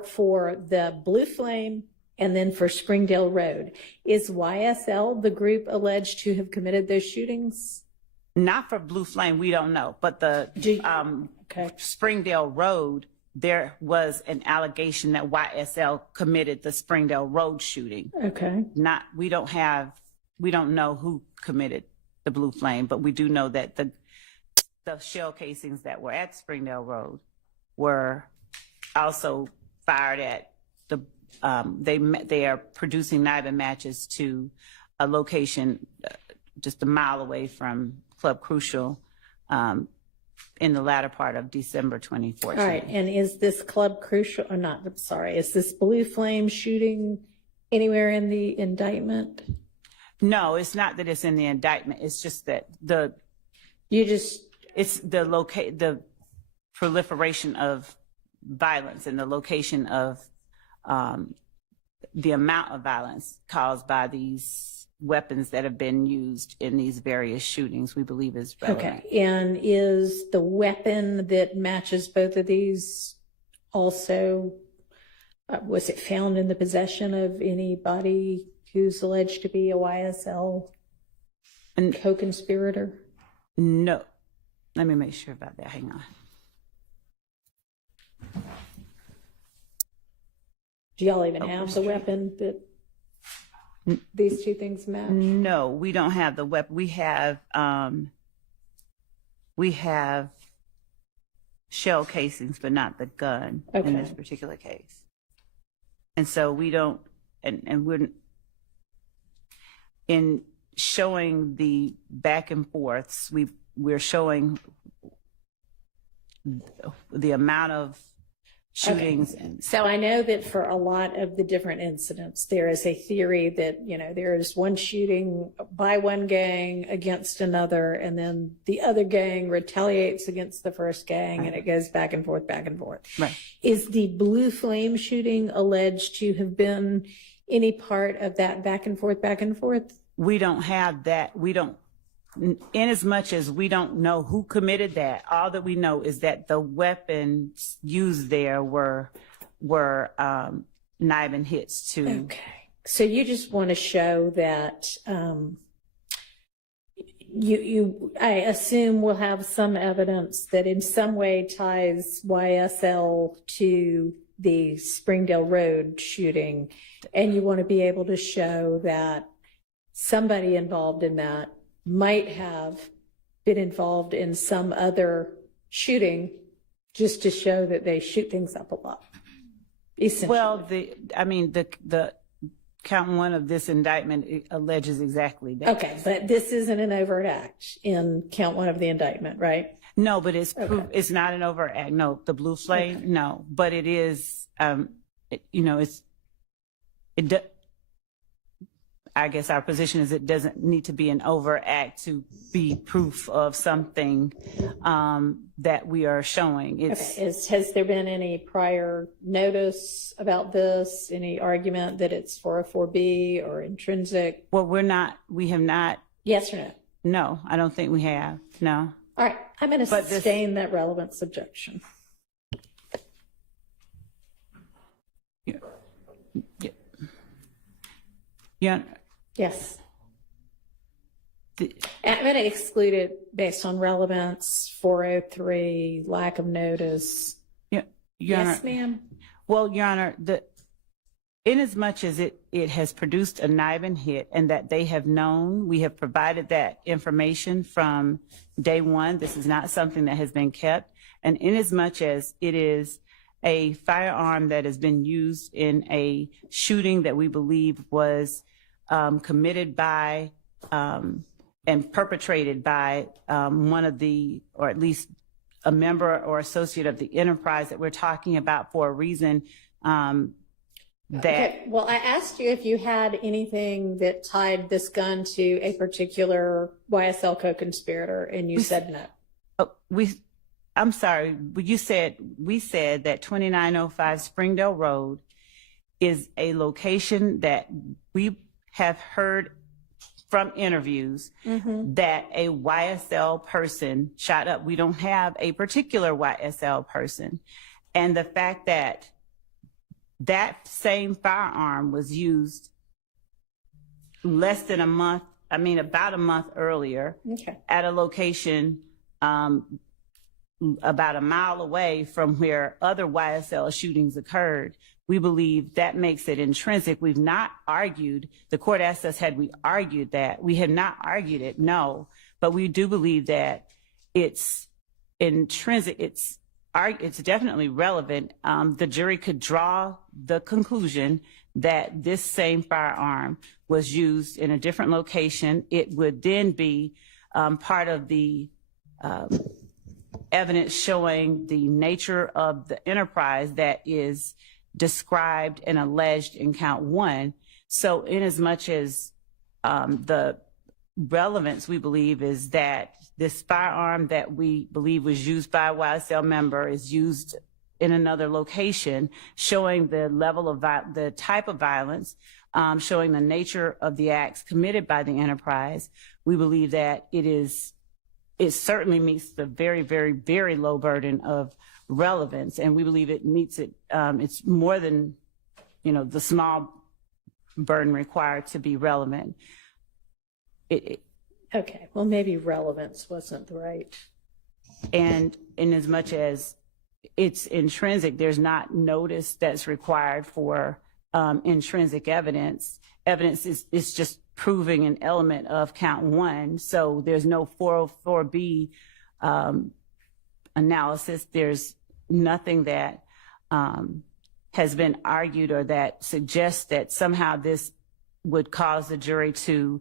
for the Blue Flame and then for Springdale Road, is YSL the group alleged to have committed those shootings? Not for Blue Flame, we don't know. But the Okay. Springdale Road, there was an allegation that YSL committed the Springdale Road shooting. Okay. We don't know who committed the Blue Flame, but we do know that the shell casings that were at Springdale Road were also fired at the, they are producing NIBA matches to a location just a mile away from Club Crucial, in the latter part of December 2014. All right. And is this Club Crucial, or not, I'm sorry, is this Blue Flame shooting anywhere in the indictment? No, it's not that it's in the indictment. It's just that it's the proliferation of violence and the location of the amount of violence caused by these weapons that have been used in these various shootings, we believe is relevant. Okay. And is the weapon that matches both of these also, was it found in the possession of anybody who's alleged to be a YSL co-conspirator? No. Let me make sure about that. Hang on. Do y'all even have the weapon that these two things match? No, we don't have the weapon. We have shell casings, but not the gun in this particular case. And so we don't, and we're in showing the back and forths, we're showing the amount of shootings. Okay. So I know that for a lot of the different incidents, there is a theory that, there is one shooting by one gang against another, and then the other gang retaliates against the first gang, and it goes back and forth, back and forth. Right. Is the Blue Flame shooting alleged to have been any part of that back and forth, back and forth? We don't have that. We don't, in as much as we don't know who committed that, all that we know is that the weapons used there were Niven hits too. Okay. So you just want to show that I assume we'll have some evidence that in some way ties YSL to the Springdale Road shooting, and you want to be able to show that somebody involved in that might have been involved in some other shooting, just to show that they shoot things up a lot. Well, the count one of this indictment alleges exactly that. Okay, but this isn't an overt act in count one of the indictment, right? No, but it's it's not an overt act. No, the Blue Flame, no, but it is. I guess our position is it doesn't need to be an overt act to be proof of something that we are showing. Has there been any prior notice about this? Any argument that it's 404B or intrinsic? Well, we have not. Yes or no? No, I don't think we have. No. All right, I'm going to sustain that relevance objection. Yeah. Yes. I'm going to exclude it based on relevance, 403, lack of notice. Yeah, yes, ma'am. Well, Your Honor, in as much as it has produced a Niven hit and that they have known, we have provided that information from day one. This is not something that has been kept. And in as much as it is a firearm that has been used in a shooting that we believe was committed by and perpetrated by one of the, or at least a member or associate of the enterprise that we're talking about for a reason that Okay, well, I asked you if you had anything that tied this gun to a particular YSL co-conspirator, and you said no. I'm sorry, but we said that 2905 Springdale Road is a location that we have heard from interviews that a YSL person shot up. We don't have a particular YSL person. And the fact that that same firearm was used about a month earlier at a location about a mile away from where other YSL shootings occurred, we believe that makes it intrinsic. We've not argued, the court asked us, had we argued that? We have not argued it, no, but we do believe that it's intrinsic, it's definitely relevant. The jury could draw the conclusion that this same firearm was used in a different location. It would then be part of the evidence showing the nature of the enterprise that is described and alleged in count 1. So in as much as the relevance, we believe, is that this firearm that we believe was used by a YSL member is used in another location, showing the level of the type of violence, showing the nature of the acts committed by the enterprise. We believe that it certainly meets the very, very, very low burden of relevance, and we believe it meets it. It's more than, the small burden required to be relevant. Okay, well, maybe relevance wasn't the right. And in as much as it's intrinsic, there's not notice that's required for intrinsic evidence. Evidence is just proving an element of count 1. So there's no 404B analysis. There's nothing that has been argued or that suggests that somehow this would cause the jury to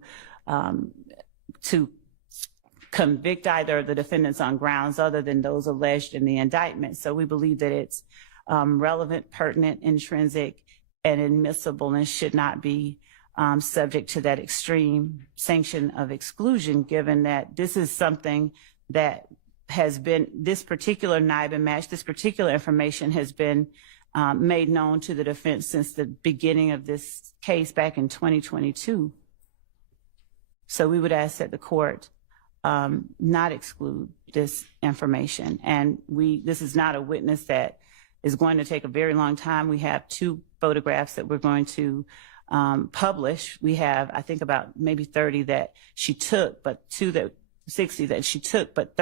convict either of the defendants on grounds other than those alleged in the indictment. So we believe that it's relevant, pertinent, intrinsic, and admissible, and should not be subject to that extreme sanction of exclusion, given that this is something that has been, this particular NIBIN match, this particular information has been made known to the defense since the beginning of this case back in 2022. So we would ask that the court not exclude this information. And this is not a witness that is going to take a very long time. We have 2 photographs that we're going to publish. We have, I think, about maybe 30 that she took, but 60 that she took, but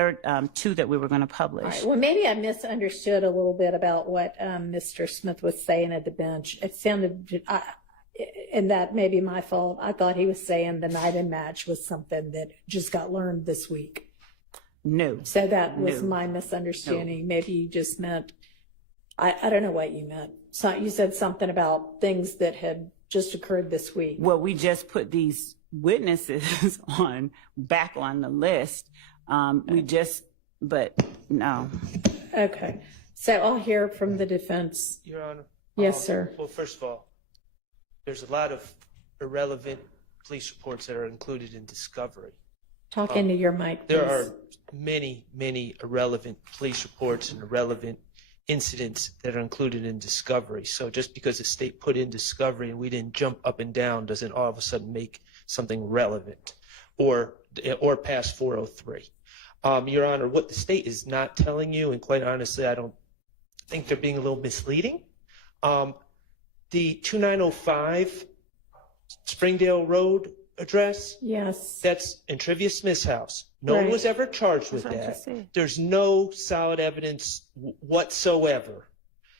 2 that we were going to publish. All right. Well, maybe I misunderstood a little bit about what Mr. Smith was saying at the bench. It sounded, and that may be my fault, I thought he was saying the NIBIN match was something that just got learned this week. No. So that was my misunderstanding. No. Maybe you just meant, I don't know what you meant. So you said something about things that had just occurred this week. Well, we just put these witnesses back on the list. But no. Okay. So I'll hear from the defense. Your Honor. Yes, sir. Well, first of all, there's a lot of irrelevant police reports that are included in discovery. Talk into your mic, please. There are many, many irrelevant police reports and irrelevant incidents that are included in discovery. So just because the state put in discovery and we didn't jump up and down doesn't all of a sudden make something relevant or past 403. Your Honor, what the state is not telling you, and quite honestly, I don't think they're being a little misleading. The 2905 Springdale Road address, yes, that's in Trivia Smith's house. No one was ever charged with that. There's no solid evidence whatsoever.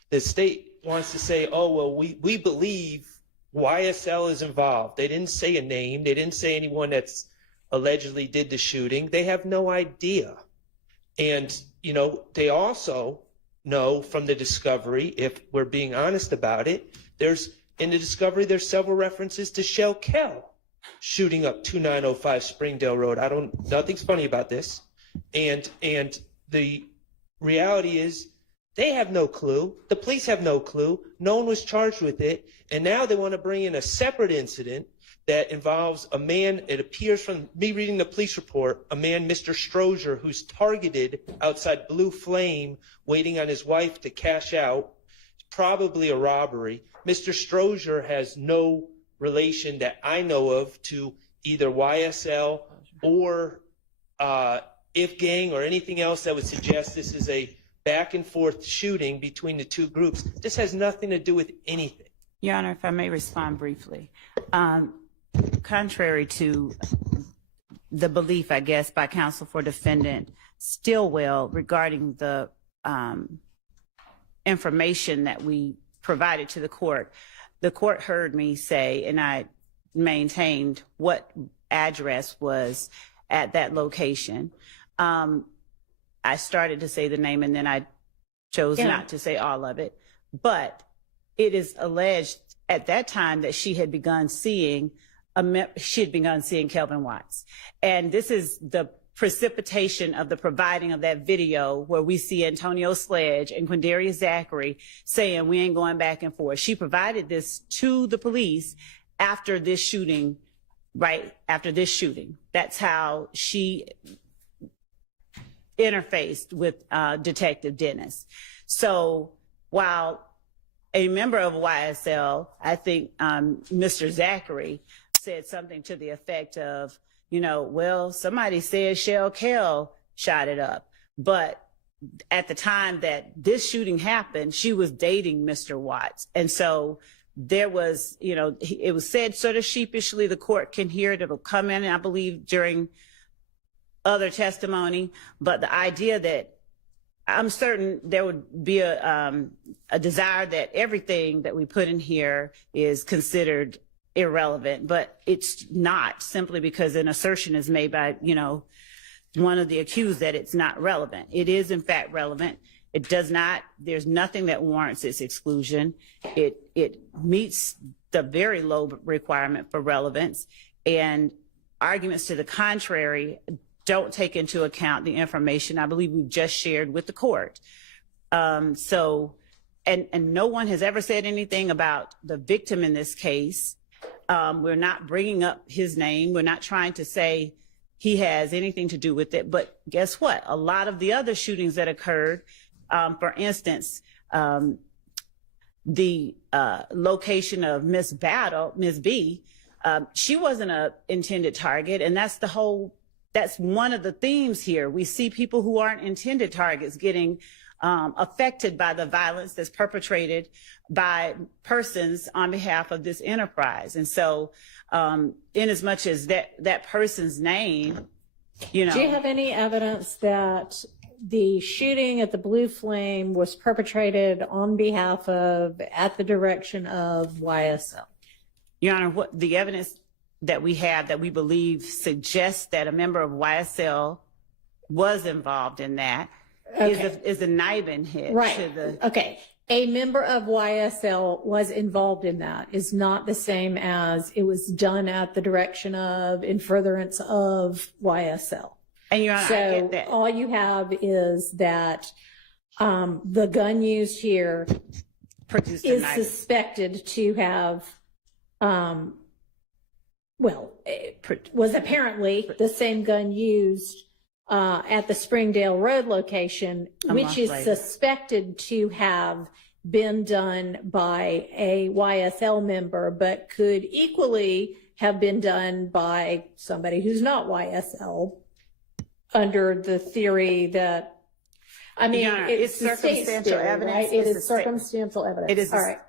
The state wants to say, oh, well, we believe YSL is involved. They didn't say a name. They didn't say anyone that's allegedly did the shooting. They have no idea. And, they also know from the discovery, if we're being honest about it, in the discovery, there's several references to Shell Kell shooting up 2905 Springdale Road. Nothing's funny about this. And the reality is They have no clue. The police have no clue. No one was charged with it. And now they want to bring in a separate incident that involves a man, it appears from me reading the police report, a man, Mr. Strozier, who's targeted outside Blue Flame, waiting on his wife to cash out. Probably a robbery. Mr. Strozier has no relation that I know of to either YSL or If Gang or anything else that would suggest this is a back and forth shooting between the two groups. This has nothing to do with anything. Your Honor, if I may respond briefly. Contrary to the belief, I guess, by counsel for defendant Stillwell regarding the information that we provided to the court heard me say, and I maintained what address was at that location. I started to say the name and then I chose not to say all of it. But it is alleged at that time that she had begun seeing Kelvin Watts. And this is the precipitation of the providing of that video where we see Antonio Sledge and Quindarius Zachary saying we ain't going back and forth. She provided this to the police after this shooting, right after this shooting. That's how she interfaced with Detective Dennis. So while a member of YSL, I think Mr. Zachary, said something to the effect of, well, somebody said Shell Kell shot it up. But at the time that this shooting happened, she was dating Mr. Watts. And so there was, it was said sort of sheepishly, the court can hear it, it'll come in, I believe, during other testimony. But the idea that I'm certain there would be a desire that everything that we put in here is considered irrelevant, but it's not, simply because an assertion is made by, one of the accused that it's not relevant. It is in fact relevant. It does not, there's nothing that warrants its exclusion. It meets the very low requirement for relevance, and arguments to the contrary don't take into account the information I believe we've just shared with the court. And no one has ever said anything about the victim in this case. We're not bringing up his name. We're not trying to say he has anything to do with it. But guess what? A lot of the other shootings that occurred, for instance, the location of Miss B, she wasn't an intended target. And that's one of the themes here. We see people who aren't intended targets getting affected by the violence that's perpetrated by persons on behalf of this enterprise. And so in as much as that person's name, Do you have any evidence that the shooting at the Blue Flame was perpetrated on behalf of, at the direction of YSL? Your Honor, what the evidence that we have that we believe suggests that a member of YSL was involved in that is a Nibin hit. Right. Okay. A member of YSL was involved in that is not the same as it was done at the direction of, in furtherance of YSL. And Your Honor, I get that. All you have is that the gun used here is suspected to have, was apparently the same gun used at the Springdale Road location, which is suspected to have been done by a YSL member, but could equally have been done by somebody who's not YSL, under the theory that, I mean, it's circumstantial evidence. Right? It is circumstantial evidence. It is. All right.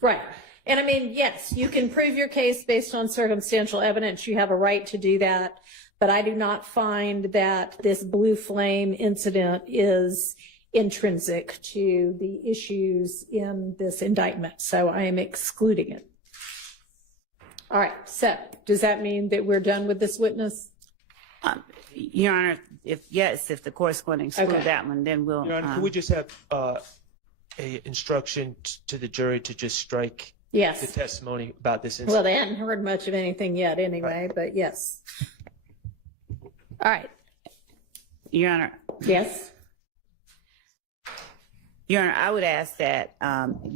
Right. And I mean, yes, you can prove your case based on circumstantial evidence. You have a right to do that. But I do not find that this Blue Flame incident is intrinsic to the issues in this indictment. So I am excluding it. All right. So does that mean that we're done with this witness? Your Honor, if the court's going to exclude that one, then we'll. Your Honor, can we just have a instruction to the jury to just strike the testimony about this incident? Well, they hadn't heard much of anything yet anyway, but yes. All right. Your Honor. Yes. Your Honor, I would ask that,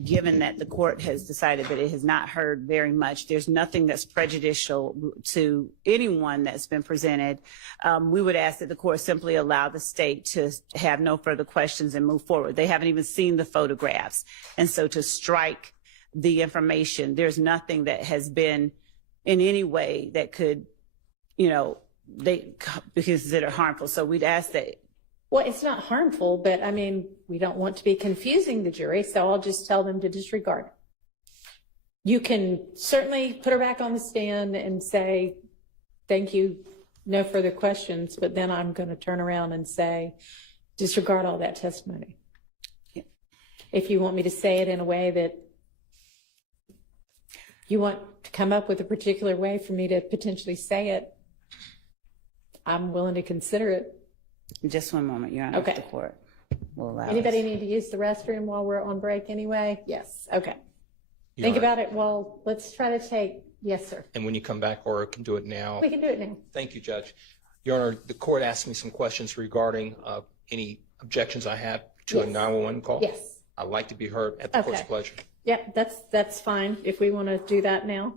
given that the court has decided that it has not heard very much, there's nothing that's prejudicial to anyone that's been presented. We would ask that the court simply allow the state to have no further questions and move forward. They haven't even seen the photographs. And so to strike the information, there's nothing that has been in any way that could, they be considered harmful. So we'd ask that. Well, it's not harmful, but I mean, we don't want to be confusing the jury, so I'll just tell them to disregard it. You can certainly put her back on the stand and say, thank you, no further questions, but then I'm going to turn around and say, disregard all that testimony. Yeah. If you want me to say it in a way that you want to come up with a particular way for me to potentially say it, I'm willing to consider it. Just one moment, Your Honor. Okay. If the court will allow Anybody us. need to use the restroom while we're on break anyway? Yes. Okay. Your Think Honor, about it. Well, let's try to take, yes, sir. And when you come back, or can do it now. We can do it now. Thank you, Judge. Your Honor, the court asked me some questions regarding any objections I have to a Yes. 911 call. Yes. I'd like to be heard at the court's Okay. pleasure. Yeah, that's fine if we want to do that now.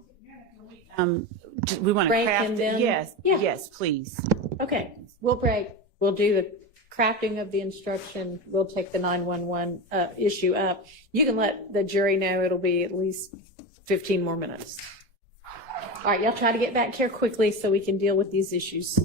We want to Break craft and it. then- Yes, Yeah. yes, please. Okay, we'll break. We'll do the crafting of the instruction. We'll take the 911 issue up. You can let the jury know it'll be at least 15 more minutes. All right, y'all try to get back here quickly so we can deal with these issues.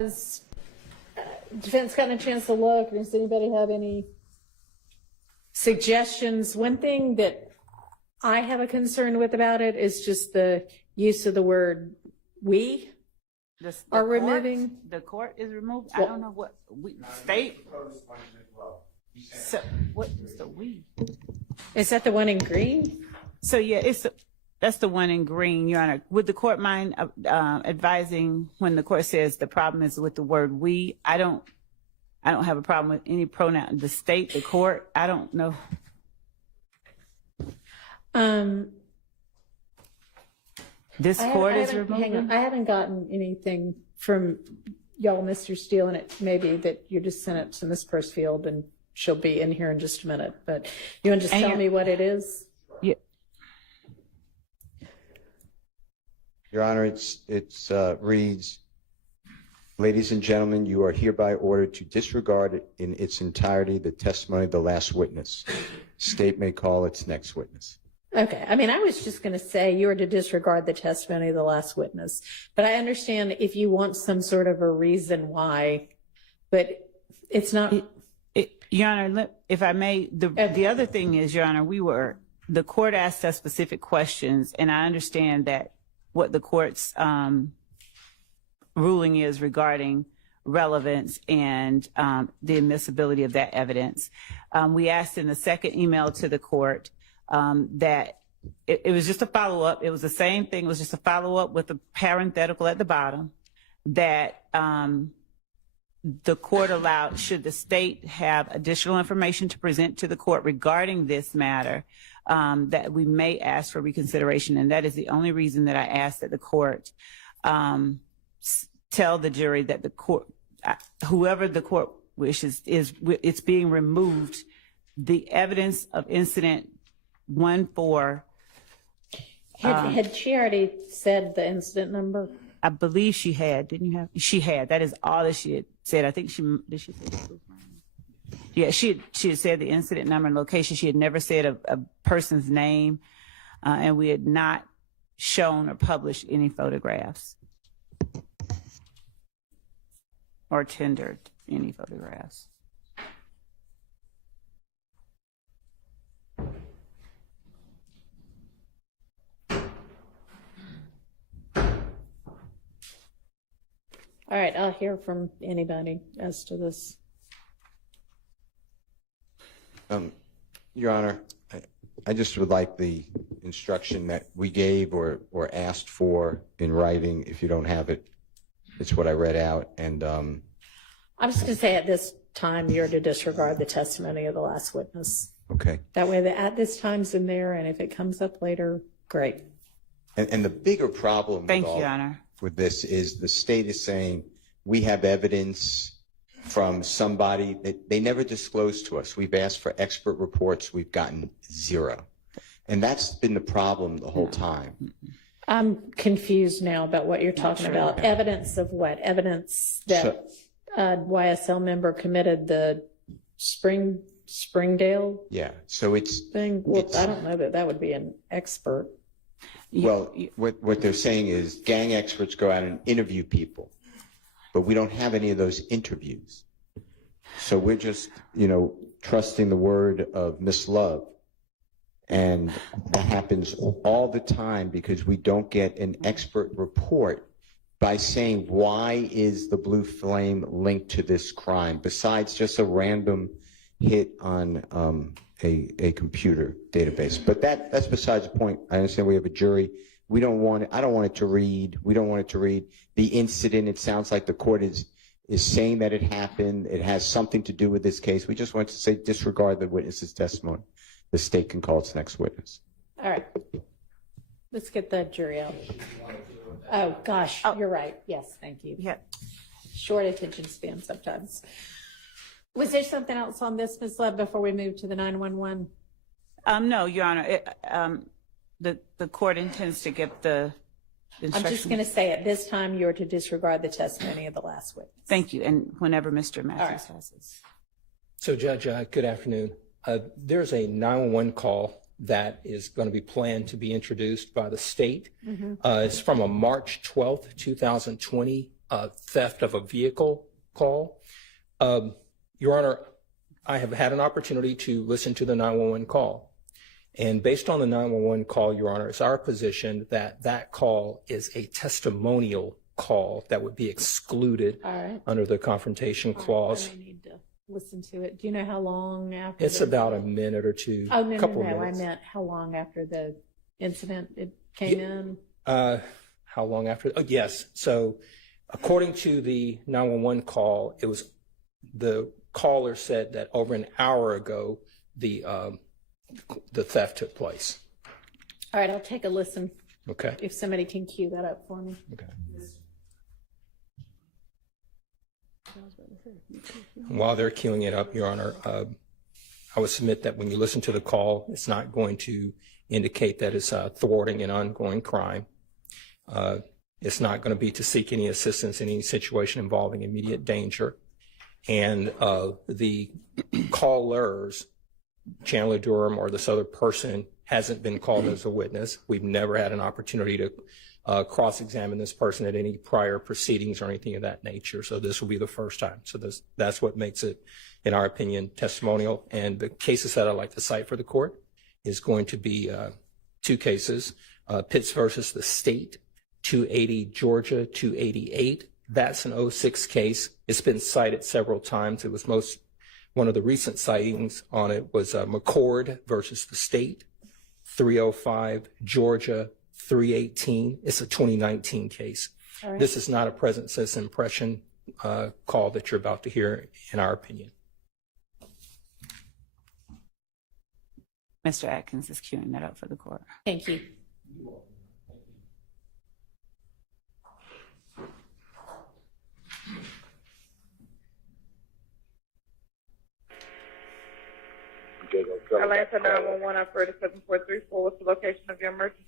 Has defense gotten a chance to look? Does anybody have any suggestions? One thing that I have a concern with about it is just the use of the word "we" are removing. The court is removed. I don't know what we state. So what is the we? Is that the one in green? So yeah, that's the one in green, Your Honor. Would the court mind advising when the court says the problem is with the word "we"? I don't have a problem with any pronoun. The state, the court. I don't know. This court is removing. Hang on. I haven't gotten anything from y'all, Mr. Steele, and it may be that you just sent it to Ms. Pursfield, and she'll be in here in just a minute. But you want to just tell me what it is? Yeah. Your Honor, it reads, ladies and gentlemen, you are hereby ordered to disregard in its entirety the testimony of the last witness. State may call its next witness. Okay. I mean, I was just going to say you are to disregard the testimony of the last witness, but I understand if you want some sort of a reason why, but it's not. Your Honor, if I may, the other thing is, Your Honor, the court asked us specific questions, and I understand that what the court's ruling is regarding relevance and the admissibility of that evidence. We asked in the second email to the court that it was just a follow-up. It was the same thing. It was just a follow-up with a parenthetical at the bottom that the court allowed, should the state have additional information to present to the court regarding this matter, that we may ask for reconsideration. And that is the only reason that I asked that the court tell the jury that the court, whoever the court wishes, it's being removed. The evidence of incident 1-4. Had she already said the incident number? I believe she had. Didn't you have? She had. That is all that she had said. I think did she say that? Yeah, she had said the incident number and location. She had never said a person's name, and we had not shown or published any photographs or tendered any photographs. All right, I'll hear from anybody as to this. Your Honor, I just would like the instruction that we gave or asked for in writing. If you don't have it, it's what I read out. And I'm just going to say at this time, you're to disregard the testimony of the last witness. okay. That way, the at this time's in there, and if it comes up later, great. And the bigger problem Thank you, Your Honor. with this is the state is saying we have evidence from somebody that they never disclosed to us. We've asked for expert reports. We've gotten zero. And that's been the problem the whole time. I'm confused now about what you're talking sure. about. Evidence of what? Evidence that YSL member committed the Springdale Yeah. So it's thing? Well, I don't know that would be an expert. Well, what they're saying is gang experts go out and interview people, but we don't have any of those interviews. So we're just, trusting the word of Miss Love. And that happens all the time because we don't get an expert report by saying, why is the blue flame linked to this crime besides just a random hit on a computer database. But that's besides the point. I understand we have a jury. I don't want it to read the incident. It sounds like the court is saying that it happened. It has something to do with this case. We just want to say disregard the witness's testimony. The state can call its next witness. All right. Let's get the jury out. Oh, gosh, you're right. Yes, thank you. Yeah. Short attention span sometimes. Was there something else on this, Ms. Love, before we move to the 911? No, Your Honor. The court intends to give the instruction. I'm just going to say at this time you're to disregard the testimony of the last witness. Thank you. And whenever Mr. Matthews has this. So, Judge, good afternoon. There's a 911 call that is going to be planned to be introduced by the state. It's from a March 12th, 2020 theft of a vehicle call. Your Honor, I have had an opportunity to listen to the 911 call. And based on the 911 call, Your Honor, it's our position that that call is a testimonial call that would be excluded under the confrontation clause. I need to listen to it. Do you know how long after? It's about a minute or two. Oh, no, couple no, of no. I minutes. meant how long after the incident it came in? How long after? Oh, yes. So according to the 911 call, it was the caller said that over an hour ago, the theft took place. All right, I'll take a listen. Okay. If somebody can cue that up for me. Okay. While they're queuing it up, Your Honor, I would submit that when you listen to the call, it's not going to indicate that it's thwarting an ongoing crime. It's not going to be to seek any assistance in any situation involving immediate danger. And the callers, Chandler Durham or this other person, hasn't been called as a witness. We've never had an opportunity to cross-examine this person at any prior proceedings or anything of that nature. So this will be the first time. So that's what makes it, in our opinion, testimonial. And the cases that I'd like to cite for the court is going to be two cases, Pitts versus the state, 280 Georgia, 288. That's an 06 case. It's been cited several times. It was one of the recent sightings on it was McCord versus the state, 305 Georgia, 318. It's a 2019 case. Right. This is not a present citizen impression call that you're about to hear, in our opinion. Mr. Atkins is queuing that up for the court. Thank you. Atlanta 911, operator 7434. What's the location of your emergency?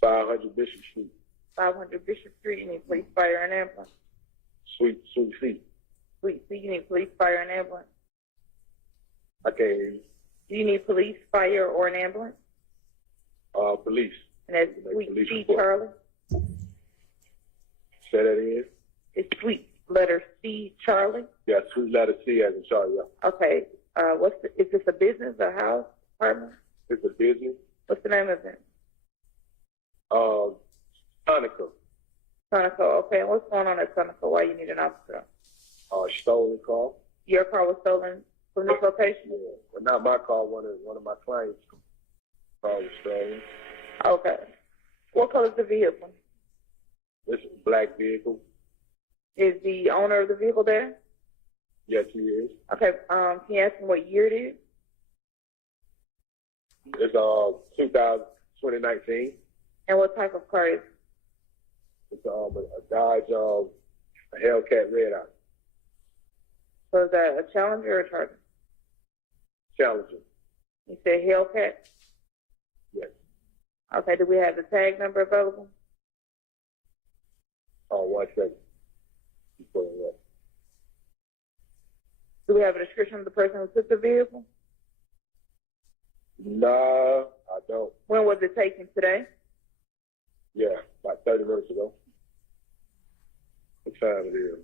500 Bishop Street. 500 Bishop Street. You need police, fire, and ambulance. Sweet C. Sweet C. You need police, fire, and ambulance. I can't hear you. Do you need police, fire, or an ambulance? Police. And that's Sweet C, Charlie. Say that again. It's Sweet letter C, Charlie. Yeah, sweet letter C as in Charlie. Yeah. Okay. Is this a business, a house, apartment? It's a business. What's the name of it? Sonico. Sonico. Okay. And what's going on at Sonico? Why you need an officer? Stolen car. Your car was stolen from this location? Yeah. Well, not my car. One of my clients' car was stolen. Okay. What color is the vehicle? It's a black vehicle. Is the owner of the vehicle there? Yes, he is. Okay. Can you ask me what year it is? It's 2019. And what type of car is it? It's a Dodge a Hellcat Red Eye. So is that a Challenger or a Charger? Challenger. You said Hellcat? Yes. Okay. Do we have the tag number available? 1 second. Do we have a description of the person who took the vehicle? No, I don't. When was it taken? Today? Yeah, about 30 minutes ago. What time it is?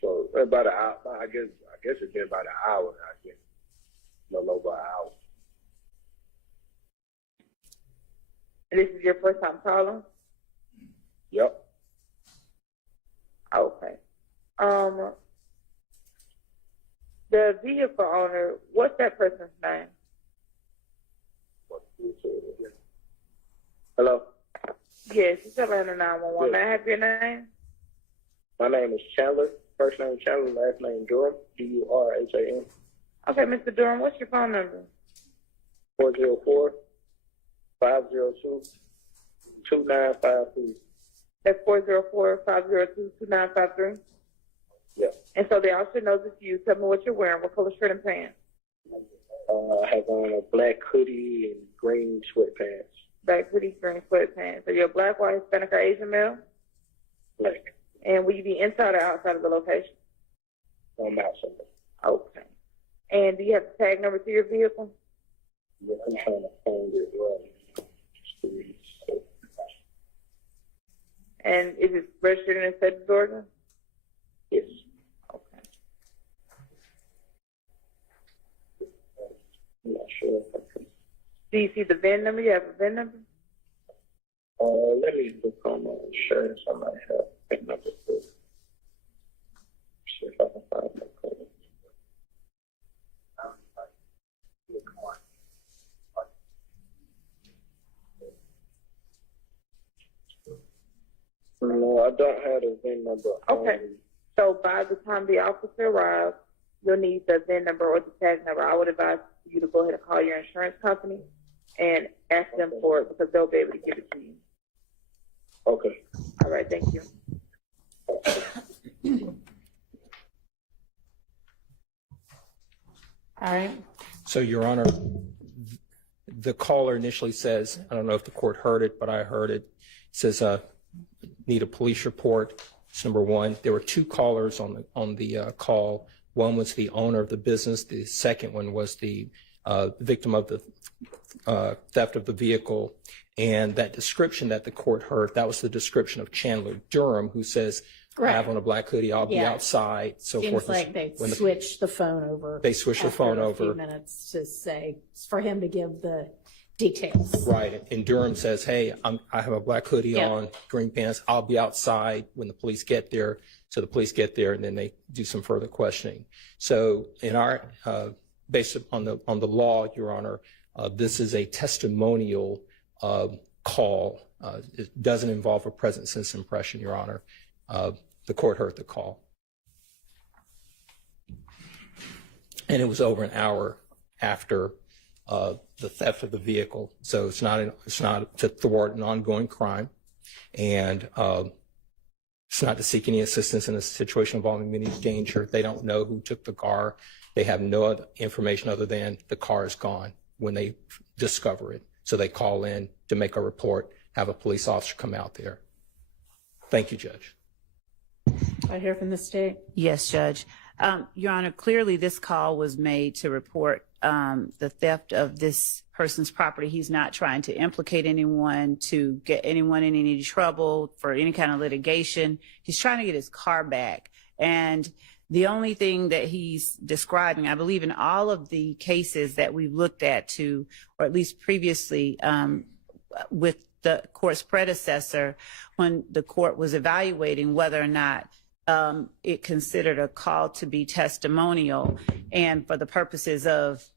So about an hour. I guess it's been about an hour. I guess no over an hour. And this is your first time calling? Yep. Okay. The vehicle owner, what's that person's name? Hello? Yes, it's Atlanta 911. Yes. May I have your name? My name is Chandler. First name Chandler, last name Durham. Durhan. Okay, Mr. Durham, what's your phone number? 404-502-2953. That's 404-502-2953? Yeah. And so they all should know this is you. Tell me what you're wearing. What color shirt and pants? I have on a black hoodie and green sweatpants. Black hoodie, green sweatpants. Are you a black, white, Hispanic, or Asian male? Black. And will you be inside or outside of the location? I'm outside. Okay. And do you have the tag number to your vehicle? Yeah, I'm trying to find it right. And is it registered in the state of Georgia? Yes. Okay. I'm not sure. Do you see the VIN number? You have a VIN number? Let me look on my insurance. I might have that number too. See if I can find my code. No, I don't have the VIN number. Okay. So by the time the officer arrives, you'll need the VIN number or the tag number. I would advise you to go ahead and call your insurance company and ask them for it because they'll be able to give it to you. Okay. All right, thank you. All right. So, Your Honor, the caller initially says, I don't know if the court heard it, but I heard it. It says, need a police report. It's number one. There were two callers on the call. One was the owner of the business. The second one was the victim of the theft of the vehicle. And that description that the court heard, that was the description of Chandler Durham, who says, I have on a black hoodie, I'll be outside, so Seems forth. like they switched the phone over. They switched the phone after a few over. minutes to say, for him to give the details. Right. And Durham says, hey, I have a black hoodie Yeah. on, green pants. I'll be outside when the police get there. So the police get there and then they do some further questioning. So in our, based on the law, Your Honor, this is a testimonial call. It doesn't involve a present sense impression, Your Honor. The court heard the call. And it was over an hour after the theft of the vehicle. So it's not to thwart an ongoing crime. And it's not to seek any assistance in a situation involving immediate danger. They don't know who took the car. They have no other information other than the car is gone when they discover it. So they call in to make a report, have a police officer come out there. Thank you, Judge. I hear from the state. Yes, Judge. Your Honor, clearly this call was made to report the theft of this person's property. He's not trying to implicate anyone, to get anyone in any trouble for any kind of litigation. He's trying to get his car back. And the only thing that he's describing, I believe in all of the cases that we've looked at to, or at least previously with the court's predecessor, when the court was evaluating whether or not it considered a call to be testimonial, and for the purposes of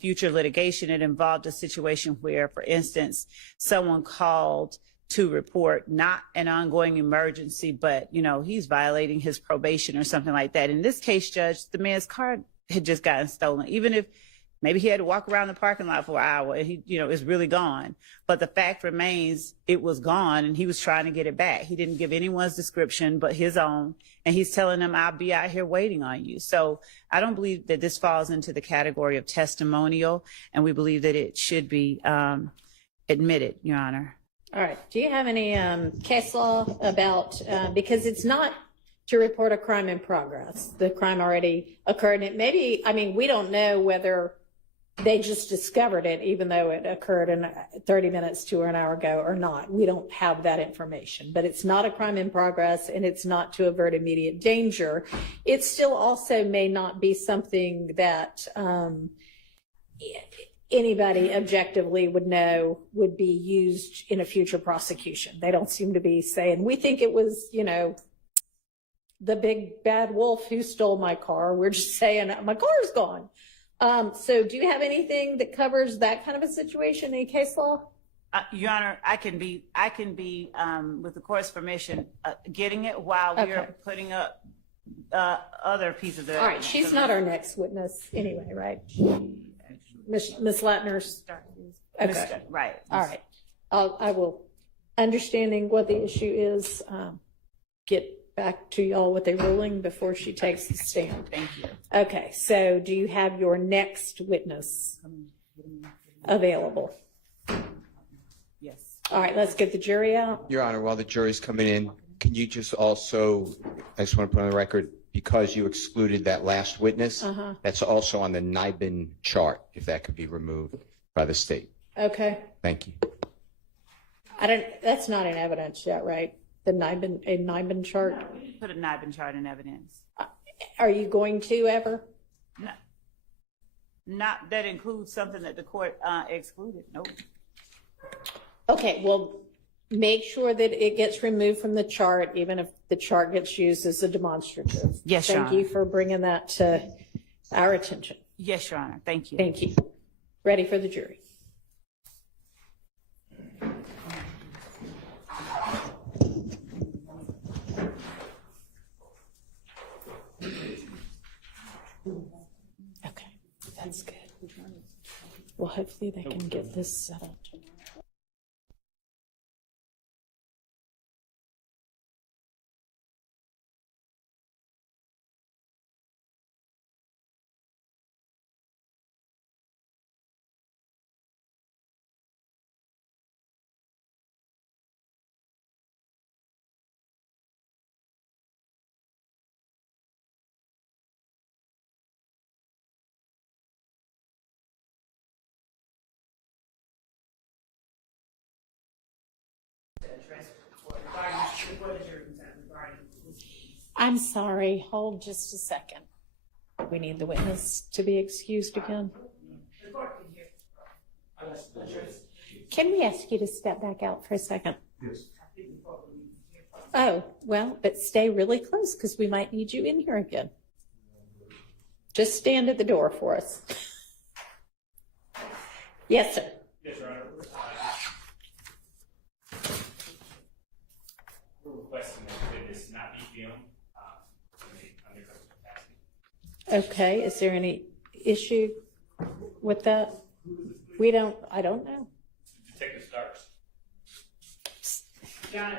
future litigation, it involved a situation where, for instance, someone called to report not an ongoing emergency, but, you know, he's violating his probation or something like that. In this case, Judge, the man's car had just gotten stolen. Even if maybe he had to walk around the parking lot for an hour and he, you know, is really gone. But the fact remains it was gone and he was trying to get it back. He didn't give anyone's description but his own. And he's telling them, I'll be out here waiting on you. So I don't believe that this falls into the category of testimonial, and we believe that it should be admitted, Your Honor. All right. Do you have any case law about, because it's not to report a crime in progress. The crime already occurred. And it maybe, I mean, we don't know whether they just discovered it, even though it occurred in 30 minutes to an hour ago or not. We don't have that information, but it's not a crime in progress and it's not to avert immediate danger. It still also may not be something that anybody objectively would know would be used in a future prosecution. They don't seem to be saying, we think it was, you know, the big bad wolf who stole my car. We're just saying my car's gone. So do you have anything that covers that kind of a situation in case law? Your Honor, I can be with the court's permission, getting it while we are putting up other pieces of evidence. All right, she's not our next witness anyway, right? Miss Latner's. Okay, right. All right. I will, understanding what the issue is, get back to y'all with a ruling before she takes the stand. Thank you. Okay, so do you have your next witness available? Yes. All right, let's get the jury out. Your Honor, while the jury's coming in, can you just also, I just want to put on the record, because you excluded that last witness, that's also on the NIBIN chart, if that could be removed by the state. Okay. Thank you. That's not in evidence yet, right? a NIBIN chart? Put a NIBIN chart in evidence. Are you going to ever? Not that includes something that the court excluded. Nope. Okay, well, make sure that it gets removed from the chart, even if the chart gets used as a demonstrative. Yes, Your Thank you Honor. for bringing that to our attention. Yes, Your Honor. Thank you. Thank you. Ready for the jury. Okay, that's good. Well, hopefully they can get this settled. I'm sorry, hold just a second. We need the witness to be excused again. Can we ask you to step back out for a second? Yes. Oh, well, but stay really close because we might need you in here again. Just stand at the door for us. Yes, sir. Yes, Your Honor. We're requesting that this not be filmed under capacity. Okay, is there any issue with that? I don't know. Detective Starks. John,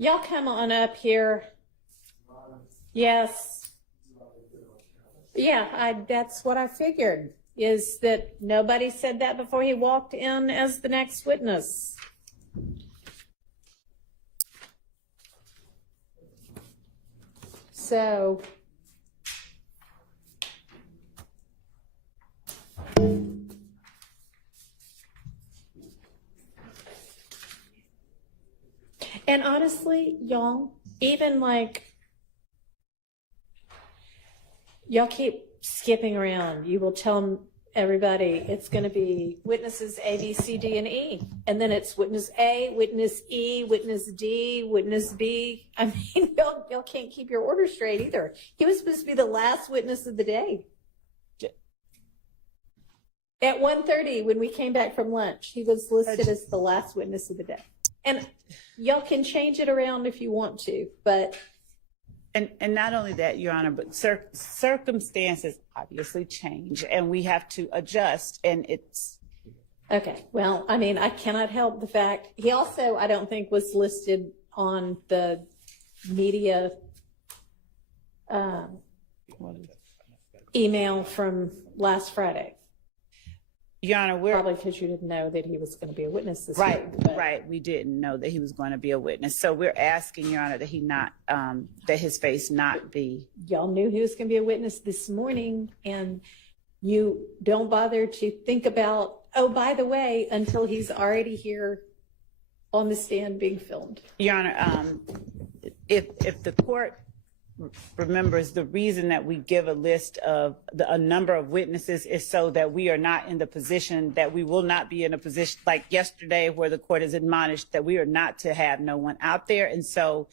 Y'all come on up here. Yes. Yeah, that's what I figured, is that nobody said that before he walked in as the next witness. So, and honestly, y'all, even like, y'all keep skipping around. You will tell everybody it's going to be witnesses A, B, C, D, and E. And then it's witness A, witness E, witness D, witness B. I mean, y'all can't keep your order straight either. He was supposed to be the last witness of the day. At 1:30, when we came back from lunch, he was listed as the last witness of the day. And y'all can change it around if you want to, but And not only that, Your Honor, but circumstances obviously change and we have to adjust, and it's... Okay, well, I mean, I cannot help the fact, he also, I don't think, was listed on the media email from last Friday. Your Honor, probably because you didn't know that he was going to be a witness this right, week. But right. We didn't know that he was going to be a witness, so we're asking, Your Honor, that he not, that his face not be. Y'all knew he was going to be a witness this morning, and you don't bother to think about, oh, by the way, until he's already here on the stand being filmed. Your Honor, if the court remembers, the reason that we give a list of a number of witnesses is so that we are not in the position, that we will not be in a position like yesterday where the court has admonished that we are not to have no one out there. And so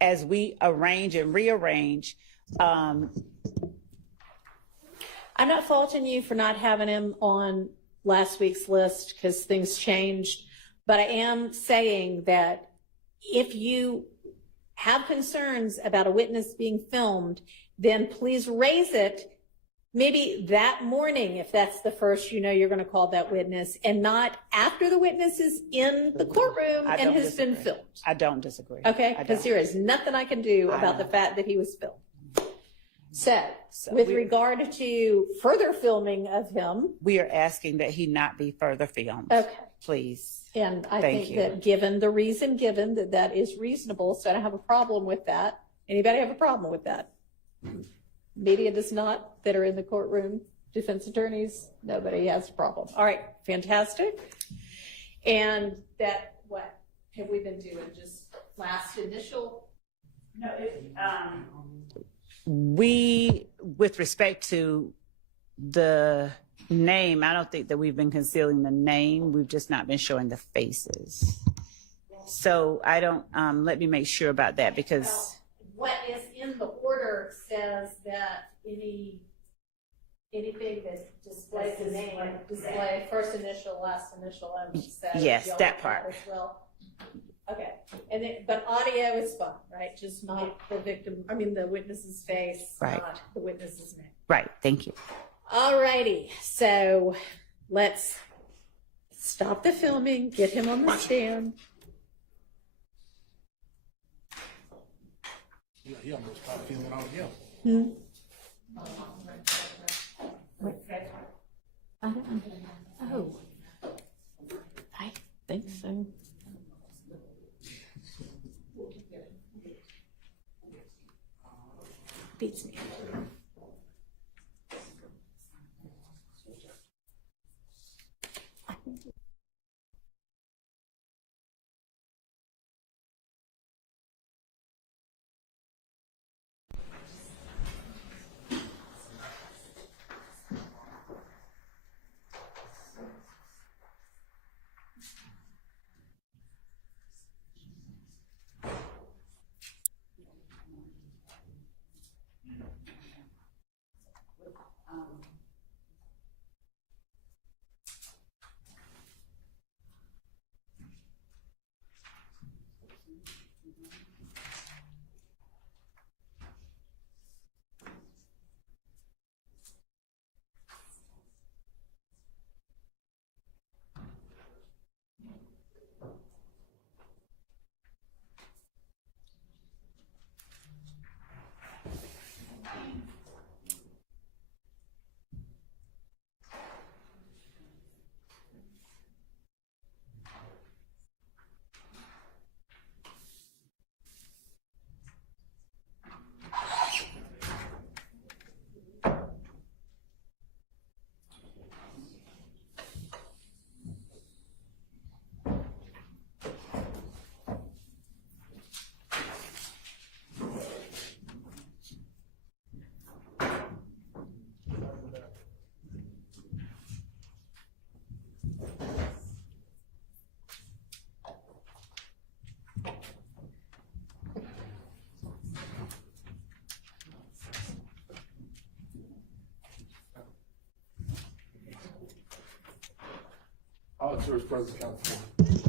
as we arrange and rearrange, I'm not faulting you for not having him on last week's list because things changed, but I am saying that if you have concerns about a witness being filmed, then please raise it maybe that morning if that's the first you know you're going to call that witness, and not after the witness is in the courtroom and has been filmed. I don't disagree. Okay, because there is nothing I can do about the fact that he was filmed. So with regard to further filming of him, we are asking that he not be further filmed. Okay. Please. And I Thank think you. that given the reason given, that is reasonable, so I don't have a problem with that. Anybody have a problem with that? Media does not, that are in the courtroom, defense attorneys? Nobody has a problem. All right, fantastic. And that, what have we been doing? Just last initial? No, we, with respect to the name, I don't think that we've been concealing the name. We've just not been showing the faces. So I don't, let me make sure about that because. What is in the order says that anything that displays the name, like display first initial, last initial, Yes, that part. As well. Okay, and then, but audio is fine, right? Just not the victim, the witness's face, Right. not the witness's name. Right, thank you. All righty, so let's stop the filming, get him on the stand. He almost stopped filming altogether. Oh, I think so. Beats me.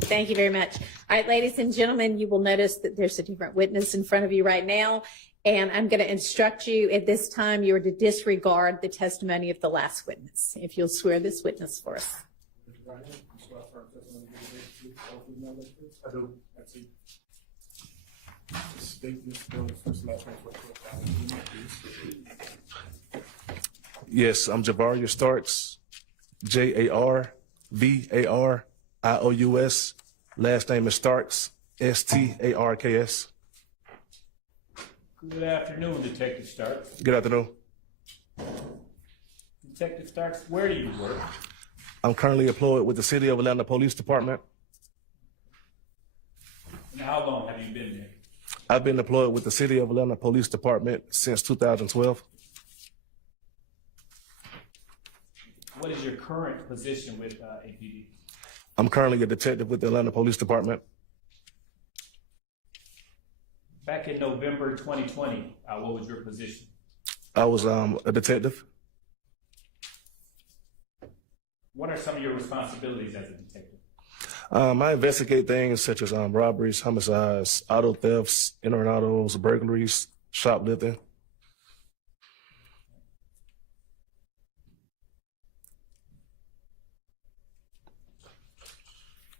Thank you very much. All right, ladies and gentlemen, you will notice that there's a different witness in front of you right now, and I'm going to instruct you at this time you are to disregard the testimony of the last witness. If you'll swear this witness for us. I do. That's it. Yes, I'm Javaria Starks, Jarvious. Last name is Starks, Starks. Good afternoon, Detective Starks. Good afternoon. Detective Starks, where do you work? I'm currently employed with the City of Atlanta Police Department. And how long have you been there? I've been employed with the City of Atlanta Police Department since 2012. What is your current position with APD? I'm currently a detective with the Atlanta Police Department. Back in November 2020, what was your position? I was a detective. What are some of your responsibilities as a detective? I investigate things such as robberies, homicides, auto thefts, entering autos, burglaries, shoplifting.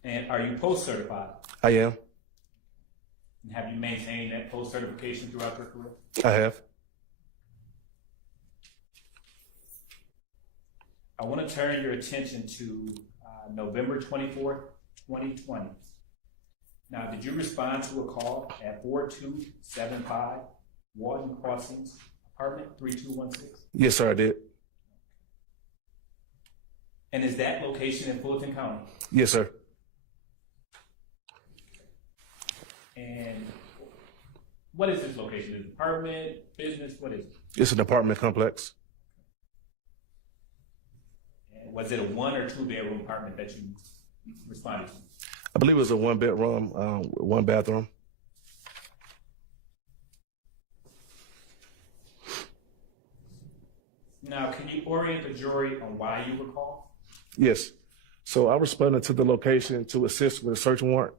And are you post-certified? I am. And have you maintained that post-certification throughout your career? I have. I want to turn your attention to November 24th, 2020. Now, did you respond to a call at 4275 Walton Crossings, apartment 3216? Yes, sir, I did. And is that location in Fulton County? Yes, sir. And what is this location? Is it apartment, business? What is it? It's an apartment complex. And was it a 1 or 2 bedroom apartment that you responded to? I believe it was a 1 bedroom, 1 bathroom. Now, can you orient the jury on why you were called? Yes. So I responded to the location to assist with a search warrant.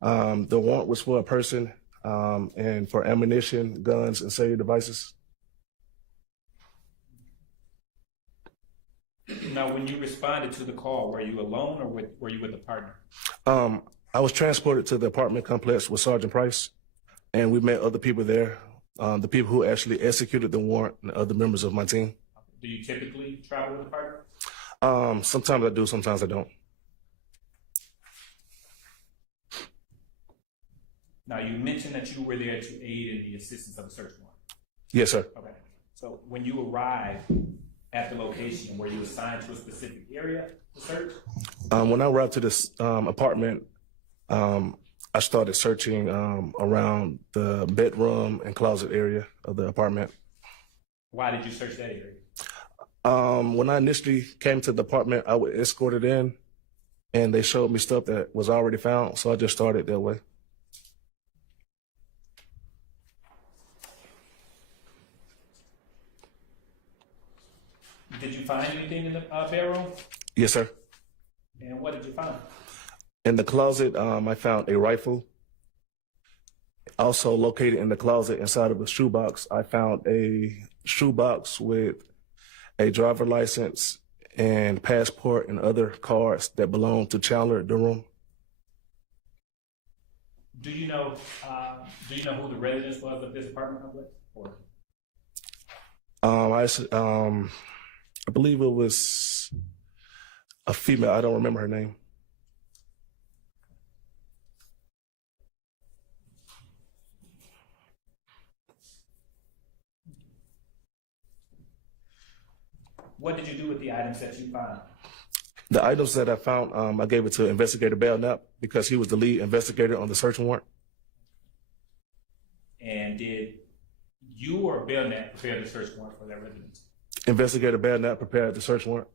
The warrant was for a person and for ammunition, guns, and cellular devices. Now, when you responded to the call, were you alone or were you with a partner? I was transported to the apartment complex with Sergeant Price, and we met other people there, the people who actually executed the warrant and other members of my team. Do you typically travel with a partner? Sometimes I do, sometimes I don't. Now, you mentioned that you were there to aid in the assistance of a search warrant. Yes, sir. Okay. So when you arrived at the location, were you assigned to a specific area to search? When I arrived to this apartment, I started searching around the bedroom and closet area of the apartment. Why did you search that area? When I initially came to the apartment, I was escorted in, and they showed me stuff that was already found, so I just started that way. Did you find anything in the bedroom? Yes, sir. And what did you find? In the closet, I found a rifle. Also located in the closet inside of a shoebox, I found a shoebox with a driver license and passport and other cards that belong to Chandler Durham. Do you know who the residence was of this apartment complex? Or? I believe it was a female. I don't remember her name. What did you do with the items that you found? The items that I found, I gave it to Investigator Belknap because he was the lead investigator on the search warrant. And did you or Belknap prepare the search warrant for that residence? Investigator Belknap prepared the search warrant.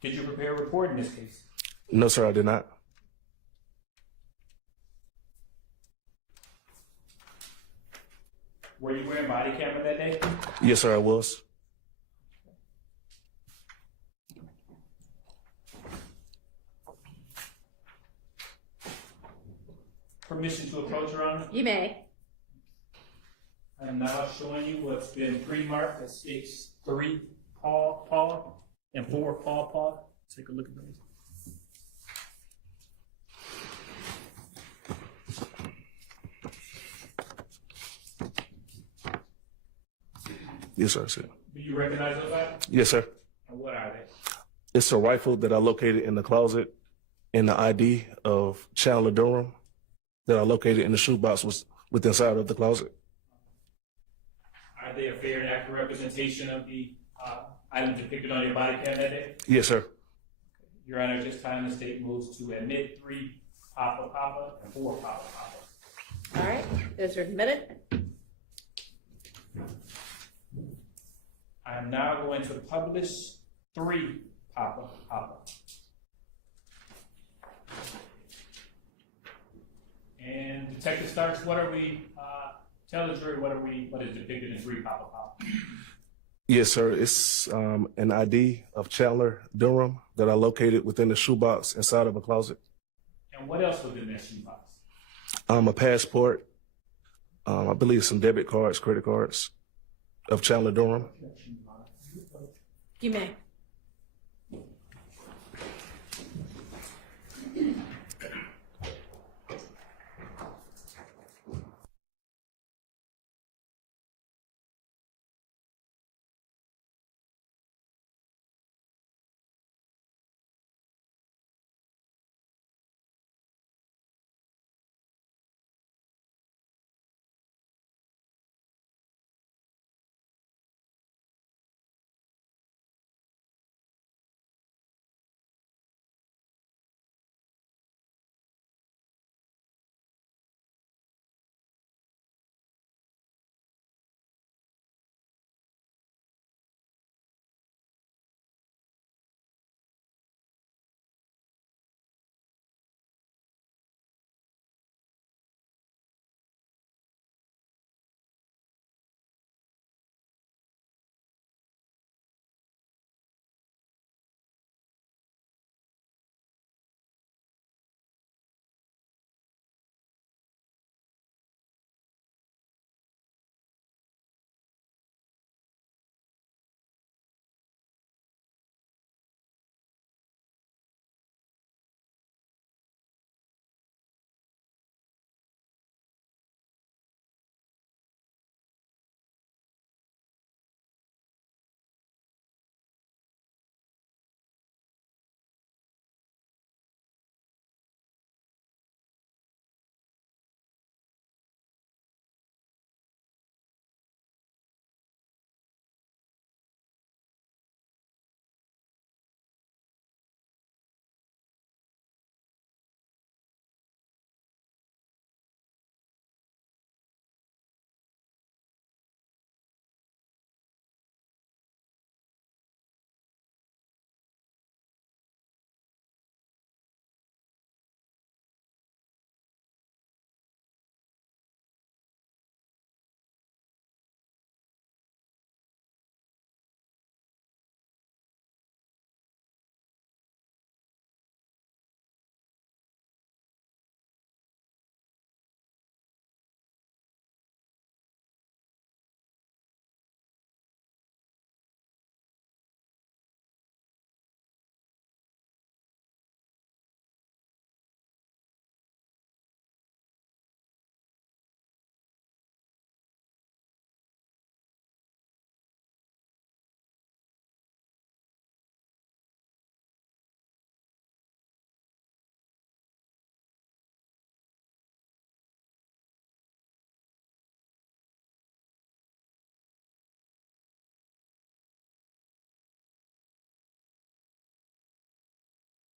Did you prepare a report in this case? No, sir, I did not. Were you wearing body camera that day? Yes, sir, I was. Permission to approach, Your Honor? You may. I am now showing you what's been pre-marked as 6-3 Paul, and 4 Paul. Take a look at those. Yes, sir, sir. Do you recognize those items? Yes, sir. And what are they? It's a rifle that I located in the closet, and the ID of Chandler Durham that I located in the shoebox was within inside of the closet. Are they a fair and accurate representation of the items depicted on your body cam that day? Yes, sir. Your Honor, this time the state moves to admit 3 Papa and 4 Papa. All right, those are admitted. I am now going to publish 3 Papa. And Detective Starks, what are we, tell the jury what is depicted in 3 Papa. Yes, sir. It's an ID of Chandler Durham that I located within the shoebox inside of a closet. And what else was in that shoebox? A passport, I believe some debit cards, credit cards of Chandler Durham. You may.